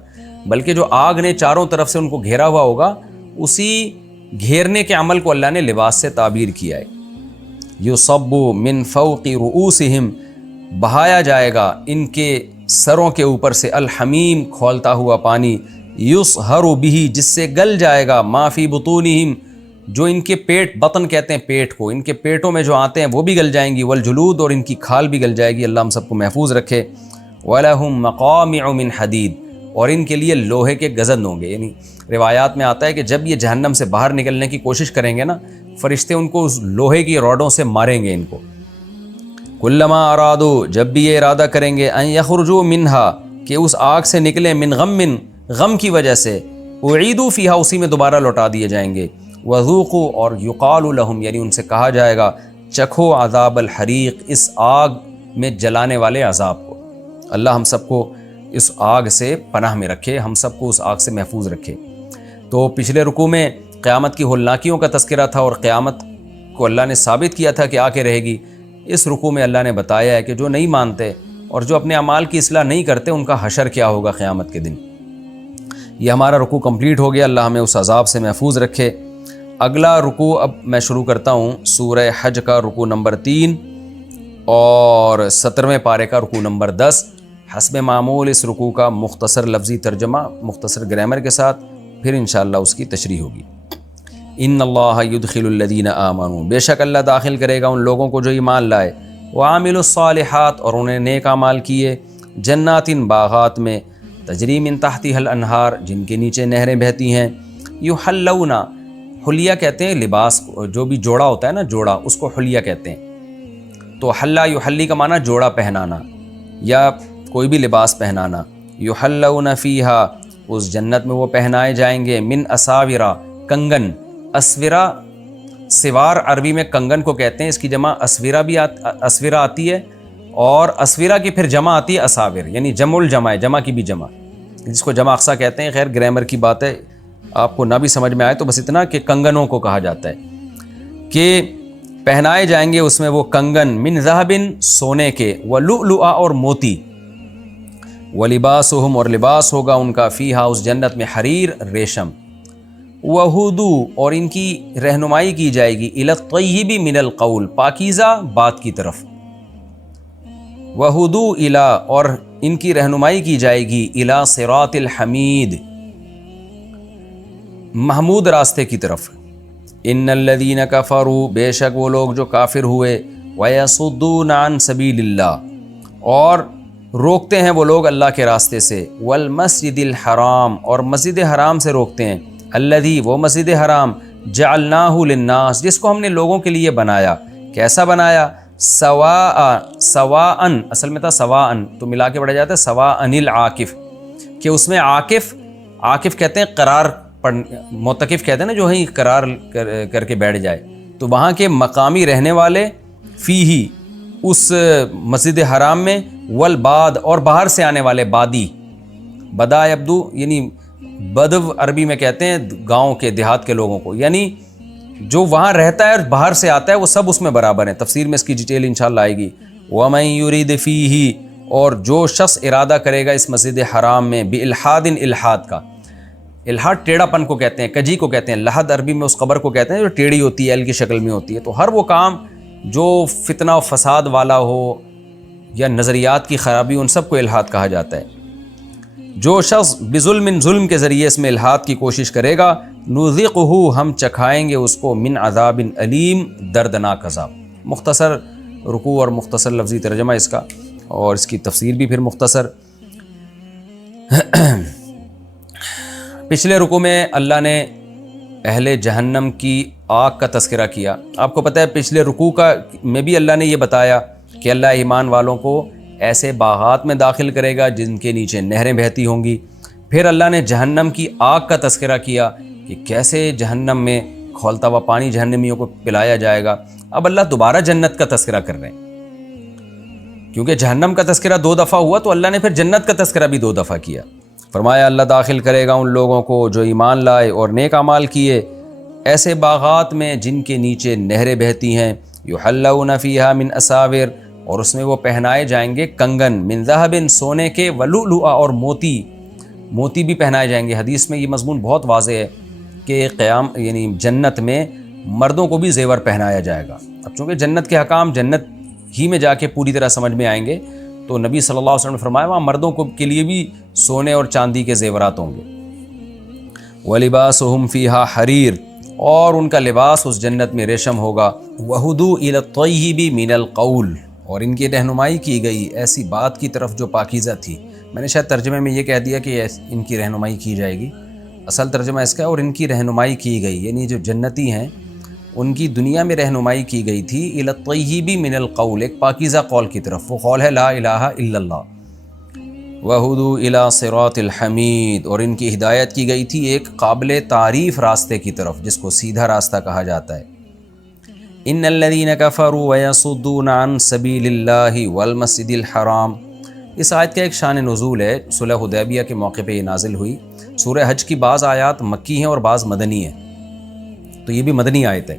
بلکہ جو آگ نے چاروں طرف سے ان کو گھیرا ہوا ہوگا، اسی گھیرنے کے عمل کو اللہ نے لباس سے تعبیر کیا ہے۔ یصب من فوق رؤوسہم، بہایا جائے گا ان کے سروں کے اوپر سے، الحمیم، کھولتا ہوا پانی، یصہر بہ، جس سے گل جائے گا، ما فی بطونہم، جو ان کے پیٹ، بطن کہتے ہیں پیٹ کو، ان کے پیٹوں میں جو آتے ہیں وہ بھی گل جائیں گی، والجلود، اور ان کی کھال بھی گل جائے گی، اللہ ہم سب کو محفوظ رکھے۔ وَلَهُم مَّقَامِعُ مِنْ حَدِيدٍ، اور ان کے لیے لوہے کے گزند ہوں گے۔ یعنی روایات میں آتا ہے کہ جب یہ جہنم سے باہر نکلنے کی کوشش کریں گے نا، فرشتے ان کو اس لوہے کی روڈوں سے ماریں گے ان کو۔ کلما ارادو، جب بھی یہ ارادہ کریں گے، ان یخرجوا منہا، کہ اس آگ سے نکلیں، من غم، غم کی وجہ سے، اعیدوا فیہا، اسی میں دوبارہ لوٹا دیے جائیں گے، وذوقوا، اور یقال لہم، یعنی ان سے کہا جائے گا، چکھو عذاب الحریق، اس آگ میں جلانے والے عذاب کو۔ اللہ ہم سب کو اس آگ سے پناہ میں رکھے، ہم سب کو اس آگ سے محفوظ رکھے۔ تو پچھلے رکوع میں قیامت کی ہولناکیوں کا تذکرہ تھا اور قیامت کو اللہ نے ثابت کیا تھا کہ آ کے رہے گی۔ اس رکوع میں اللہ نے بتایا ہے کہ جو نہیں مانتے اور جو اپنے اعمال کی اصلاح نہیں کرتے ان کا حشر کیا ہوگا قیامت کے دن۔ یہ ہمارا رکوع کمپلیٹ ہو گیا، اللہ ہمیں اس عذاب سے محفوظ رکھے۔ اگلا رکوع اب میں شروع کرتا ہوں، سورہ حج کا رکوع نمبر 3 اور 17ویں پارے کا رکوع نمبر 10۔ حسب معمول اس رکوع کا مختصر لفظی ترجمہ، مختصر گرامر کے ساتھ، پھر انشاءاللہ اس کی تشریح ہوگی۔ ان اللہ یدخل الذین آمنوا، بے شک اللہ داخل کرے گا ان لوگوں کو جو ایمان لائے، وعاملوا الصالحات، اور انہیں نیک اعمال کیے، جنات، باغات میں، تجری من تحتها الانہار، جن کے نیچے نہریں بہتی ہیں، یحلون، حلیہ کہتے ہیں لباس کو، جو بھی جوڑا ہوتا ہے نا، جوڑا، اس کو حلیہ کہتے ہیں۔ تو حلہ یحلی کا معنی جوڑا پہنانا یا کوئی بھی لباس پہنانا۔ یحلون فیہا، اس جنت میں وہ پہنائے جائیں گے، من اساورا، کنگن، اسورا، سوار عربی میں کنگن کو کہتے ہیں، اس کی جمع اسورا بھی اسورا آتی ہے، اور اسورا کی پھر جمع آتی ہے اساور، یعنی جمع الجمع ہے، جمع کی بھی جمع، جس کو جمع اقصا کہتے ہیں۔ خیر گرامر کی بات ہے، آپ کو نہ بھی سمجھ میں آئے تو بس اتنا کہ کنگنوں کو کہا جاتا ہے کہ پہنائے جائیں گے اس میں وہ کنگن، من ذہب، سونے کے، ولؤلؤا، اور موتی، ولباسہم، اور لباس ہوگا ان کا، فیہا، اس جنت میں، حریر، ریشم، وہدو، اور ان کی رہنمائی کی جائے گی، الی الطیب من القول، پاکیزہ بات کی طرف، وہدو الی، اور ان کی رہنمائی کی جائے گی، الی صراط الحمید، محمود راستے کی طرف۔ ان الذین کفروا، بے شک وہ لوگ جو کافر ہوئے، ویصدون عن سبیل اللہ، اور روکتے ہیں وہ لوگ اللہ کے راستے سے، والمسجد الحرام، اور مسجد حرام سے روکتے ہیں، الذی، وہ مسجد حرام، جعلناہ للناس، جس کو ہم نے لوگوں کے لیے بنایا۔ کیسا بنایا؟ سواءن، اصل میں تھا سواءن، تو ملا کے پڑھا جاتا ہے سواءن العاکف، کہ اس میں عاکف کہتے ہیں قرار، معتکف کہتے ہیں نا جو ہی قرار کر کے بیٹھ جائے، تو وہاں کے مقامی رہنے والے، فیہی، اس مسجد حرام میں، والباد، اور باہر سے آنے والے، بادی، بدا یبدو، یعنی بدو عربی میں کہتے ہیں گاؤں کے، دیہات کے لوگوں کو، یعنی جو وہاں رہتا ہے اور باہر سے آتا ہے وہ سب اس میں برابر ہیں۔ تفسیر میں اس کی ڈیٹیل انشاءاللہ آئے گی۔ وَمَن يُرِدْ فِيهِ، اور جو شخص ارادہ کرے گا اس مسجد حرام میں، بِالْحَادٍ، الحاد کا، الحاد ٹیڑھا پن کو کہتے ہیں، کجی کو کہتے ہیں، لحد عربی میں اس قبر کو کہتے ہیں جو ٹیڑھی ہوتی ہے، ایل کی شکل میں ہوتی ہے۔ تو ہر وہ کام جو فتنہ و فساد والا ہو یا نظریات کی خرابی، ان سب کو الحاد کہا جاتا ہے۔ جو شخص بظلم، ظلم کے ذریعے اس میں الحاد کی کوشش کرے گا، نذقہ، ہم چکھائیں گے اس کو، من عذاب علیم، دردناک عذاب۔ مختصر رکوع اور مختصر لفظی ترجمہ اس کا، اور اس کی تفسیر بھی پھر مختصر۔ پچھلے رکوع میں اللہ نے اہل جہنم کی آگ کا تذکرہ کیا. آپ کو پتہ ہے پچھلے رکوع میں بھی اللہ نے یہ بتایا کہ اللہ ایمان والوں کو ایسے باغات میں داخل کرے گا جن کے نیچے نہریں بہتی ہوں گی. پھر اللہ نے جہنم کی آگ کا تذکرہ کیا کہ کیسے جہنم میں کھولتا ہوا پانی جہنمیوں کو پلایا جائے گا. اب اللہ دوبارہ جنت کا تذکرہ کر رہے ہیں کیونکہ جہنم کا تذکرہ 2 دفعہ ہوا تو اللہ نے پھر جنت کا تذکرہ بھی 2 دفعہ کیا. فرمایا اللہ داخل کرے گا ان لوگوں کو جو ایمان لائے اور نیک اعمال کیے ایسے باغات میں جن کے نیچے نہریں بہتی ہیں. یحلون فیہا من اساور، اور اس میں وہ پہنائے جائیں گے کنگن، من ذہب، سونے کے، ولؤلؤ، اور موتی بھی پہنائے جائیں گے. حدیث میں یہ مضمون بہت واضح ہے کہ قیام یعنی جنت میں مردوں کو بھی زیور پہنایا جائے گا. اب چونکہ جنت کے حکام جنت ہی میں جا کے پوری طرح سمجھ میں آئیں گے تو نبی صلی اللہ علیہ وسلم نے فرمایا وہاں مردوں کے لیے بھی سونے اور چاندی کے زیورات ہوں گے. وَلِبَاسُهُمْ فِيهَا حَرِيرٌ، اور ان کا لباس اس جنت میں ریشم ہوگا. وَهُدُوا إِلَى الطَّيِّبِ مِنَ الْقَوْلِ، اور ان کی رہنمائی کی گئی ایسی بات کی طرف جو پاکیزہ تھی. میں نے شاید ترجمے میں یہ کہہ دیا کہ ان کی رہنمائی کی جائے گی، اصل ترجمہ اس کا ہے اور ان کی رہنمائی کی گئی، یعنی جو جنتی ہیں ان کی دنیا میں رہنمائی کی گئی تھی الی الطیب من القول، ایک پاکیزہ قول کی طرف. وہ قول ہے لا الہ الا اللہ. وہدوا الی صراط الحمید، اور ان کی ہدایت کی گئی تھی ایک قابل تعریف راستے کی طرف جس کو سیدھا راستہ کہا جاتا ہے. ان الذین کفروا ویصدون عن سبیل اللہ والمسجد الحرام، اس آیت کا ایک شان نزول ہے. صلح حدیبیہ کے موقع پہ یہ نازل ہوئی. سورہ حج کی بعض آیات مکی ہیں اور بعض مدنی ہیں، تو یہ بھی مدنی آیت ہے.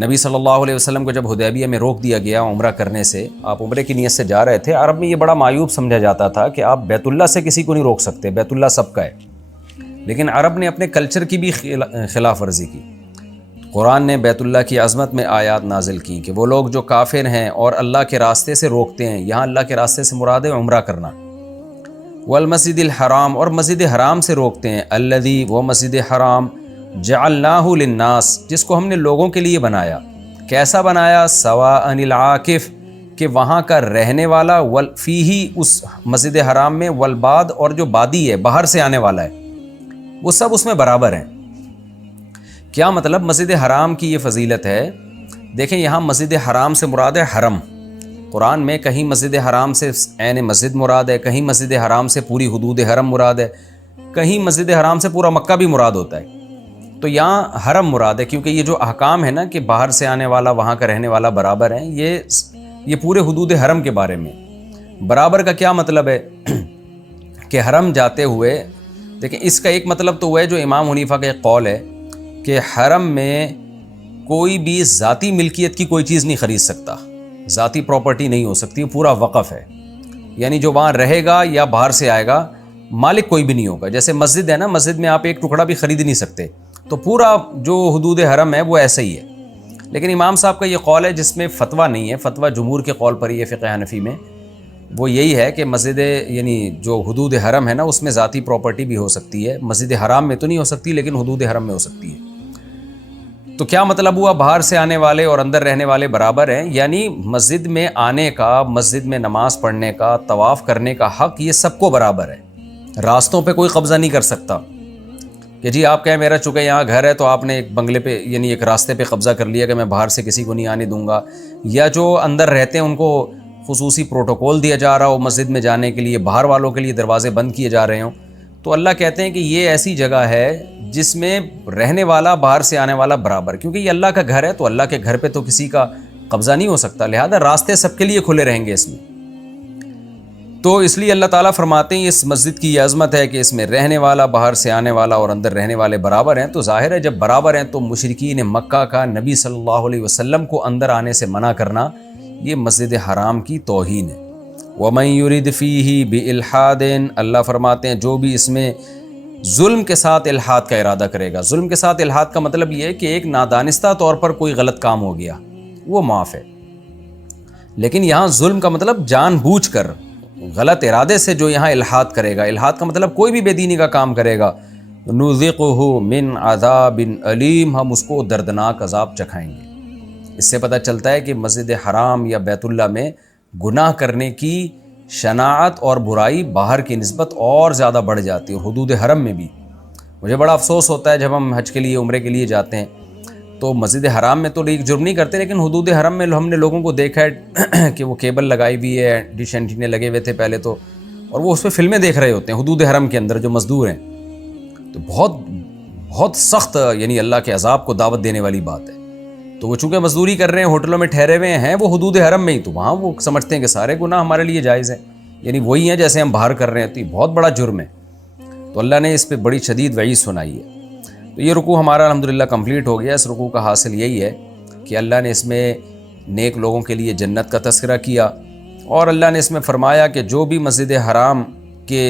نبی صلی اللہ علیہ وسلم کو جب حدیبیہ میں روک دیا گیا عمرہ کرنے سے، آپ عمرے کی نیت سے جا رہے تھے. عرب میں یہ بڑا معیوب سمجھا جاتا تھا کہ آپ بیت اللہ سے کسی کو نہیں روک سکتے، بیت اللہ سب کا ہے. لیکن عرب نے اپنے کلچر کی بھی خلاف ورزی کی. قرآن نے بیت اللہ کی عظمت میں آیات نازل کی کہ وہ لوگ جو کافر ہیں اور اللہ کے راستے سے روکتے ہیں، یہاں اللہ کے راستے سے مراد ہے عمرہ کرنا. والمسجد الحرام، اور مسجد حرام سے روکتے ہیں. الذی، وہ مسجد حرام، جعلناہ للناس، جس کو ہم نے لوگوں کے لیے بنایا. کیسا بنایا؟ سواء العاکف، کہ وہاں کا رہنے والا، فیہ، اس مسجد حرام میں، والباد، اور جو بادی ہے باہر سے آنے والا ہے، وہ سب اس میں برابر ہیں. کیا مطلب؟ مسجد حرام کی یہ فضیلت ہے. دیکھیں یہاں مسجد حرام سے مراد ہے حرم. قرآن میں کہیں مسجد حرام سے عین مسجد مراد ہے، کہیں مسجد حرام سے پوری حدود حرم مراد ہے، کہیں مسجد حرام سے پورا مکہ بھی مراد ہوتا ہے. تو یہاں حرم مراد ہے کیونکہ یہ جو احکام ہے نا کہ باہر سے آنے والا وہاں کا رہنے والا برابر ہیں، یہ پورے حدود حرم کے بارے میں. برابر کا کیا مطلب ہے کہ حرم جاتے ہوئے، دیکھیں اس کا ایک مطلب تو وہ ہے جو امام حنیفہ کا ایک قول ہے کہ حرم میں کوئی بھی ذاتی ملکیت کی کوئی چیز نہیں خرید سکتا، ذاتی پراپرٹی نہیں ہو سکتی، پورا وقف ہے. یعنی جو وہاں رہے گا یا باہر سے آئے گا مالک کوئی بھی نہیں ہوگا. جیسے مسجد ہے نا، مسجد میں آپ ایک ٹکڑا بھی خرید نہیں سکتے، تو پورا جو حدود حرم ہے وہ ایسا ہی ہے. لیکن امام صاحب کا یہ قول ہے جس میں فتویٰ نہیں ہے، فتویٰ جمہور کے قول پر ہی ہے فقہ حنفی میں، وہ یہی ہے کہ مسجد یعنی جو حدود حرم ہے نا اس میں ذاتی پراپرٹی بھی ہو سکتی ہے. مسجد حرام میں تو نہیں ہو سکتی لیکن حدود حرم میں ہو سکتی ہے. تو کیا مطلب ہوا؟ باہر سے آنے والے اور اندر رہنے والے برابر ہیں. یعنی مسجد میں آنے کا، مسجد میں نماز پڑھنے کا، طواف کرنے کا حق یہ سب کو برابر ہے. راستوں پہ کوئی قبضہ نہیں کر سکتا کہ جی آپ کہیں میرا چونکہ یہاں گھر ہے تو آپ نے ایک بنگلے پہ یعنی ایک راستے پہ قبضہ کر لیا کہ میں باہر سے کسی کو نہیں آنے دوں گا. یا جو اندر رہتے ہیں ان کو خصوصی پروٹوکول دیا جا رہا ہو مسجد میں جانے کے لیے، باہر والوں کے لیے دروازے بند کیے جا رہے ہوں. تو اللہ کہتے ہیں کہ یہ ایسی جگہ ہے جس میں رہنے والا باہر سے آنے والا برابر، کیونکہ یہ اللہ کا گھر ہے تو اللہ کے گھر پہ تو کسی کا قبضہ نہیں ہو سکتا، لہذا راستے سب کے لیے کھلے رہیں گے اس میں. تو اس لیے اللہ تعالیٰ فرماتے ہیں اس مسجد کی یہ عظمت ہے کہ اس میں رہنے والا، باہر سے آنے والا اور اندر رہنے والے برابر ہیں. تو ظاہر ہے جب برابر ہیں تو مشرکین مکہ کا نبی صلی اللہ علیہ وسلم کو اندر آنے سے منع کرنا یہ مسجد حرام کی توہین ہے. وَمَن يُرِدْ فِيهِ بِإِلْحَادٍ، اللہ فرماتے ہیں جو بھی اس میں ظلم کے ساتھ الحاد کا ارادہ کرے گا. ظلم کے ساتھ الحاد کا مطلب یہ ہے کہ ایک نادانستہ طور پر کوئی غلط کام ہو گیا وہ معاف ہے، لیکن یہاں ظلم کا مطلب جان بوجھ کر غلط ارادے سے جو یہاں الحاد کرے گا. الحاد کا مطلب کوئی بھی بے دینی کا کام کرے گا. نُذِقُهُ مِنْ عَذَابٍ أَلِيمٍ، ہم اس کو دردناک عذاب چکھائیں گے. اس سے پتہ چلتا ہے کہ مسجد حرام یا بیت اللہ میں گناہ کرنے کی شناعت اور برائی باہر کی نسبت اور زیادہ بڑھ جاتی ہے. حدود حرم میں بھی مجھے بڑا افسوس ہوتا ہے جب ہم حج کے لیے عمرے کے لیے جاتے ہیں تو مسجد حرام میں تو ایک جرم نہیں کرتے، لیکن حدود حرم میں ہم نے لوگوں کو دیکھا ہے کہ وہ کیبل لگائی ہوئی ہے، ڈش اینٹینے لگے ہوئے تھے پہلے تو، اور وہ اس پہ فلمیں دیکھ رہے ہوتے ہیں حدود حرم کے اندر جو مزدور ہیں. تو بہت سخت یعنی اللہ کے عذاب کو دعوت دینے والی بات ہے. تو وہ چونکہ مزدوری کر رہے ہیں، ہوٹلوں میں ٹھہرے ہوئے ہیں، وہ حدود حرم میں ہی، تو وہاں وہ سمجھتے ہیں کہ سارے گناہ ہمارے لیے جائز ہیں، یعنی وہی ہیں جیسے ہم باہر کر رہے ہیں. تو یہ بہت بڑا جرم ہے. تو اللہ نے اس پہ بڑی شدید وعید سنائی ہے. تو یہ رکوع ہمارا الحمدللہ کمپلیٹ ہو گیا. اس رکوع کا حاصل یہی ہے کہ اللہ نے اس میں نیک لوگوں کے لیے جنت کا تذکرہ کیا، اور اللہ نے اس میں فرمایا کہ جو بھی مسجد حرام کے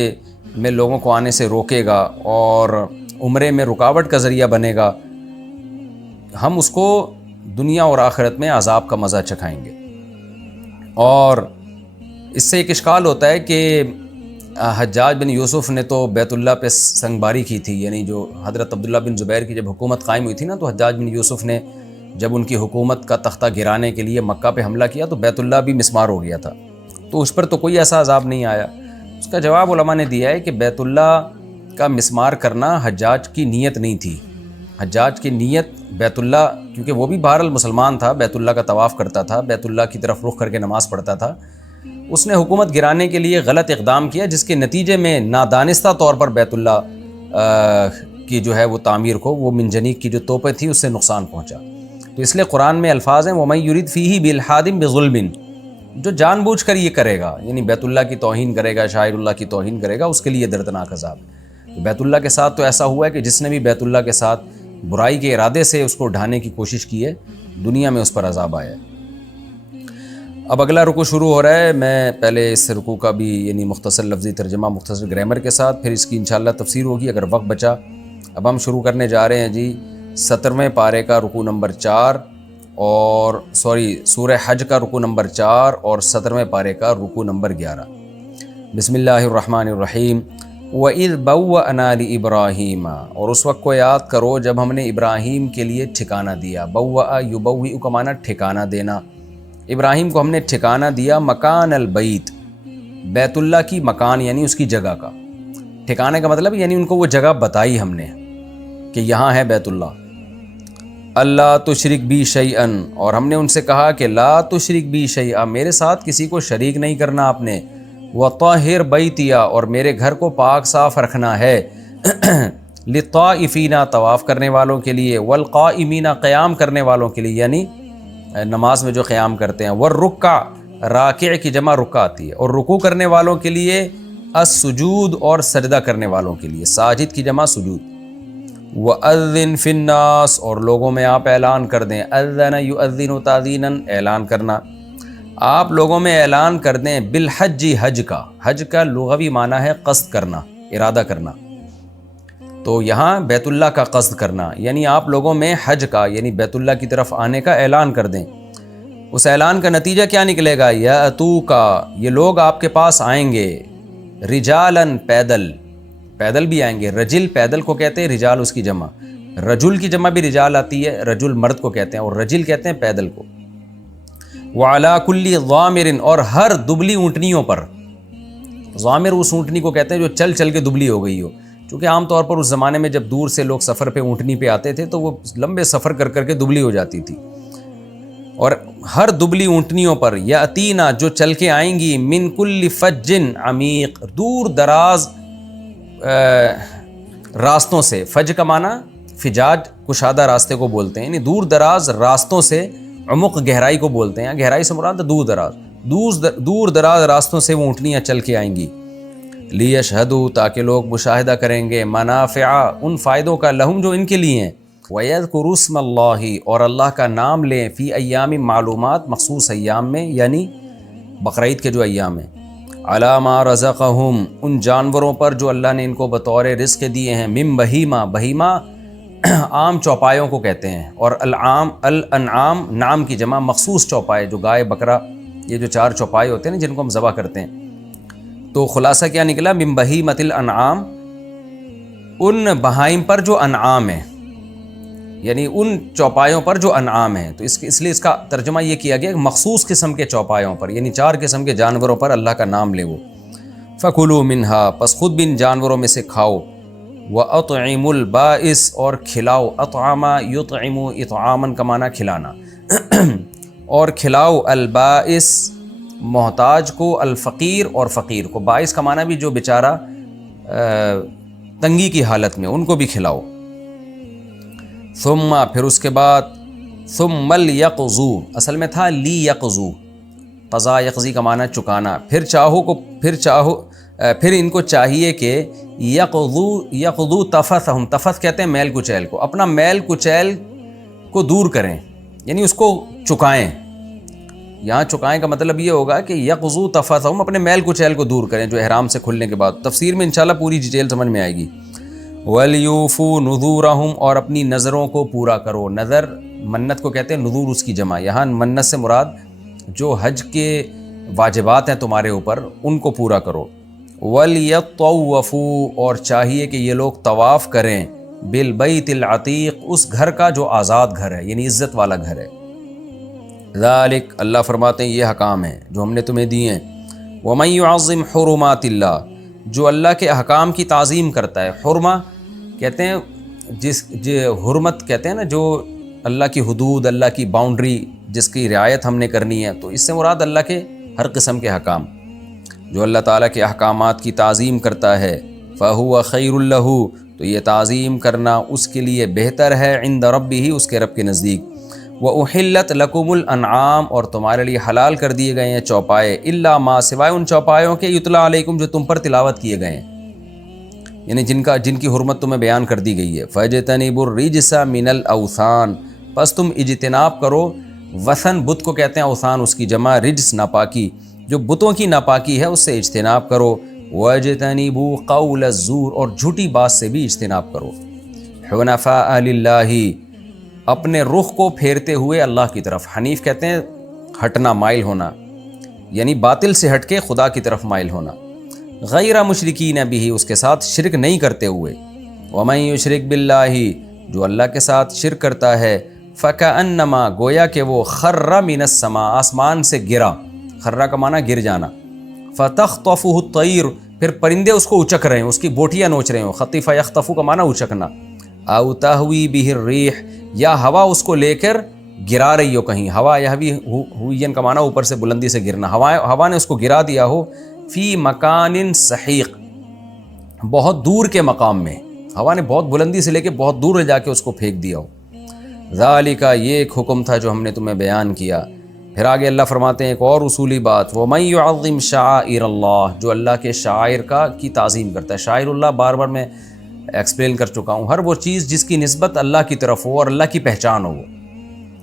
میں لوگوں کو آنے سے روکے گا اور عمرے میں رکاوٹ کا ذریعہ بنے گا، ہم اس کو دنیا اور آخرت میں عذاب کا مزہ چکھائیں گے. اور اس سے ایک اشکال ہوتا ہے کہ حجاج بن یوسف نے تو بیت اللہ پہ سنگ باری کی تھی، یعنی جو حضرت عبداللہ بن زبیر کی جب حکومت قائم ہوئی تھی نا، تو حجاج بن یوسف نے جب ان کی حکومت کا تختہ گرانے کے لیے مکہ پہ حملہ کیا تو بیت اللہ بھی مسمار ہو گیا تھا. تو اس پر تو کوئی ایسا عذاب نہیں آیا. اس کا جواب علماء نے دیا ہے کہ بیت اللہ کا مسمار کرنا حجاج کی نیت نہیں تھی. حجاج کی نیت بیت اللہ، کیونکہ وہ بھی بہرحال مسلمان تھا، بیت اللہ کا طواف کرتا تھا، بیت اللہ کی طرف رخ کر کے نماز پڑھتا تھا، اس نے حکومت گرانے کے لیے غلط اقدام کیا، جس کے نتیجے میں نادانستہ طور پر بیت اللہ کی جو ہے وہ تعمیر کو، وہ منجنیق کی جو توپیں تھیں اس سے نقصان پہنچا. تو اس لیے قرآن میں الفاظ ہیں وَمَن يُرِدْ فِيهِ بِإِلْحَادٍ بِظُلْمٍ، جو جان بوجھ کر یہ کرے گا، یعنی بیت اللہ کی توہین کرے گا، شاعر اللہ کی توہین کرے گا، اس کے لیے دردناک عذاب ہے. تو بیت اللہ کے ساتھ تو ایسا ہوا ہے کہ جس نے بھی بیت اللہ کے ساتھ برائی کے ارادے سے اس کو ڈھانے کی کوشش کی ہے، دنیا میں اس پر عذاب آیا ہے. اب اگلا رکوع شروع ہو رہا ہے. میں پہلے اس رکوع کا بھی یعنی مختصر لفظی ترجمہ مختصر گرامر کے ساتھ، پھر اس کی انشاءاللہ تفسیر ہوگی اگر وقت بچا. اب ہم شروع کرنے جا رہے ہیں جی 17ویں پارے کا رکوع نمبر 4 اور سورہ حج کا رکوع نمبر 4 اور 17ویں پارے کا رکوع نمبر 11. بسم اللہ الرحمن الرحیم. وَإِذْ بَوَّأْنَا لِإِبْرَاهِيمَ، اور اس وقت کو یاد کرو جب ہم نے ابراہیم کے لیے ٹھکانہ دیا. بوّأ یبوّئ کا معنی ٹھکانہ دینا. ابراہیم کو ہم نے ٹھکانہ دیا مکان البیت، بیت اللہ کی مکان یعنی اس کی جگہ کا. ٹھکانے کا مطلب یعنی ان کو وہ جگہ بتائی ہم نے کہ یہاں ہے بیت اللہ. اللہ تشرک بی شیئن، اور ہم نے ان سے کہا کہ لا تشرک بی شیئا، میرے ساتھ کسی کو شریک نہیں کرنا آپ نے. وطہر بیتیا، اور میرے گھر کو پاک صاف رکھنا ہے. للطائفین، طواف کرنے والوں کے لیے. والقائمین، قیام کرنے والوں کے لیے یعنی نماز میں جو قیام کرتے ہیں. والرکع، راکع کی جمع رکع آتی ہے، اور رکوع کرنے والوں کے لیے. السجود، اور سجدہ کرنے والوں کے لیے. ساجد کی جمع سجود. وَأَذِّن فِي النَّاسِ، اور لوگوں میں آپ اعلان کر دیں. اذن یؤذن تاذینا، اعلان کرنا. آپ لوگوں میں اعلان کر دیں. بالحج، حج کا. حج کا لغوی معنی ہے قصد کرنا، ارادہ کرنا. تو یہاں بیت اللہ کا قصد کرنا، یعنی آپ لوگوں میں حج کا یعنی بیت اللہ کی طرف آنے کا اعلان کر دیں. اس اعلان کا نتیجہ کیا نکلے گا؟ یاتوکا، یہ لوگ آپ کے پاس آئیں گے. رجالن، پیدل، پیدل بھی آئیں گے. رجل پیدل کو کہتے ہیں، رجال اس کی جمع. رجل کی جمع بھی رجال آتی ہے، رجل مرد کو کہتے ہیں، اور رجل کہتے ہیں پیدل کو. وعلی کل ضامر، اور ہر دبلی اونٹنیوں پر. ضامر اس اونٹنی کو کہتے ہیں جو چل چل کے دبلی ہو گئی ہو، چونکہ عام طور پر اس زمانے میں جب دور سے لوگ سفر پہ اونٹنی پہ آتے تھے تو وہ لمبے سفر کر کر کے دبلی ہو جاتی تھی. اور ہر دبلی اونٹنیوں پر. یاتینا، جو چل کے آئیں گی. من کل فج عمیق، دور دراز راستوں سے. فج کا معنی فجاج کشادہ راستے کو بولتے ہیں، یعنی دور دراز راستوں سے. عمق گہرائی کو بولتے ہیں، گہرائی سے مراد دور دراز. دور دراز راستوں سے وہ اونٹنیاں چل کے آئیں گی. لیشہدوا، تاکہ لوگ مشاہدہ کریں گے. منافع، ان فائدوں کا. لہم، جو ان کے لیے ہیں. وَيَذْكُرُوا اسْمَ اللَّهِ، اور اللہ کا نام لیں. فی ایام معلومات، مخصوص ایام میں، یعنی بقرعید کے جو ایام ہیں. علی ما رزقہم، ان جانوروں پر جو اللہ نے ان کو بطور رزق دیے ہیں. من بہیمہ، بہیمہ عام چوپایوں کو کہتے ہیں، اور الانعام نام کی جمع مخصوص چوپائے، جو گائے بکرا، یہ جو 4 چوپائے ہوتے ہیں جن کو ہم ذبح کرتے ہیں. تو خلاصہ کیا نکلا؟ من بہیمۃ الانعام، ان بہائم پر جو انعام ہیں، یعنی ان چوپایوں پر جو انعام ہیں. تو اس لیے اس کا ترجمہ یہ کیا گیا کہ مخصوص قسم کے چوپایوں پر، یعنی 4 قسم کے جانوروں پر اللہ کا نام لے وہ. فَكُلُوا مِنْهَا، پس خود بھی ان جانوروں میں سے کھاؤ. وَأَطْعِمُ الْبَائِسَ اور کھلاؤ، اطعما یطعم اطعامن کا معنی کھلانا، اور کھلاؤ البائس محتاج کو، الفقیر اور فقیر کو، باعث کا معنی بھی جو بیچارہ تنگی کی حالت میں، ان کو بھی کھلاؤ۔ ثم پھر اس کے بعد ثم لیقضوا، اصل میں تھا لیقضوا، قضا یقضی کا معنی چکانا، پھر ان کو چاہیے کہ یقضوا تفثہم، تفث کہتے ہیں میل کچیل کو، اپنا میل کچیل کو دور کریں، یعنی اس کو چکائیں۔ یہاں چکائیں کا مطلب یہ ہوگا کہ یقضوا تفثہم، اپنے میل کچیل کو دور کریں جو احرام سے کھلنے کے بعد۔ تفسیر میں انشاءاللہ پوری ڈیٹیل سمجھ میں آئے گی۔ وَلْيُوفُوا نُذُورَهُمْ اور اپنی نظروں کو پورا کرو۔ نظر منت کو کہتے ہیں، نذور اس کی جمع، یہاں منت سے مراد جو حج کے واجبات ہیں تمہارے اوپر ان کو پورا کرو۔ وَلْيَطَّوَّفُوا اور چاہیے کہ یہ لوگ طواف کریں، بِالْبَيْتِ الْعَتِيقِ اس گھر کا جو آزاد گھر ہے، یعنی عزت والا گھر ہے۔ ذالک اللہ فرماتے ہیں یہ حکام ہیں جو ہم نے تمہیں دیے ہیں۔ وَمَن يُعَظِّمْ حُرُمَاتِ اللَّهِ جو اللہ کے احکام کی تعظیم کرتا ہے، حرمہ کہتے ہیں حرمت کہتے ہیں نا، جو اللہ کی حدود، اللہ کی باؤنڈری جس کی رعایت ہم نے کرنی ہے، تو اس سے مراد اللہ کے ہر قسم کے احکام، جو اللہ تعالیٰ کے احکامات کی تعظیم کرتا ہے، فَهُوَ خَيْرٌ لَهُ تو یہ تعظیم کرنا اس کے لیے بہتر ہے، عند ربہ اس کے رب کے نزدیک۔ وَأُحِلَّتْ لَكُمُ الْأَنْعَامُ اور تمہارے لیے حلال کر دیے گئے ہیں چوپائے، إِلَّا مَا سوائے ان چوپایوں کے یتلا علیکم جو تم پر تلاوت کیے گئے ہیں، یعنی جن کی حرمت تمہیں بیان کر دی گئی ہے۔ فَاجْتَنِبُوا الرِّجْسَ مِنَ الْأَوْثَانِ پس تم اجتناب کرو، وثن بت کو کہتے ہیں، اوثان اس کی جمع، رجس ناپاکی، جو بتوں کی ناپاکی ہے اس سے اجتناب کرو۔ وَاجْتَنِبُوا قَوْلَ الزُّورِ اور جھوٹی بات سے بھی اجتناب کرو۔ حُنَفَاءَ لِلَّهِ اپنے رخ کو پھیرتے ہوئے اللہ کی طرف، حنیف کہتے ہیں ہٹنا، مائل ہونا، یعنی باطل سے ہٹ کے خدا کی طرف مائل ہونا۔ غیر مشرکین بہ اس کے ساتھ شرک نہیں کرتے ہوئے۔ ومن یشرک باللہ جو اللہ کے ساتھ شرک کرتا ہے، فکأنما گویا کہ وہ خر من السماء آسمان سے گرا، خرہ کا معنی گر جانا، فتخطفہ الطیر پھر پرندے اس کو اچک رہے ہیں، اس کی بوٹیاں نوچ رہے ہوں، خطف یخطف کا معنی اچکنا، او تہوی بہ الریح یا ہوا اس کو لے کر گرا رہی ہو کہیں، ہوا یہوی ہوین کا معنی اوپر سے بلندی سے گرنا، ہوا نے اس کو گرا دیا ہو، فی مکان سحیق بہت دور کے مقام میں، ہوا نے بہت بلندی سے لے کے بہت دور لے جا کے اس کو پھینک دیا ہو۔ ذالک یہ ایک حکم تھا جو ہم نے تمہیں بیان کیا۔ پھر آگے اللہ فرماتے ہیں ایک اور اصولی بات، وَمَن يُعَظِّمْ شَعَائِرَ اللَّهِ جو اللہ کے شاعر کی تعظیم کرتا ہے۔ شاعر اللہ بار بار میں ایکسپلین کر چکا ہوں، ہر وہ چیز جس کی نسبت اللہ کی طرف ہو اور اللہ کی پہچان ہو،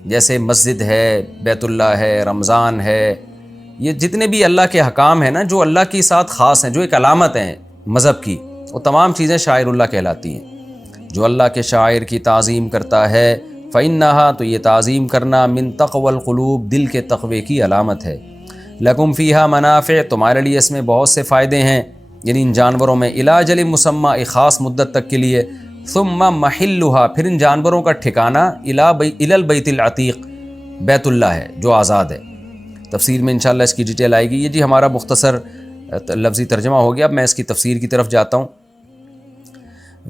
جیسے مسجد ہے، بیت اللہ ہے، رمضان ہے، یہ جتنے بھی اللہ کے حکام ہیں نا جو اللہ کے ساتھ خاص ہیں، جو ایک علامت ہیں مذہب کی، وہ تمام چیزیں شاعر اللہ کہلاتی ہیں۔ جو اللہ کے شاعر کی تعظیم کرتا ہے، فَإِنَّهَا تو یہ تعظیم کرنا من تقوی القلوب دل کے تقوی کی علامت ہے۔ لَكُمْ فِيهَا مَنَافِعُ تمہارے لیے اس میں بہت سے فائدے ہیں، یعنی ان جانوروں میں، اِلَىٰ أَجَلٍ مُّسَمًّى ایک خاص مدت تک کے لیے، ثُمَّ مَحِلُّهَا پھر ان جانوروں کا ٹھکانہ إِلَى الْبَيْتِ الْعَتِيقِ بیت اللہ ہے جو آزاد ہے۔ تفسیر میں انشاءاللہ اس کی ڈیٹیل آئے گی۔ یہ جی ہمارا مختصر لفظی ترجمہ ہو گیا، اب میں اس کی تفسیر کی طرف جاتا ہوں،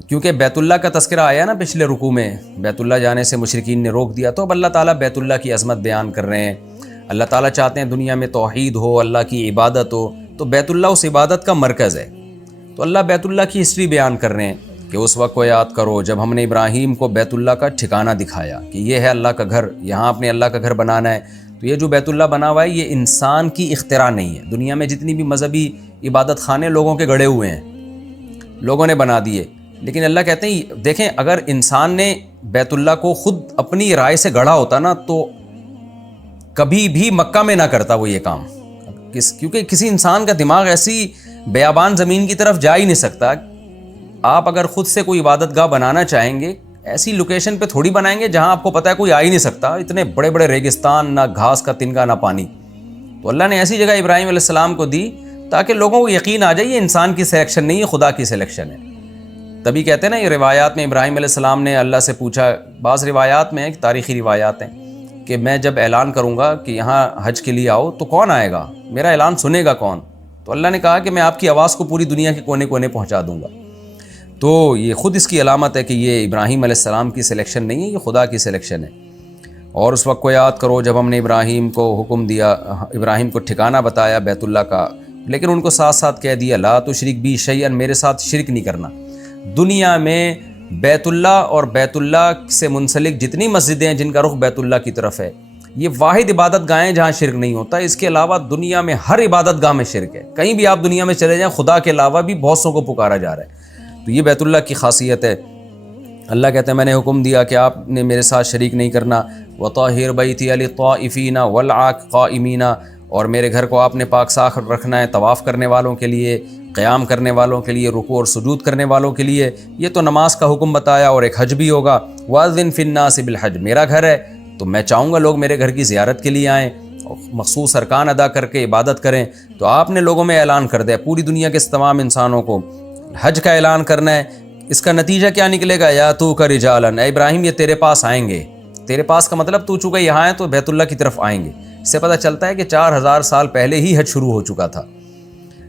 کیونکہ بیت اللہ کا تذکرہ آیا نا پچھلے رکوع میں، بیت اللہ جانے سے مشرکین نے روک دیا، تو اب اللہ تعالیٰ بیت اللہ کی عظمت بیان کر رہے ہیں۔ اللہ تعالیٰ چاہتے ہیں دنیا میں توحید ہو، اللہ کی عبادت ہو، تو بیت اللہ اس عبادت کا مرکز ہے۔ تو اللہ بیت اللہ کی ہسٹری بیان کر رہے ہیں کہ اس وقت کو یاد کرو جب ہم نے ابراہیم کو بیت اللہ کا ٹھکانہ دکھایا کہ یہ ہے اللہ کا گھر، یہاں اپنے اللہ کا گھر بنانا ہے۔ تو یہ جو بیت اللہ بنا ہوا ہے یہ انسان کی اختراع نہیں ہے، دنیا میں جتنی بھی مذہبی عبادت خانے لوگوں کے گڑھے ہوئے ہیں، لوگوں نے بنا دیے، لیکن اللہ کہتے ہیں دیکھیں اگر انسان نے بیت اللہ کو خود اپنی رائے سے گڑھا ہوتا نا تو کبھی بھی مکہ میں نہ کرتا وہ یہ کام، کیونکہ کسی انسان کا دماغ ایسی بیابان زمین کی طرف جا ہی نہیں سکتا۔ آپ اگر خود سے کوئی عبادت گاہ بنانا چاہیں گے، ایسی لوکیشن پہ تھوڑی بنائیں گے جہاں آپ کو پتہ ہے کوئی آ ہی نہیں سکتا، اتنے بڑے بڑے ریگستان، نہ گھاس کا تنکا نہ پانی۔ تو اللہ نے ایسی جگہ ابراہیم علیہ السلام کو دی تاکہ لوگوں کو یقین آ جائے یہ انسان کی سلیکشن نہیں ہے، خدا کی سلیکشن ہے۔ تبھی کہتے ہیں نا یہ روایات میں ابراہیم علیہ السلام نے اللہ سے پوچھا، بعض روایات میں تاریخی روایات ہیں کہ میں جب اعلان کروں گا کہ یہاں حج کے لیے آؤ تو کون آئے گا، میرا اعلان سنے گا کون؟ تو اللہ نے کہا کہ میں آپ کی آواز کو پوری دنیا کے کونے کونے پہنچا دوں گا۔ تو یہ خود اس کی علامت ہے کہ یہ ابراہیم علیہ السلام کی سلیکشن نہیں ہے، یہ خدا کی سلیکشن ہے۔ اور اس وقت کو یاد کرو جب ہم نے ابراہیم کو حکم دیا، ابراہیم کو ٹھکانہ بتایا بیت اللہ کا، لیکن ان کو ساتھ ساتھ کہہ دیا لا تشرک بی شیئا، میرے ساتھ شرک نہیں کرنا۔ دنیا میں بیت اللہ اور بیت اللہ سے منسلک جتنی مسجدیں ہیں جن کا رخ بیت اللہ کی طرف ہے، یہ واحد عبادت گاہیں جہاں شرک نہیں ہوتا۔ اس کے علاوہ دنیا میں ہر عبادت گاہ میں شرک ہے، کہیں بھی آپ دنیا میں چلے جائیں خدا کے علاوہ بھی بہت سوں کو پکارا جا رہا ہے۔ تو یہ بیت اللہ کی خاصیت ہے۔ اللہ کہتے ہیں میں نے حکم دیا کہ آپ نے میرے ساتھ شریک نہیں کرنا، وطہر بیتی للطائفین والعاکفین، اور میرے گھر کو آپ نے پاک صاف رکھنا ہے طواف کرنے والوں کے لیے، قیام کرنے والوں کے لیے، رکوع اور سجود کرنے والوں کے لیے۔ یہ تو نماز کا حکم بتایا، اور ایک حج بھی ہوگا، وَأَذِّن فِي النَّاسِ بِالْحَجِّ، میرا گھر ہے تو میں چاہوں گا لوگ میرے گھر کی زیارت کے لیے آئیں، مخصوص ارکان ادا کر کے عبادت کریں۔ تو آپ نے لوگوں میں اعلان کر دیا، پوری دنیا کے تمام انسانوں کو حج کا اعلان کرنا ہے۔ اس کا نتیجہ کیا نکلے گا؟ یا تو کا رجالن، اے ابراہیم یہ تیرے پاس آئیں گے۔ تیرے پاس کا مطلب تو چونکہ یہاں ہے تو بیت اللہ کی طرف آئیں گے۔ اس سے پتہ چلتا ہے کہ 4000 سال پہلے ہی حج شروع ہو چکا تھا۔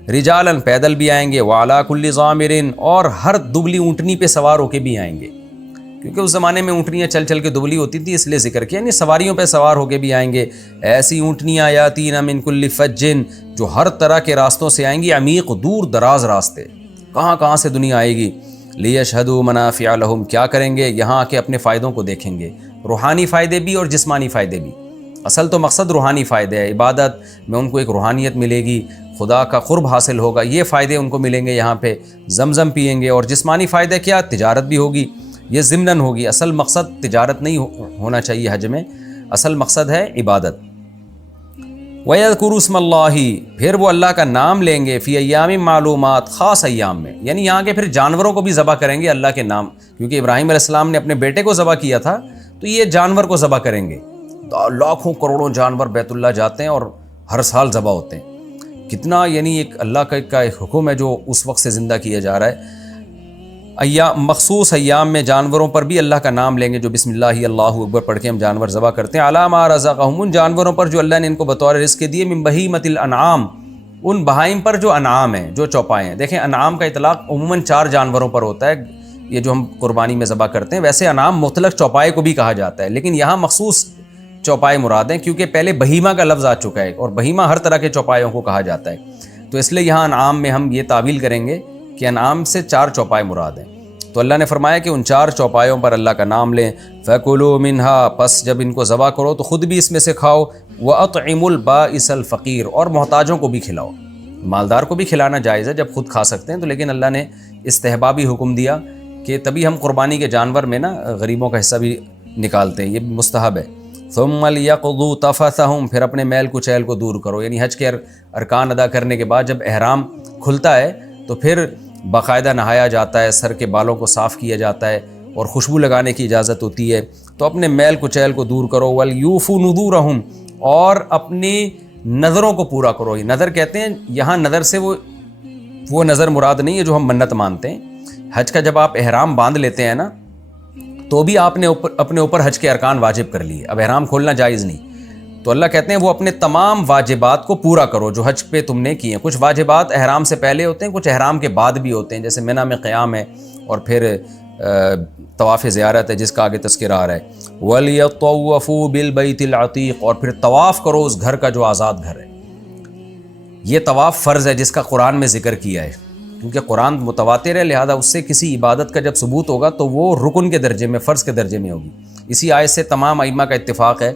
رجالن، پیدل بھی آئیں گے، وعلی کل ضامر، اور ہر دبلی اونٹنی پہ سوار ہو کے بھی آئیں گے، کیونکہ اس زمانے میں اونٹنیاں چل چل کے دبلی ہوتی تھی، اس لیے ذکر کیا، یعنی سواریوں پہ سوار ہو کے بھی آئیں گے۔ ایسی اونٹنیاں یاتین من کل فج، جو ہر طرح کے راستوں سے آئیں گی، عمیق، دور دراز راستے، کہاں کہاں سے دنیا آئے گی۔ لیشہدوا منافع لہم، کیا کریں گے؟ یہاں آ کے اپنے فائدوں کو دیکھیں گے، روحانی فائدے بھی اور جسمانی فائدے بھی۔ اصل تو مقصد روحانی فائدے ہے، عبادت میں ان کو ایک روحانیت ملے گی، خدا کا قرب حاصل ہوگا، یہ فائدے ان کو ملیں گے یہاں پہ، زمزم پیئیں گے۔ اور جسمانی فائدے کیا؟ تجارت بھی ہوگی، یہ ضمناً ہوگی۔ اصل مقصد تجارت نہیں ہونا چاہیے حج میں، اصل مقصد ہے عبادت۔ وَيَذْكُرُوا اسْمَ اللَّهِ، پھر وہ اللہ کا نام لیں گے، فی ایام معلومات، خاص ایام میں، یعنی یہاں کے پھر جانوروں کو بھی ذبح کریں گے اللہ کے نام، کیونکہ ابراہیم علیہ السلام نے اپنے بیٹے کو ذبح کیا تھا، تو یہ جانور کو ذبح کریں گے۔ لاکھوں کروڑوں جانور بیت اللہ جاتے ہیں اور ہر سال ذبح ہوتے ہیں، کتنا یعنی ایک اللہ کا ایک حکم ہے جو اس وقت سے زندہ کیا جا رہا ہے۔ مخصوص ایام میں جانوروں پر بھی اللہ کا نام لیں گے، جو بسم اللہ اللہ اکبر پڑھ کے ہم جانور ذبح کرتے ہیں۔ علی ما رزقہم، ان جانوروں پر جو اللہ نے ان کو بطور رزق دیے، من بہیمۃ الانعام، ان بہائم پر جو انعام ہیں، جو چوپائے ہیں۔ دیکھیں انعام کا اطلاق عموماً 4 جانوروں پر ہوتا ہے، یہ جو ہم قربانی میں ذبح کرتے ہیں۔ ویسے انعام مطلق چوپائے کو بھی کہا جاتا ہے، لیکن یہاں مخصوص چوپائے مراد ہیں، کیونکہ پہلے بہیمہ کا لفظ آ چکا ہے، اور بہیمہ ہر طرح کے چوپایوں کو کہا جاتا ہے، تو اس لیے یہاں انعام میں ہم یہ تعویل کریں گے کہ انعام سے 4 چوپائے مراد ہیں۔ تو اللہ نے فرمایا کہ ان 4 چوپایوں پر اللہ کا نام لیں۔ فَكُلُوا مِنْهَا، پس جب ان کو ذبح کرو تو خود بھی اس میں سے کھاؤ، وَأَطْعِمُوا الْبَائِسَ الْفَقِيرَ، اور محتاجوں کو بھی کھلاؤ۔ مالدار کو بھی کھلانا جائز ہے جب خود کھا سکتے ہیں، تو لیکن اللہ نے استحبابی حکم دیا کہ تبھی ہم قربانی کے جانور میں نا غریبوں کا حصہ بھی نکالتے ہیں، یہ مستحب ہے۔ ثُمَّ لْيَقْضُوا تَفَثَهُمْ، پھر اپنے میل کچیل کو دور کرو، یعنی حج کے ارکان ادا کرنے کے بعد جب احرام کھلتا ہے تو پھر باقاعدہ نہایا جاتا ہے، سر کے بالوں کو صاف کیا جاتا ہے، اور خوشبو لگانے کی اجازت ہوتی ہے، تو اپنے میل کچیل کو دور کرو۔ وَلْيُوفُوا نُذُورَهُمْ، اور اپنی نظروں کو پورا کرو۔ یہ نظر کہتے ہیں یہاں نظر سے وہ نظر مراد نہیں ہے جو ہم منت مانتے ہیں۔ حج کا جب آپ احرام باندھ لیتے ہیں نا، تو بھی آپ نے اپنے اوپر حج کے ارکان واجب کر لیے، اب احرام کھولنا جائز نہیں، تو اللہ کہتے ہیں وہ اپنے تمام واجبات کو پورا کرو جو حج پہ تم نے کیے ہیں۔ کچھ واجبات احرام سے پہلے ہوتے ہیں، کچھ احرام کے بعد بھی ہوتے ہیں، جیسے منی میں قیام ہے، اور پھر طواف زیارت ہے جس کا آگے تذکرہ آ رہا ہے۔ وَلْيَطَّوَّفُوا بِالْبَيْتِ الْعَتِيقِ، اور پھر طواف کرو اس گھر کا جو آزاد گھر ہے۔ یہ طواف فرض ہے جس کا قرآن میں ذکر کیا ہے، کیونکہ قرآن متواتر ہے، لہذا اس سے کسی عبادت کا جب ثبوت ہوگا تو وہ رکن کے درجے میں، فرض کے درجے میں ہوگی۔ اسی آیت سے تمام ائمہ کا اتفاق ہے